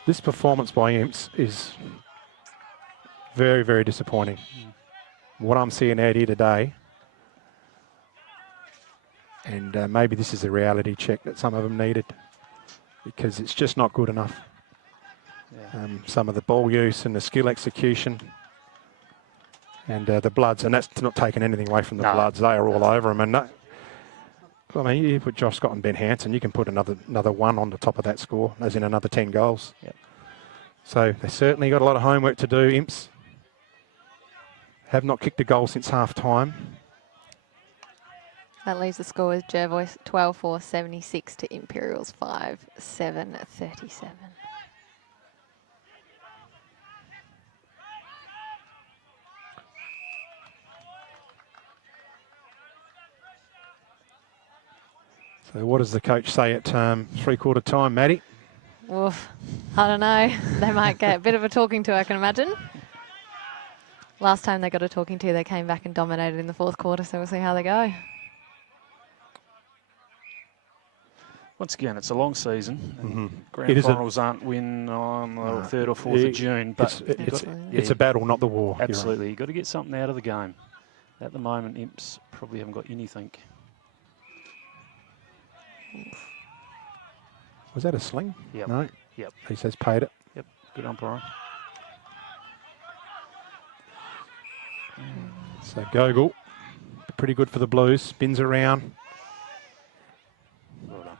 This performance by Imps is very, very disappointing. What I'm seeing out here today, and maybe this is a reality check that some of them needed, because it's just not good enough. Yeah. Some of the ball use and the skill execution and the Bloods, and that's not taking anything away from the Bloods. They are all over them. And I mean, you put Josh Scott and Ben Hansen, you can put another one on the top of that score, as in another 10 goals. Yep. So they certainly got a lot of homework to do, Imps. Have not kicked a goal since half time. That leaves the score as Jervois 12-4, 76 to Imperials 5-7, 37. So what does the coach say at three-quarter time, Maddie? Oof, I don't know. They might get a bit of a talking to, I can imagine. Last time they got a talking to, they came back and dominated in the fourth quarter, so we'll see how they go. Once again, it's a long season. Mm-hmm. Grand finals aren't win on the 3rd or 4th of June, but it's a battle, not the war. Absolutely, you've got to get something out of the game. At the moment, Imps probably haven't got anything. Was that a sling? Yep. No. Yep. He says paid it. Yep. Good umpire. So Gogol, pretty good for the Blues. Spins around. Well done.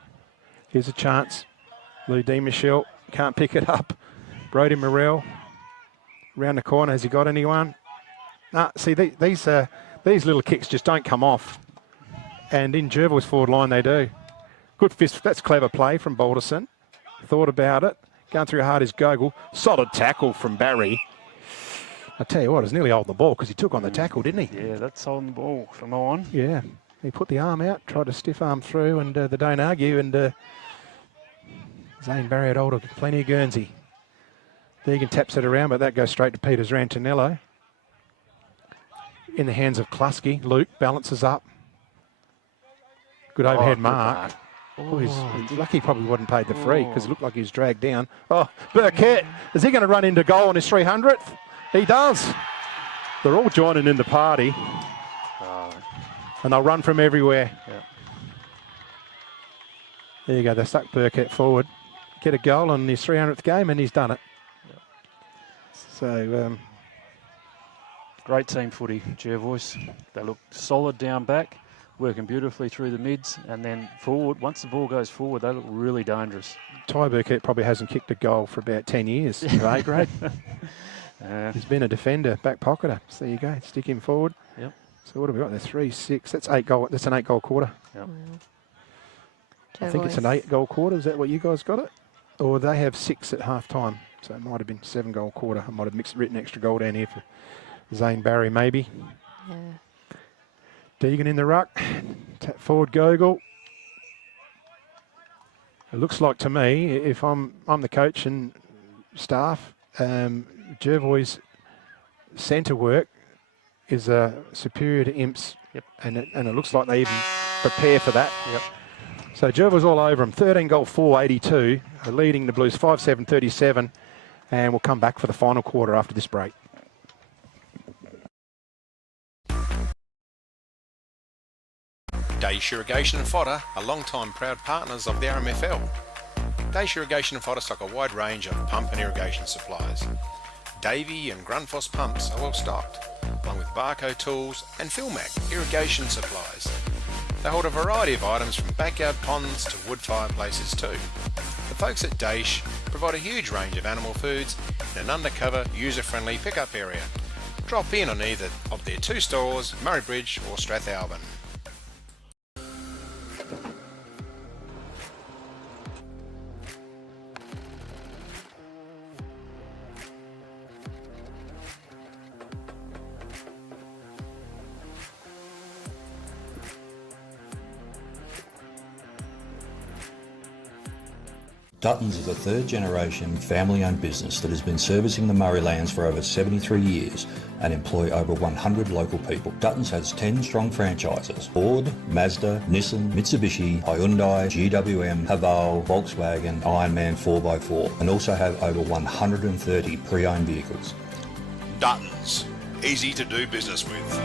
Here's a chance. Lou D. Michelle can't pick it up. Brody Morrell round the corner. Has he got anyone? Nah, see, these little kicks just don't come off. And in Jervois' forward line, they do. Good fist. That's clever play from Balderson. Thought about it. Going through hard is Gogol. Solid tackle from Barry. I tell you what, it's nearly holding the ball because he took on the tackle, didn't he? Yeah, that's holding the ball from on. Yeah. He put the arm out, tried to stiff arm through, and they don't argue. And Zane Barry had hold of plenty of Guernsey. Deegan taps it around, but that goes straight to Peters Rantanello. In the hands of Klusky. Luke balances up. Good overhead mark. Oh, he's lucky he probably wasn't paid the free because it looked like he was dragged down. Oh, Burkett, is he going to run into goal on his 300th? He does. They're all joining in the party. And they'll run from everywhere. Yep. There you go, they stuck Burkett forward. Get a goal on his 300th game and he's done it. Yep. So... great team footy, Jervois. They look solid down back. Working beautifully through the mids and then forward. Once the ball goes forward, they look really dangerous. Ty Burkett probably hasn't kicked a goal for about 10 years in A grade. He's been a defender, back pocketer. So there you go, stick him forward. Yep. So what have we got there? 3, 6. That's 8 goal. That's an 8 goal quarter. Yep. I think it's an 8 goal quarter. Is that what you guys got it? Or they have 6 at half time. So it might have been 7 goal quarter. I might have written extra goal down here for Zane Barry maybe. Yeah. Deegan in the ruck, tap forward Gogol. It looks like to me, if I'm the coach and staff, Jervois' centre work is superior to Imps, and it looks like they even prepare for that. Yep. So Jervois all over him, 13 goal 4, 82, leading the Blues 5-7, 37, and we'll come back for the final quarter after this break. Dace Irrigation and Fodder are long-time proud partners of the RMFL. Dace Irrigation and Fodder stock a wide range of pump and irrigation supplies. Davey and Grundfos pumps are well stocked, along with Barco tools and Philmac irrigation supplies. They hold a variety of items from backyard ponds to wood fireplaces too. The folks at Dace provide a huge range of animal foods in an undercover, user-friendly pickup area. Drop in on either of their 2 stores, Murray Bridge or Strathalbyn. Duttons is a third-generation family-owned business that has been servicing the Murray Lands for over 73 years and employ over 100 local people. Duttons has 10 strong franchises: Ford, Mazda, Nissan, Mitsubishi, Hyundai, GWM, Haval, Volkswagen, Ironman 4x4, and also have over 130 pre-owned vehicles. Duttons, easy to do business with.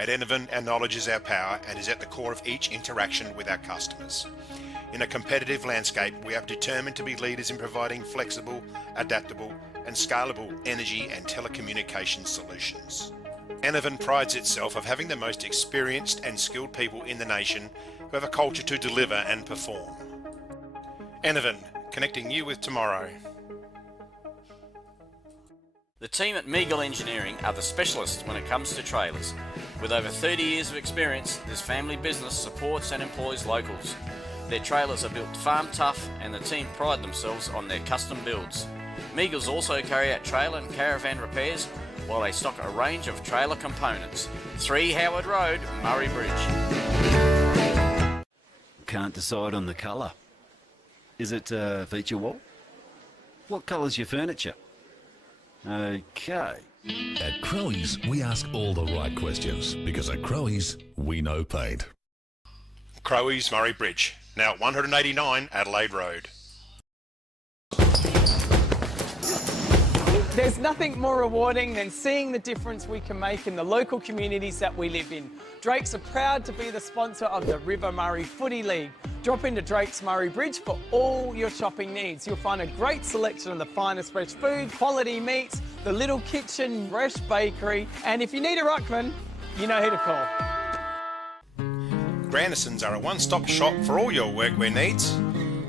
At Enervan, our knowledge is our power and is at the core of each interaction with our customers. In a competitive landscape, we are determined to be leaders in providing flexible, adaptable and scalable energy and telecommunications solutions. Enervan prides itself of having the most experienced and skilled people in the nation who have a culture to deliver and perform. Enervan, connecting you with tomorrow. The team at Meagle Engineering are the specialists when it comes to trailers. With over 30 years of experience, this family business supports and employs locals. Their trailers are built farm tough and the team pride themselves on their custom builds. Meagles also carry out trailer and caravan repairs while they stock a range of trailer components. 3 Howard Road, Murray Bridge. Can't decide on the colour. Is it feature wall? What colour's your furniture? Okay. At Crowe's, we ask all the right questions because at Crowe's, we know paint. Crowe's Murray Bridge, now 189 Adelaide Road. There's nothing more rewarding than seeing the difference we can make in the local communities that we live in. Drakes are proud to be the sponsor of the River Murray Footy League. Drop into Drake's Murray Bridge for all your shopping needs. You'll find a great selection of the finest fresh food, quality meats, the little kitchen, fresh bakery, and if you need a ruckman, you know who to call. Grandisons are a one-stop shop for all your workwear needs.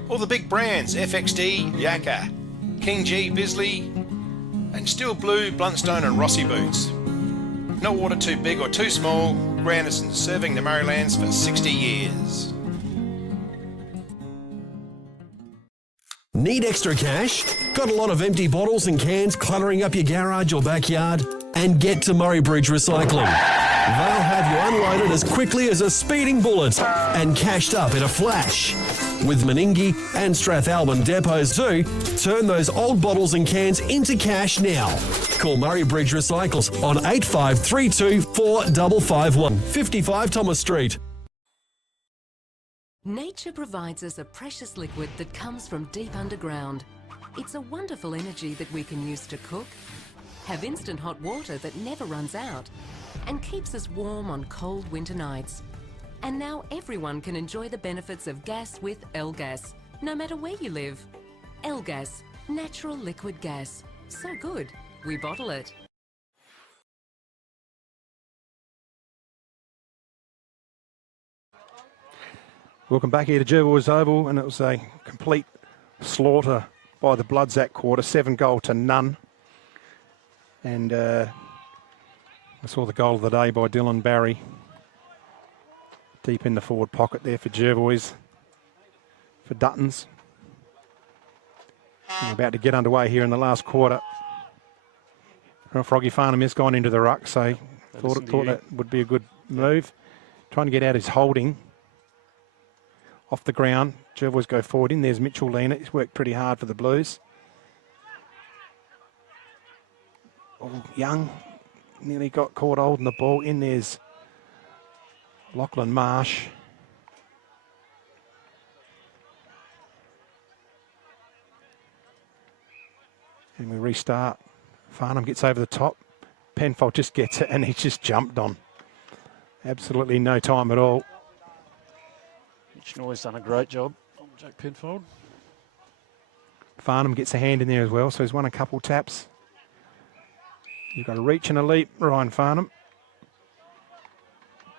All the big brands, FXD, Yakka, King G, Bisley, and Steel Blue, Bluntstone and Rossi boots. No order too big or too small, Grandisons serving the Murray Lands for 60 years. Need extra cash? Got a lot of empty bottles and cans cluttering up your garage or backyard? And get to Murray Bridge Recycling. They'll have you unloaded as quickly as a speeding bullet and cashed up in a flash. With Meningie and Strathalbyn depots too, turn those old bottles and cans into cash now. Call Murray Bridge Recycles on 8532 4551, 55 Thomas Street. Nature provides us a precious liquid that comes from deep underground. It's a wonderful energy that we can use to cook, have instant hot water that never runs out, and keeps us warm on cold winter nights. And now everyone can enjoy the benefits of gas with L-Gas, no matter where you live. L-Gas, natural liquid gas. So good, we bottle it. Welcome back here to Jervois Oval, and it was a complete slaughter by the Bloods that quarter, 7-0 And I saw the goal of the day by Dylan Barry. Deep in the forward pocket there for Jervois, for Duttons. We're about to get underway here in the last quarter. Froggy Farnham has gone into the ruck, so thought that would be a good move. Trying to get out his holding. Off the ground, Jervois go forward in. There's Mitchell Lena. He's worked pretty hard for the Blues. Oh, Young nearly got caught holding the ball. In there's Lachlan Marsh. And we restart. Farnham gets over the top. Penfold just gets it and he just jumped on. Absolutely no time at all. Mitch Noy's done a great job on Jack Penfold. Farnham gets a hand in there as well, so he's won a couple taps. You've got a reach and a leap, Ryan Farnham.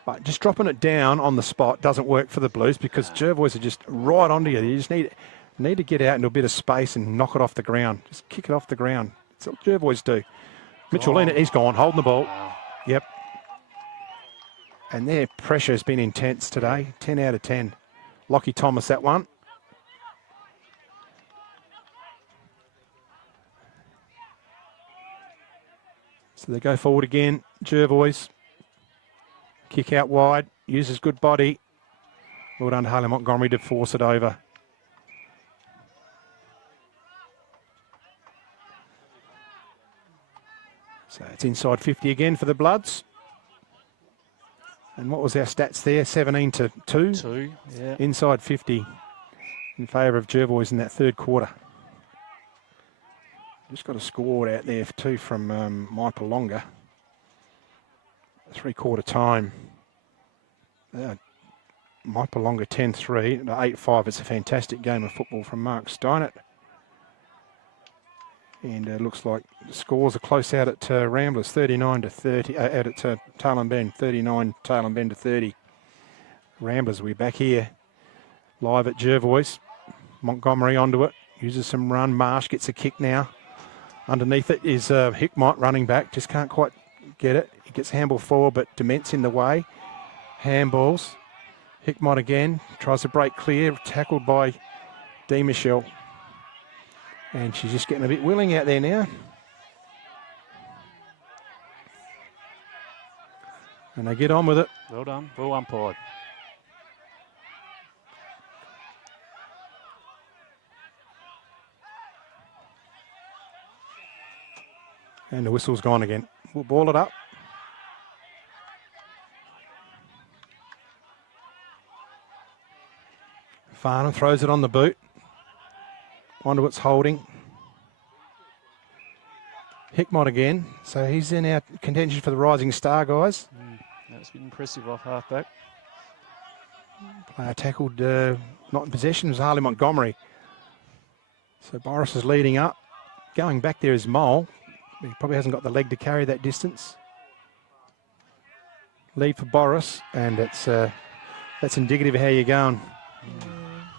But just dropping it down on the spot doesn't work for the Blues because Jervois are just right onto you. You just need to get out into a bit of space and knock it off the ground. Just kick it off the ground. That's what Jervois do. Mitchell Lena, he's gone, holding the ball. Yep. And their pressure has been intense today. 10 out of 10. Lockie Thomas, that one. So they go forward again. Jervois. Kick out wide. Uses good body. Well done to Harley Montgomery to force it over. So it's inside 50 again for the Bloods. And what was our stats there? 17-2. 2, yeah. Inside 50 in favour of Jervois in that third quarter. Just got a score out there too from Michael Longer. 3/4 time. Michael Longer 10-3, 8-5. It's a fantastic game of football from Mark Steinert. And it looks like the scores are close out at Ramblers, 39-30, out at Tailem Bend, 39 Tailem Bend to 30. Ramblers, we're back here, live at Jervois. Montgomery onto it, uses some run. Marsh gets a kick now. Underneath it is Hickmott running back, just can't quite get it. He gets handball forward, but Dement's in the way. Handballs. Hickmott again, tries to break clear, tackled by D. Michelle. And she's just getting a bit willing out there now. And they get on with it. Well done, well umpired. And the whistle's gone again. We'll ball it up. Farnham throws it on the boot. Onto its holding. Hickmott again. So he's in our contention for the Rising Star, guys. That's been impressive off halfback. Player tackled, not in possession, was Harley Montgomery. So Boris is leading up. Going back there is Mole. He probably hasn't got the leg to carry that distance. Lead for Boris, and that's indicative of how you're going.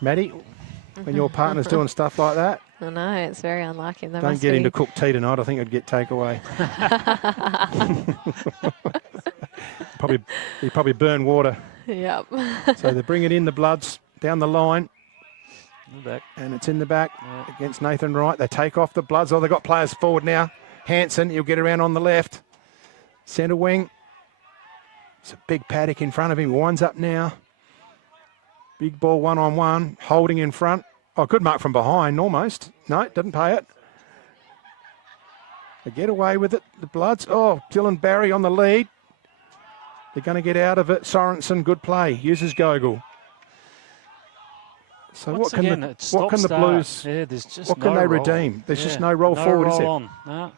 Maddie, when your partner's doing stuff like that. I know, it's very unlike him. Don't get him to cook tea tonight. I think it'd get takeaway. He'd probably burn water. Yep. So they bring it in, the Bloods, down the line. In the back. And it's in the back against Nathan Wright. They take off the Bloods. Oh, they've got players forward now. Hanson, he'll get around on the left. Centre wing. It's a big paddock in front of him. Winds up now. Big ball one-on-one. Holding in front. Oh, good mark from behind, almost. No, doesn't pay it. They get away with it, the Bloods. Oh, Dylan Barry on the lead. They're going to get out of it. Sorensen, good play. Uses Gogol. So Once what can again, the Blues? Yeah, there's just what can no they roll. redeem? There's just Yeah, no roll forward, roll is there? On. No.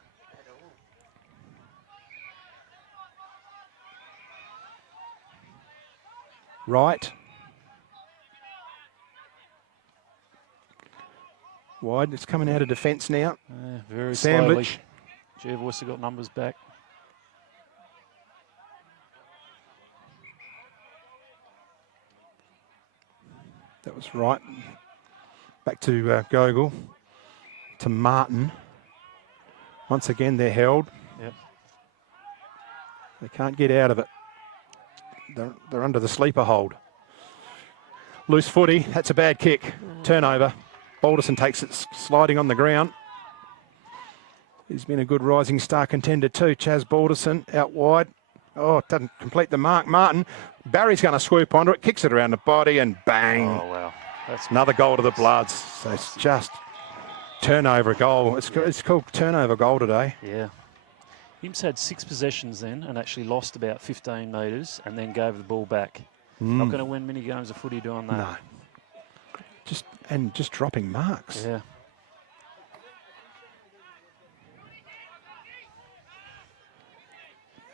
Right. Wide. It's coming out of defence now. Very Sandwich. slowly. Jervois have got numbers back. That was right. Back to Gogol. To Martin. Once again, they're held. Yep. They can't get out of it. They're under the sleeper hold. Loose footy. That's a bad kick. Turnover. Balderson takes it sliding on the ground. He's been a good Rising Star contender too. Chaz Balderson out wide. Oh, it doesn't complete the mark. Martin. Barry's going to swoop onto it, kicks it around the body, and bang. Oh, wow. That's another goal to the Bloods. So it's just turnover goal. It's called turnover goal today. Yeah. Imps had 6 possessions then and actually lost about 15 metres and then gave the ball back. Not going to win many games of footy doing that. No. Just dropping marks. Yeah.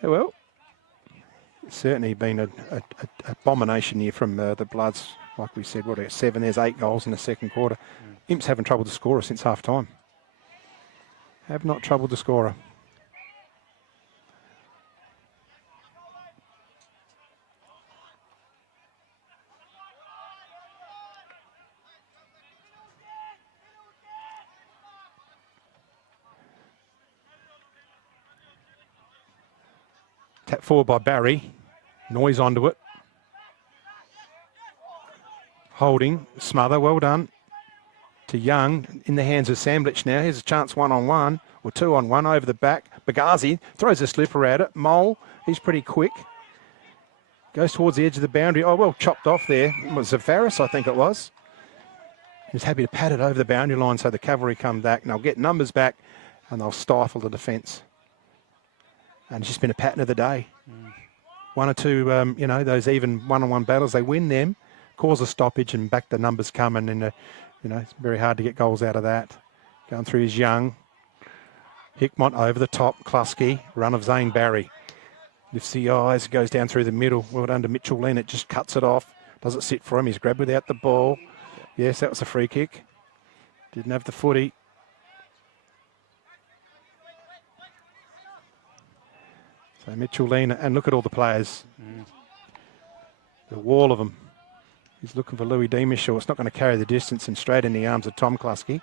Yeah, well, it's certainly been an abomination here from the Bloods. Like we said, 7? There's 8 goals in the second quarter. Imps having trouble to score since half time. Have not troubled to score. Tap forward by Barry. Noise onto it. Holding. Smother. Well done. To Young. In the hands of Samblich now. Here's a chance 1-on-1 or 2-on-1 over the back. Bagazi throws a slipper at it. Mole. He's pretty quick. Goes towards the edge of the boundary. Oh, well, chopped off there. It was Zafaris, I think it was. He was happy to pat it over the boundary line so the cavalry come back and they'll get numbers back and they'll stifle the defence. And it's just been a pattern of the day. One or two, you know, those even one-on-one battles, they win them, cause a stoppage and back the numbers come and then, you know, it's very hard to get goals out of that. Going through is Young. Hickmott over the top, Klusky, run of Zane Barry. Lifts the eyes, goes down through the middle. Well done to Mitchell Leonard, just cuts it off. Does it sit for him? He's grabbed without the ball. Yes, that was a free kick. Didn't have the footy. So Mitchell Leonard, and look at all the players. The wall of them. He's looking for Louis Demishaw. It's not going to carry the distance and straight in the arms of Tom Klusky.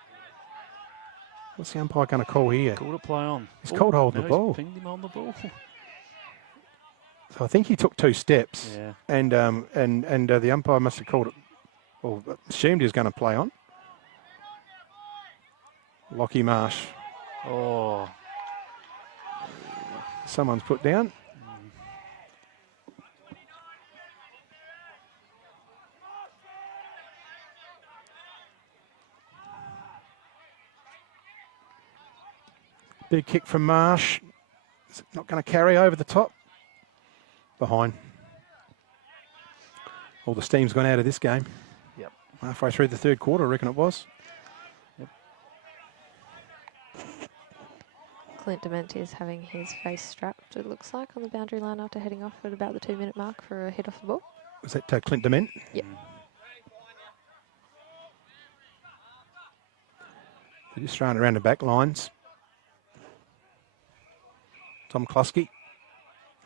What's the umpire going to call here? Called a play on. He's called holding the ball. He's pinged him on the ball. So I think he took 2 steps, Yeah. and the umpire must have called it, or assumed he was going to play on. Lockie Marsh. Oh. Someone's put down. Big kick from Marsh. Is it not going to carry over the top? Behind. All the steam's gone out of this game. Yep. Halfway through the third quarter, I reckon it was. Yep. Clint Dementi is having his face strapped, it looks like, on the boundary line after heading off at about the 2-minute mark for a hit off the ball. Was that Clint Dement? Yep. They're just throwing it around the back lines. Tom Klusky.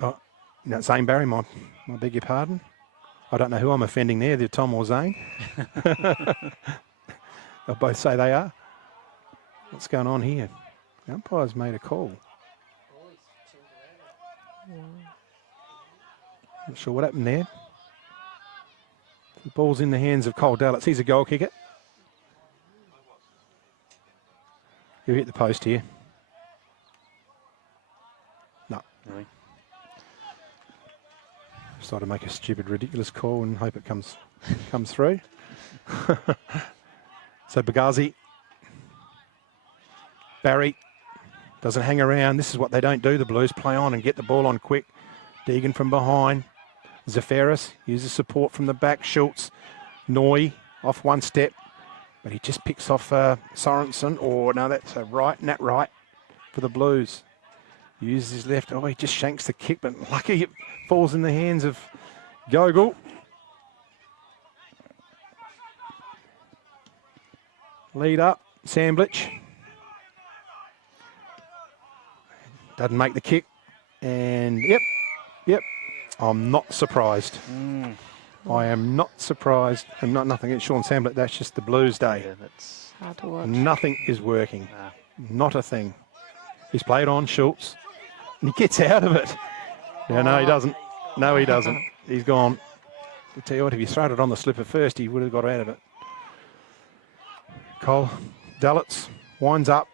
Oh, no, Zane Barry, I beg your pardon. I don't know who I'm offending there, either Tom or Zane. They'll both say they are. What's going on here? The umpire's made a call. Not sure what happened there. The ball's in the hands of Cole Dallets. He's a goal kicker. He'll hit the post here. No. Really? Decided to make a stupid, ridiculous call and hope it comes through. So Bagazi. Barry doesn't hang around. This is what they don't do, the Blues. Play on and get the ball on quick. Deegan from behind. Zafaris uses support from the back. Schultz. Noy off one step. But he just picks off Sorensen. Oh, no, that's a right, Nat right for the Blues. Uses his left. Oh, he just shanks the kick, but lucky it falls in the hands of Gogol. Lead up, Samblich. Doesn't make the kick. And yep. I'm not surprised. I am not surprised. And nothing against Sean Samblich. That's just the Blues day. Yeah, that's hard to watch. Nothing is working. Nah. Not a thing. He's played on Schultz. And he gets out of it. No, he doesn't. No, he doesn't. He's gone. I tell you what, if he thrown it on the slipper first, he would have got out of it. Cole Dallets winds up.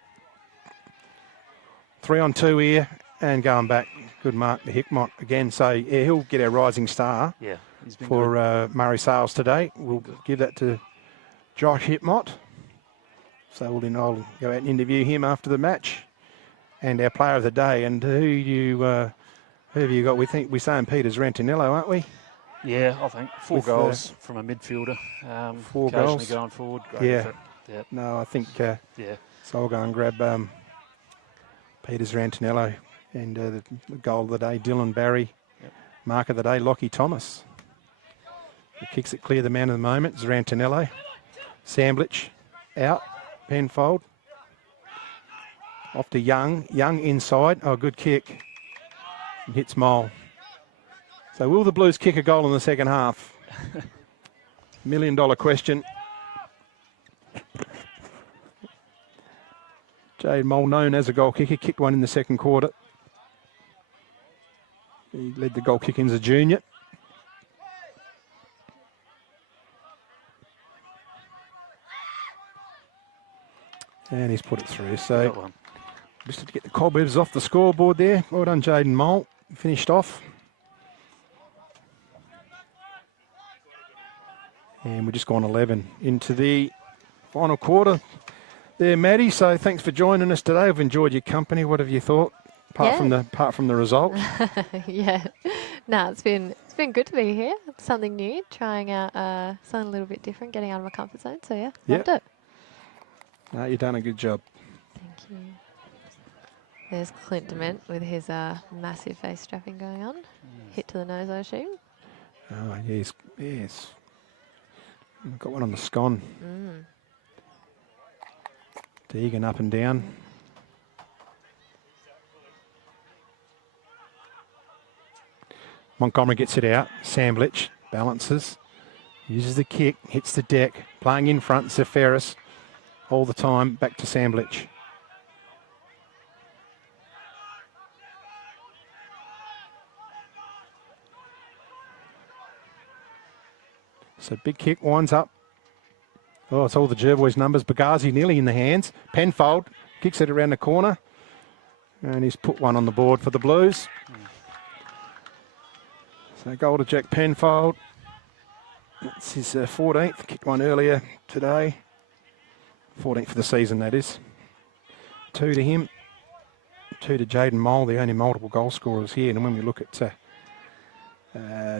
3-on-2 here and going back. Good mark to Hickmott again. So yeah, he'll get our rising star Yeah, he's been for Murray Sales today. We'll give that to Josh Hickmott. So I'll go out and interview him after the match. And our player of the day. And who have you got? We think we're saying Peters Rantinello, aren't we? Yeah, I think 4 With, goals from a midfielder. 4 occasionally goals. going forward. Great Yeah. effort. Yep. No, I think Yeah. so I'll go and grab Peters Rantinello and the goal of the day, Dylan Barry. Yep. Mark of the day, Lockie Thomas. He kicks it clear, the man of the moment is Rantinello. Samblich out, Penfold. Off to Young. Young inside. Oh, good kick. And hits Mole. So will the Blues kick a goal in the second half? $1 million question. Jade Mole, known as a goal kicker, kicked one in the second quarter. He led the goal kicking as a junior. And he's put it through. So just to get the cobwebs off the scoreboard there. Well done, Jaden Mole. Finished off. And we're just gone 11 into the final quarter there, Maddie. So thanks for joining us today. I've enjoyed your company. What have you thought, apart from the result? Yeah, no, it's been good to be here. Something new, trying out something a little bit different, getting out of my comfort zone. So yeah, loved it. No, you've done a good job. Thank you. There's Clint Dement with his massive face strapping going on. Hit to the nose, I assume. Oh, yes. Got one on the scone. Deegan up and down. Montgomery gets it out. Samblich balances. Uses the kick. Hits the deck. Playing in front. Zeferis. All the time. Back to Samblich. So big kick, winds up. Oh, it's all the Jervois numbers. Bagazi nearly in the hands. Penfold kicks it around the corner. And he's put one on the board for the Blues. So goal to Jack Penfold. That's his 14th. Kicked one earlier today. 14th for the season, that is. 2 to him. 2 to Jaden Mole, the only multiple goal scorers here. And when we look at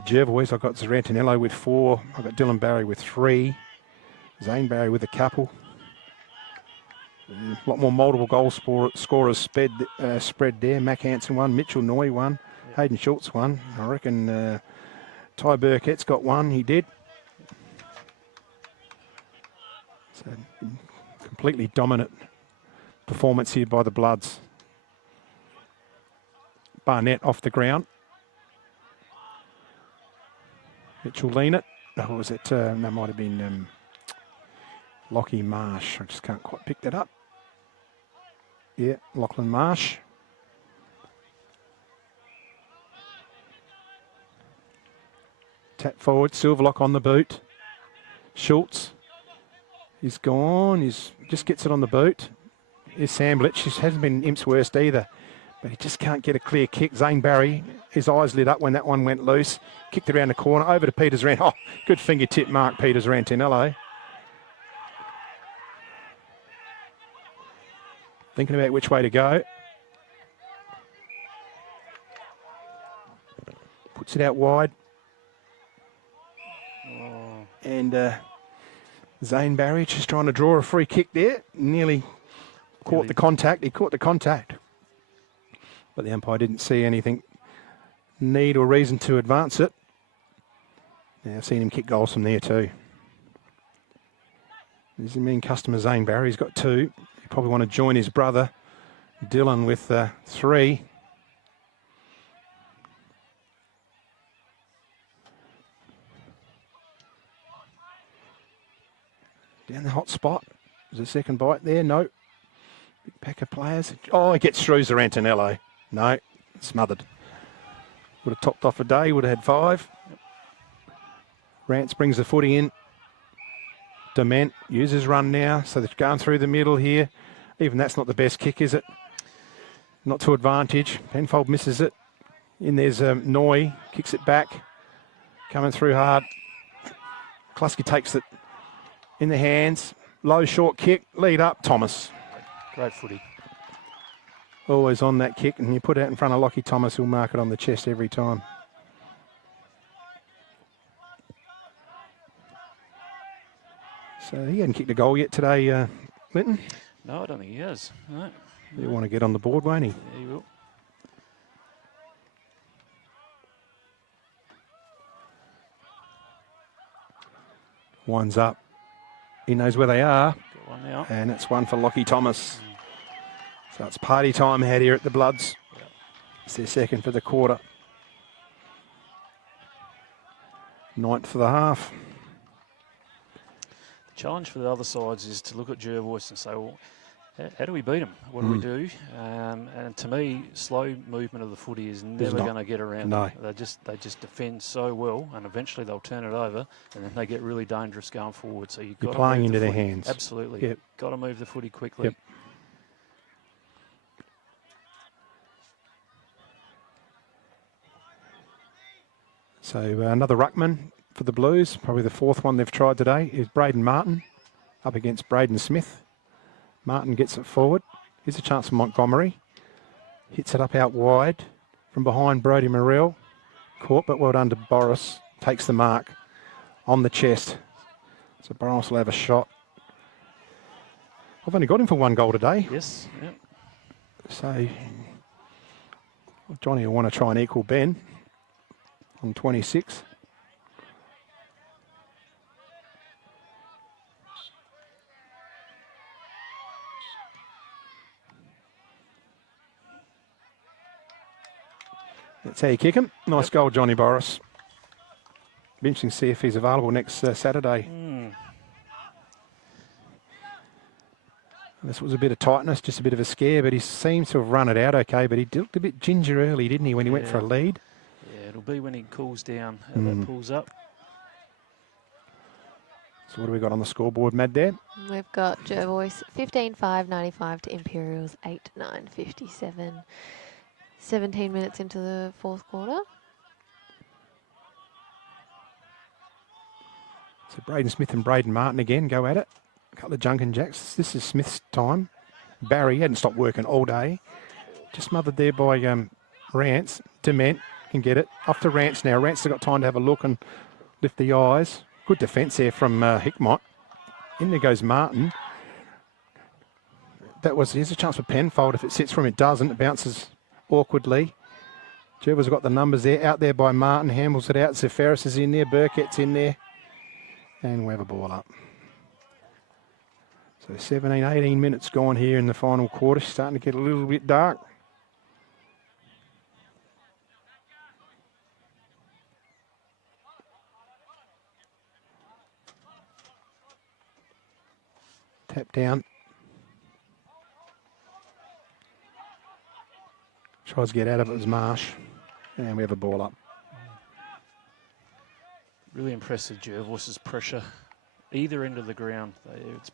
Jervois, I've got Zarantinello with 4. I've got Dylan Barry with 3. Zane Barry with a couple. A lot more multiple goal scorers spread there. Mac Hansen 1, Mitchell Noy 1, Hayden Schultz 1. I reckon Ty Burkett's got 1. He did. So completely dominant performance here by the Bloods. Barnett off the ground. Mitchell lean it. Or was it? That might have been Lockie Marsh. I just can't quite pick that up. Yeah, Lachlan Marsh. Tap forward, Silverlock on the boot. Schultz. He's gone. He's just gets it on the boot. Here's Samblich. He hasn't been Imp's worst either. But he just can't get a clear kick. Zane Barry, his eyes lit up when that one went loose. Kicked around the corner, over to Peters Rant. Oh, good fingertip mark, Peters Rantinello. Thinking about which way to go. Puts it out wide. And Zane Barry just trying to draw a free kick there. Nearly caught the contact. He caught the contact. But the umpire didn't see anything need or reason to advance it. Now I've seen him kick goals from there too. There's the main customer, Zane Barry. He's got 2. You probably want to join his brother, Dylan, with 3. Down the hot spot. There's a second bite there. No. Big pack of players. Oh, he gets through Zarantinello. No, smothered. Would have topped off a day, would have had 5. Rance brings the footy in. Dement uses run now, so they're going through the middle here. Even that's not the best kick, is it? Not to advantage. Penfold misses it. In there's Noy, kicks it back. Coming through hard. Kluski takes it in the hands. Low, short kick, lead up, Thomas. Great footy. Always on that kick, and you put it out in front of Lockie Thomas, he'll mark it on the chest every time. So he hadn't kicked a goal yet today, Linton? No, I don't think he has. No. He'll want to get on the board, won't he? Yeah, he will. Winds up. He knows where they are. Got one now. And it's one for Lockie Thomas. So it's party time out here at the Bloods. It's their second for the quarter. 9th for the half. The challenge for the other sides is to look at Jervois and say, well, how do we beat them? What do we do? And to me, slow movement of the footy is never going to get around. No. They just defend so well, and eventually they'll turn it over, and then they get really dangerous going forward. So you've got to playing move into the their footy. hands. Absolutely. Yep. Got to move the footy quickly. Yep. So another ruckman for the Blues, probably the fourth one they've tried today, is Braden Martin up against Braden Smith. Martin gets it forward. Here's a chance for Montgomery. Hits it up out wide. From behind, Brodie Morrell. Caught, but well done to Boris. Takes the mark on the chest. So Boris will have a shot. I've only got him for 1 goal today. Yes, yep. So Johnny will want to try and equal Ben on 26. That's how you kick him. Nice goal, Johnny Boris. Be interesting to see if he's available next Saturday. This was a bit of tightness, just a bit of a scare, but he seems to have run it out okay. But he looked a bit ginger early, didn't he, when he went for a lead? Yeah, it'll be when he cools down and that pulls up. So what do we got on the scoreboard, Mad, there? We've got Jervois 15-5-95 to Imperials 8-9-57. 17 minutes into the fourth quarter. So Braden Smith and Braden Martin again go at it. A couple of Junkin Jacks. This is Smith's time. Barry hadn't stopped working all day. Just smothered there by Rance. Dement can get it. Off to Rance now. Rance has got time to have a look and lift the eyes. Good defence there from Hickmott. In there goes Martin. Here's a chance for Penfold. If it sits for him, it doesn't. It bounces awkwardly. Jervis got the numbers there. Out there by Martin. Handles it out. So Ferris is in there. Burkett's in there. And we have a ball up. So 17, 18 minutes gone here in the final quarter. Starting to get a little bit dark. Tap down. Tries to get out of it as Marsh. And we have a ball up. Really impressive, Jervois's pressure. Either end of the ground,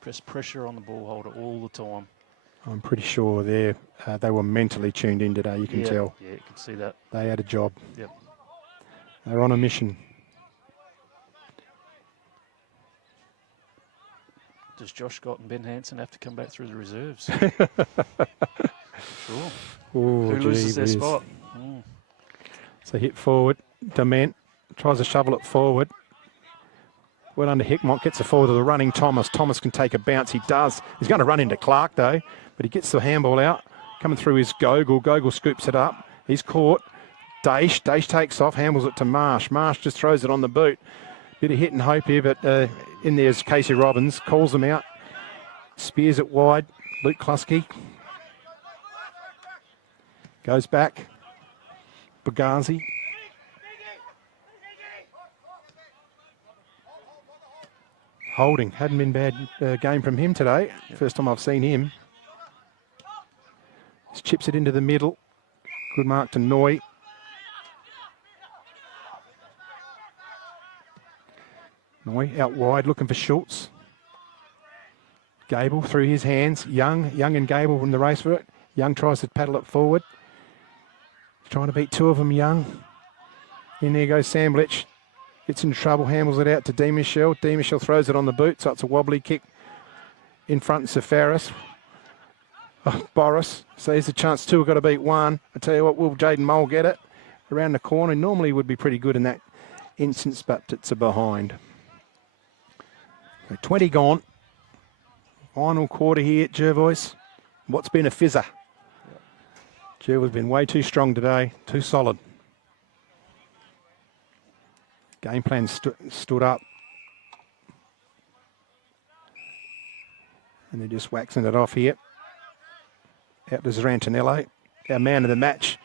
it's pressure on the ball holder all the time. I'm pretty sure they were mentally tuned in today, you can tell. Yeah, you can see that. They had a job. Yep. They're on a mission. Does Josh Scott and Ben Hansen have to come back through the reserves? Sure. Ooh, who loses their spot? So hit forward. Dement tries to shovel it forward. Well under Hickmott, gets it forward to the running Thomas. Thomas can take a bounce. He does. He's going to run into Clark, though, but he gets the handball out. Coming through is Gogol. Gogol scoops it up. He's caught. Daish takes off, handles it to Marsh. Marsh just throws it on the boot. Bit of hit and hope here, but in there's Casey Robbins. Calls them out. Spears it wide. Luke Klusky. Goes back. Bagazi. Holding. Hadn't been bad game from him today. First time I've seen him. Just chips it into the middle. Good mark to Noy. Noy out wide looking for Schultz. Gable through his hands. Young and Gable in the race for it. Young tries to paddle it forward. Trying to beat two of them, Young. In there goes Samblich. Gets into trouble, handles it out to D. Michelle. D. Michelle throws it on the boot, so it's a wobbly kick in front of Safaris. Boris. So here's a chance two have got to beat one. I tell you what, will Jaden Mole get it? Around the corner. Normally would be pretty good in that instance, but it's a behind. So 20 gone. Final quarter here at Jervois. What's been a fizzer? Jervois been way too strong today, too solid. Game plan stood up. And they're just waxing it off here. Out to Zarantinello, our man of the match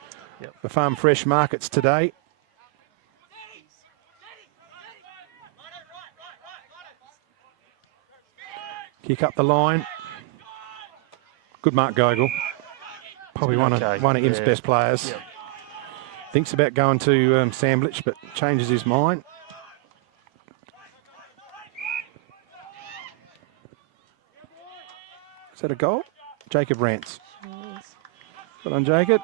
for Farm Fresh Markets today. Kick up the line. Good mark, Gogol. Probably one of Im's best players. Yep. Thinks about going to Samblich, but changes his mind. Is that a goal? Jacob Rance. Nice. Well done, Jacob.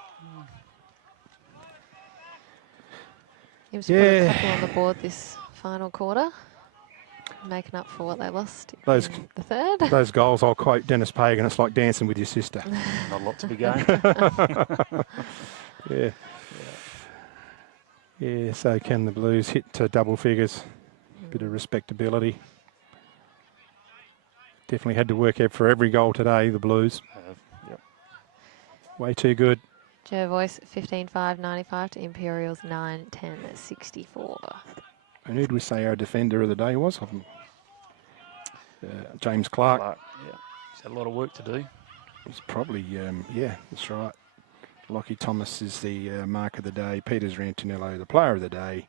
Im's put a couple on the board this final quarter, making up for what they lost Those, in the third. Those goals, I'll quote Dennis Pagan, it's like dancing with your sister. Not a lot to be gained. Yeah. Yeah, so can the Blues hit double figures? Bit of respectability. Definitely had to work out for every goal today, the Blues. Yep. Way too good. Jervois 15-5-95 to Imperials 9-10-64. And who did we say our defender of the day was? James Clark. Yeah, he's had a lot of work to do. It's probably, yeah, that's right. Lockie Thomas is the mark of the day. Peters Rantinello, the player of the day.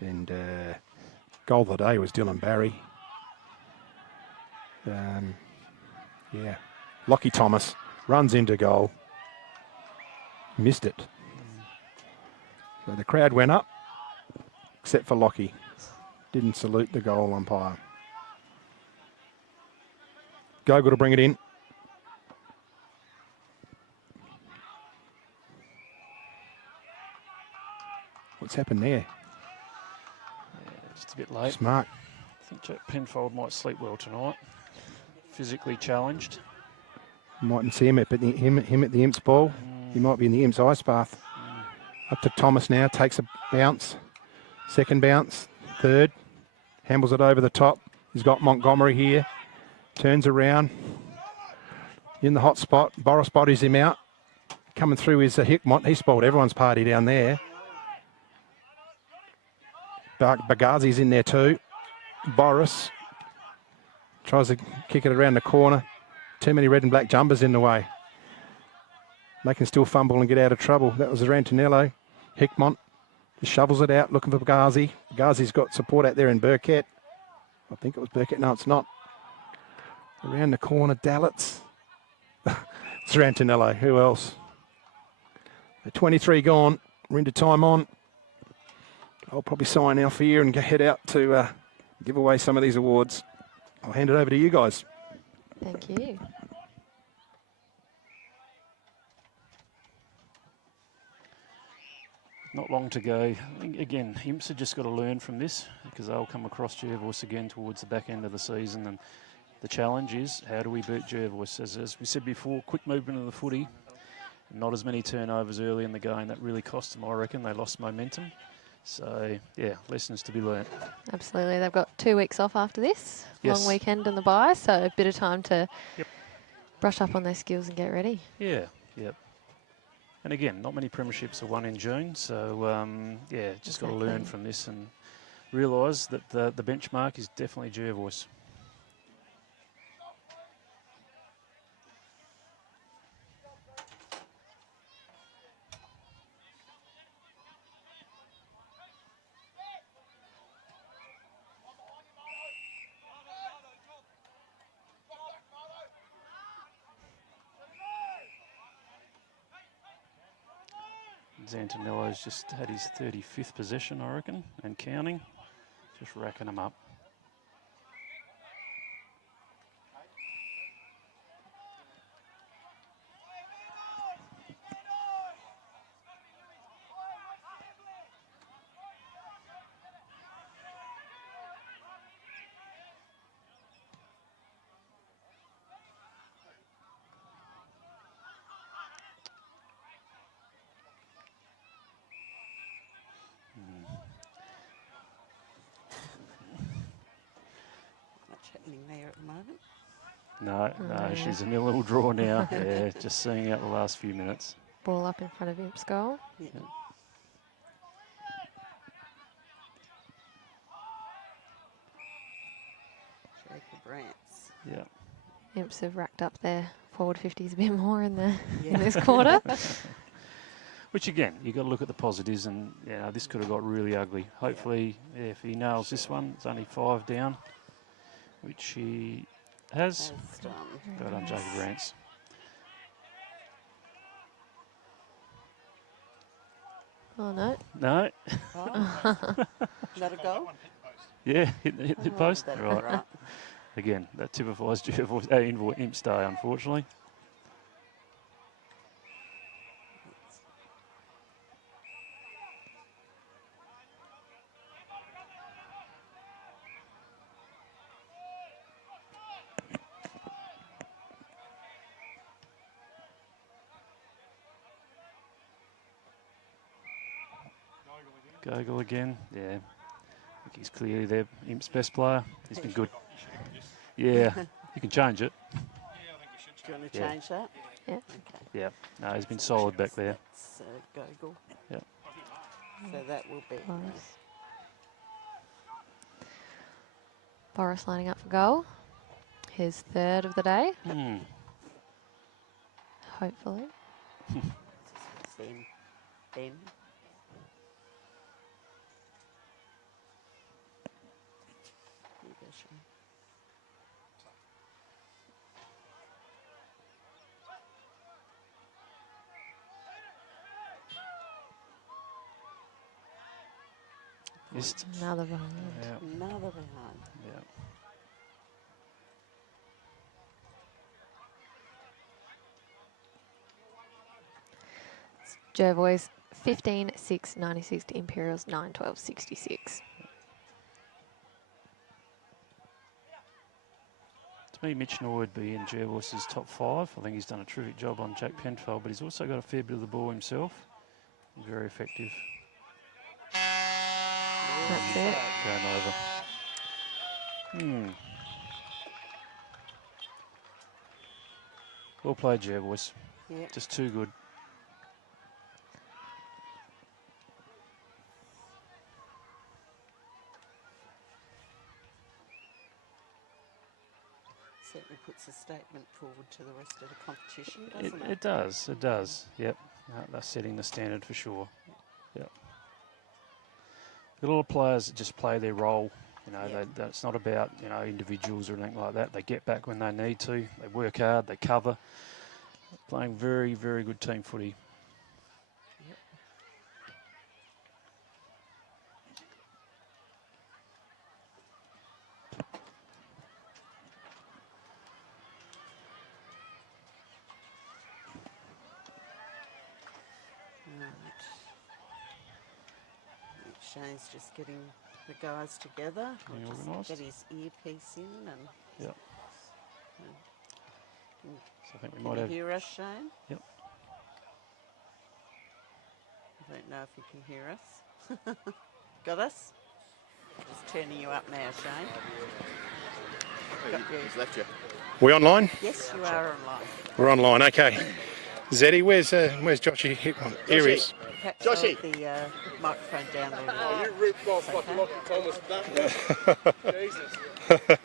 And goal of the day was Dylan Barry. Yeah. Lockie Thomas runs into goal. Missed it. So the crowd went up, except for Lockie. Didn't salute the goal umpire. Gogol to bring it in. What's happened there? Yeah, just a bit late. Smart. I think Jack Penfold might sleep well tonight. Physically challenged. Mightn't see him at him at the Imps ball. He might be in the Imps ice bath. Up to Thomas now, takes a bounce. Second bounce, third. Handles it over the top. He's got Montgomery here. Turns around. In the hot spot. Boris bodies him out. Coming through is Hickmont. He spoiled everyone's party down there. Bagazi's in there too. Boris tries to kick it around the corner. Too many red and black jumpers in the way. They can still fumble and get out of trouble. That was Rantinello. Hickmont just shovels it out, looking for Bagazi. Bagazi's got support out there in Burkett. I think it was Burkett. No, it's not. Around the corner, Dallets. It's Rantinello. Who else? The 23 gone. We're into time on. I'll probably sign now for you and head out to give away some of these awards. I'll hand it over to you guys. Thank you. Not long to go. I think, again, Imps have just got to learn from this because they'll come across Jervois again towards the back end of the season. And the challenge is, how do we beat Jervois? As we said before, quick movement of the footy. Not as many turnovers early in the game. That really cost them, I reckon. They lost momentum. So, yeah, lessons to be learnt. Absolutely. They've got 2 weeks off after this. Yes. Long weekend and the bye, so a bit of time to brush up on their skills and get ready. Yeah, yep. And again, not many premierships are won in June. So, yeah, just got to learn from this and realise that the benchmark is definitely Jervois. Zantinello's just had his 35th possession, I reckon, and counting. Just racking them up. There at the moment. No, she's in a little draw now. Yeah, just seeing out the last few minutes. Ball up in front of Imp's goal. Yeah. Jacob Rance. Yeah. Imps have racked up their forward 50s a bit more in this quarter. Which again, you've got to look at the positives, and yeah, this could have got really ugly. Hopefully, if he nails this one, it's only 5 down. Which he has. Got on Jacob Rance. Oh, no. No. Oh. Let it go? Yeah, hit the post. That's Right. right. Again, that typifies Imp's day, unfortunately. Gogol again. Yeah. I think he's clearly their Imp's best player. He's been good. Yeah. You can change it. Do you want to change that? Yeah. Okay. Yeah. No, he's been solid back there. That's Gogol. Yep. So that will be. Boris lining up for goal. His third of the day. Hopefully. Ben. Just another behind. Yeah. Another behind. Yeah. Jervois 15-6-96 to Imperials 9-12-66. To me, Mitch Norwoodby in Jervois's top 5. I think he's done a terrific job on Jack Penfold, but he's also got a fair bit of the ball himself. He's very effective. That's it. Going over. Well played, Jervois. Yep. Just too good. Certainly puts a statement forward to the rest of the competition, doesn't it? It does, it does. Yep, no, they're setting the standard for sure. Yep. A lot of players that just play their role. You know, it's not about, you know, individuals or anything like that. They get back when they need to. They work hard. They cover. Playing very, very good team footy. Shane's just getting the guys together. Pretty Just organised. get his earpiece in and. Yep. So I think we Can might you have. hear us, Shane? Yep. I don't know if you can hear us. Got us? Just turning you up now, Shane. Got you. He's left you. We online? Yes, you are online. We're online. Okay. Zeddy, where's Joshy? Here he is. Perhaps Joshy. hold the microphone down there. Oh, you ripped off like Lockie Thomas. Jesus.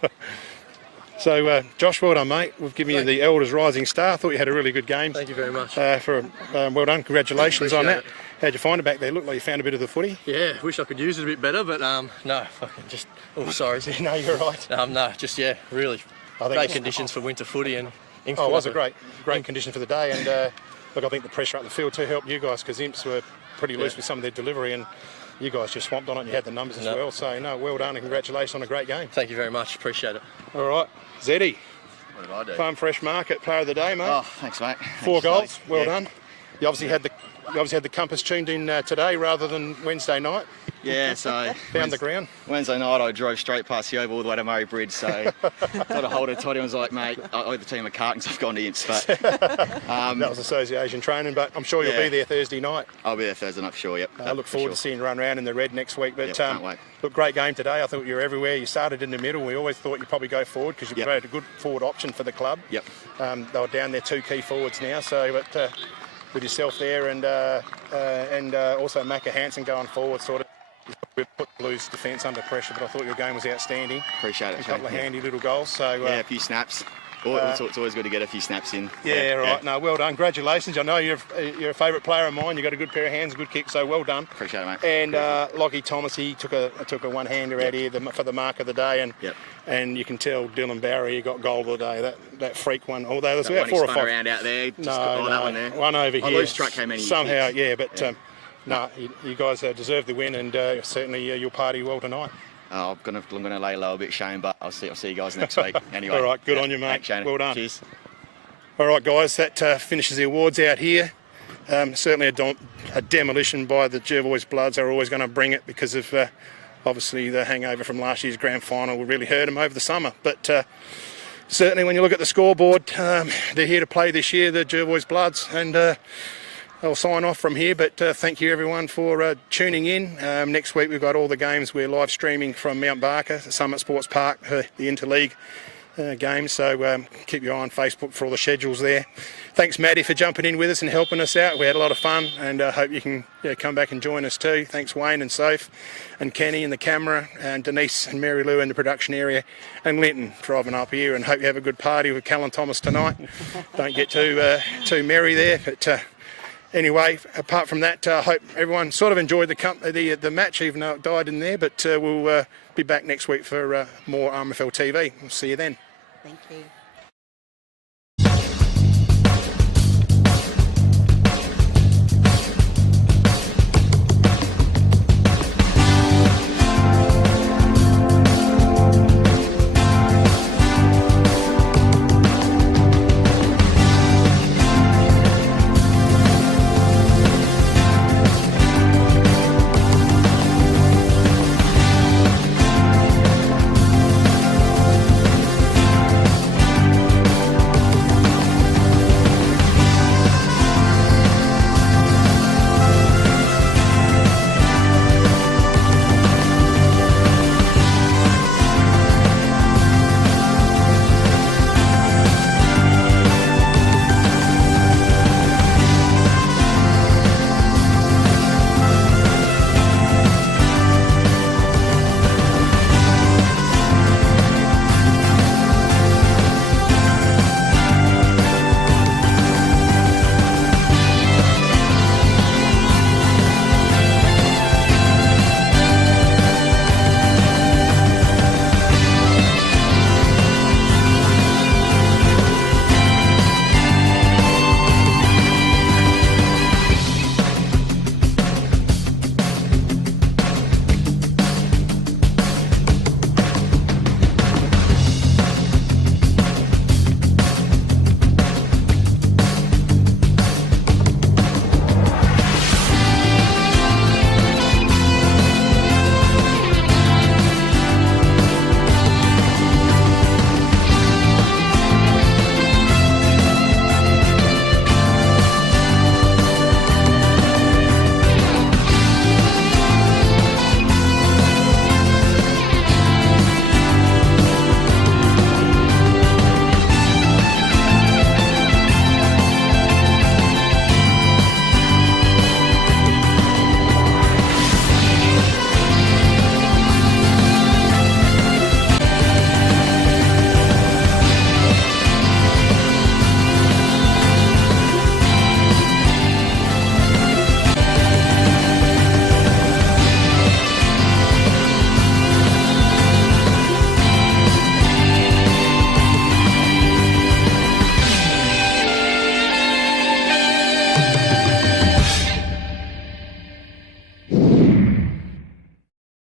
So, Josh, well done, mate. We've given you the Elders Rising Star. I thought you had a really good game. Thank you very much. Well done. Congratulations on that. Appreciate How'd you find it back there? Looked like you found a bit of the footy. Yeah, wish I could use it a bit better, but no, fucking just. Oh, sorry. No, you're right. No, just really I think great it's- conditions for winter footy and. Oh, it was a great condition for the day, and look, I think the pressure up the field too helped you guys because Imps were pretty loose with some of their delivery, and you guys just swamped on it and you had the numbers as well. So, no, well done and congratulations on a great game. Thank you very much. Appreciate it. All right, Zeddy. What did I do? Farm Fresh Market Player of the Day, mate. Oh, thanks, mate. 4 Thanks, goals. mate. Well Yeah. done. You obviously had the compass tuned in today rather than Wednesday night. Yeah, so Found the ground. Wednesday night I drove straight past the Oval all the way to Murray Bridge, so got a hold of Toddy and was like, mate, I owe the team a carton, so I've gone to Imps. But that was association training, but I'm sure you'll be there Thursday night. I'll be there Thursday night for sure, yep. I look forward to seeing you run around in the red next week. But can't wait. Look, great game today. I thought you were everywhere. You started in the middle. We always thought you'd probably go forward because you created a good forward option for the club. Yep. They were down their 2 key forwards now, so but with yourself there and also Macca Hansen going forward, sort of we put Blues defence under pressure. But I thought your game was outstanding. Appreciate it. A couple of Shane. handy little goals. So Yeah, a few snaps. It's always good to get a few snaps in. Yeah, right. No, well done. Congratulations. I know you're a favourite player of mine. You've got a good pair of hands, a good kick, so well done. Appreciate it, mate. And Lockie Thomas, he took a one-hander out here for the mark of the day, and you can tell Dylan Barry, he got goal of the day. That freak one. Although there's That about one 4 or he spun 5 around out there. Just No, that one there. one over A here. loose truck came in. Somehow, yeah, but no, you guys deserve the win, and certainly you'll party well tonight. I'm gonna lay low a bit, Shane, but I'll see you guys next week. Anyway. All right, good on you, mate. Thanks, Shane. Well done. Cheers. All right, guys, that finishes the awards out here. Certainly a demolition by the Jervois Bloods. They're always going to bring it because of obviously the hangover from last year's grand final will really hurt them over the summer. But certainly when you look at the scoreboard, they're here to play this year, the Jervois Bloods, and I'll sign off from here, but thank you everyone for tuning in. Next week we've got all the games. We're live streaming from Mount Barker, Summit Sports Park, the Interleague games, so keep your eye on Facebook for all the schedules there. Thanks Maddie for jumping in with us and helping us out. We had a lot of fun, and I hope you can come back and join us too. Thanks Wayne and Soph and Kenny in the camera, and Denise and Mary Lou in the production area, and Linton driving up here, and hope you have a good party with Callum Thomas tonight. Don't get too merry there, but anyway, apart from that, I hope everyone sort of enjoyed the match, even though it died in there, but we'll be back next week for more RMFL TV. We'll see you then. Thank you.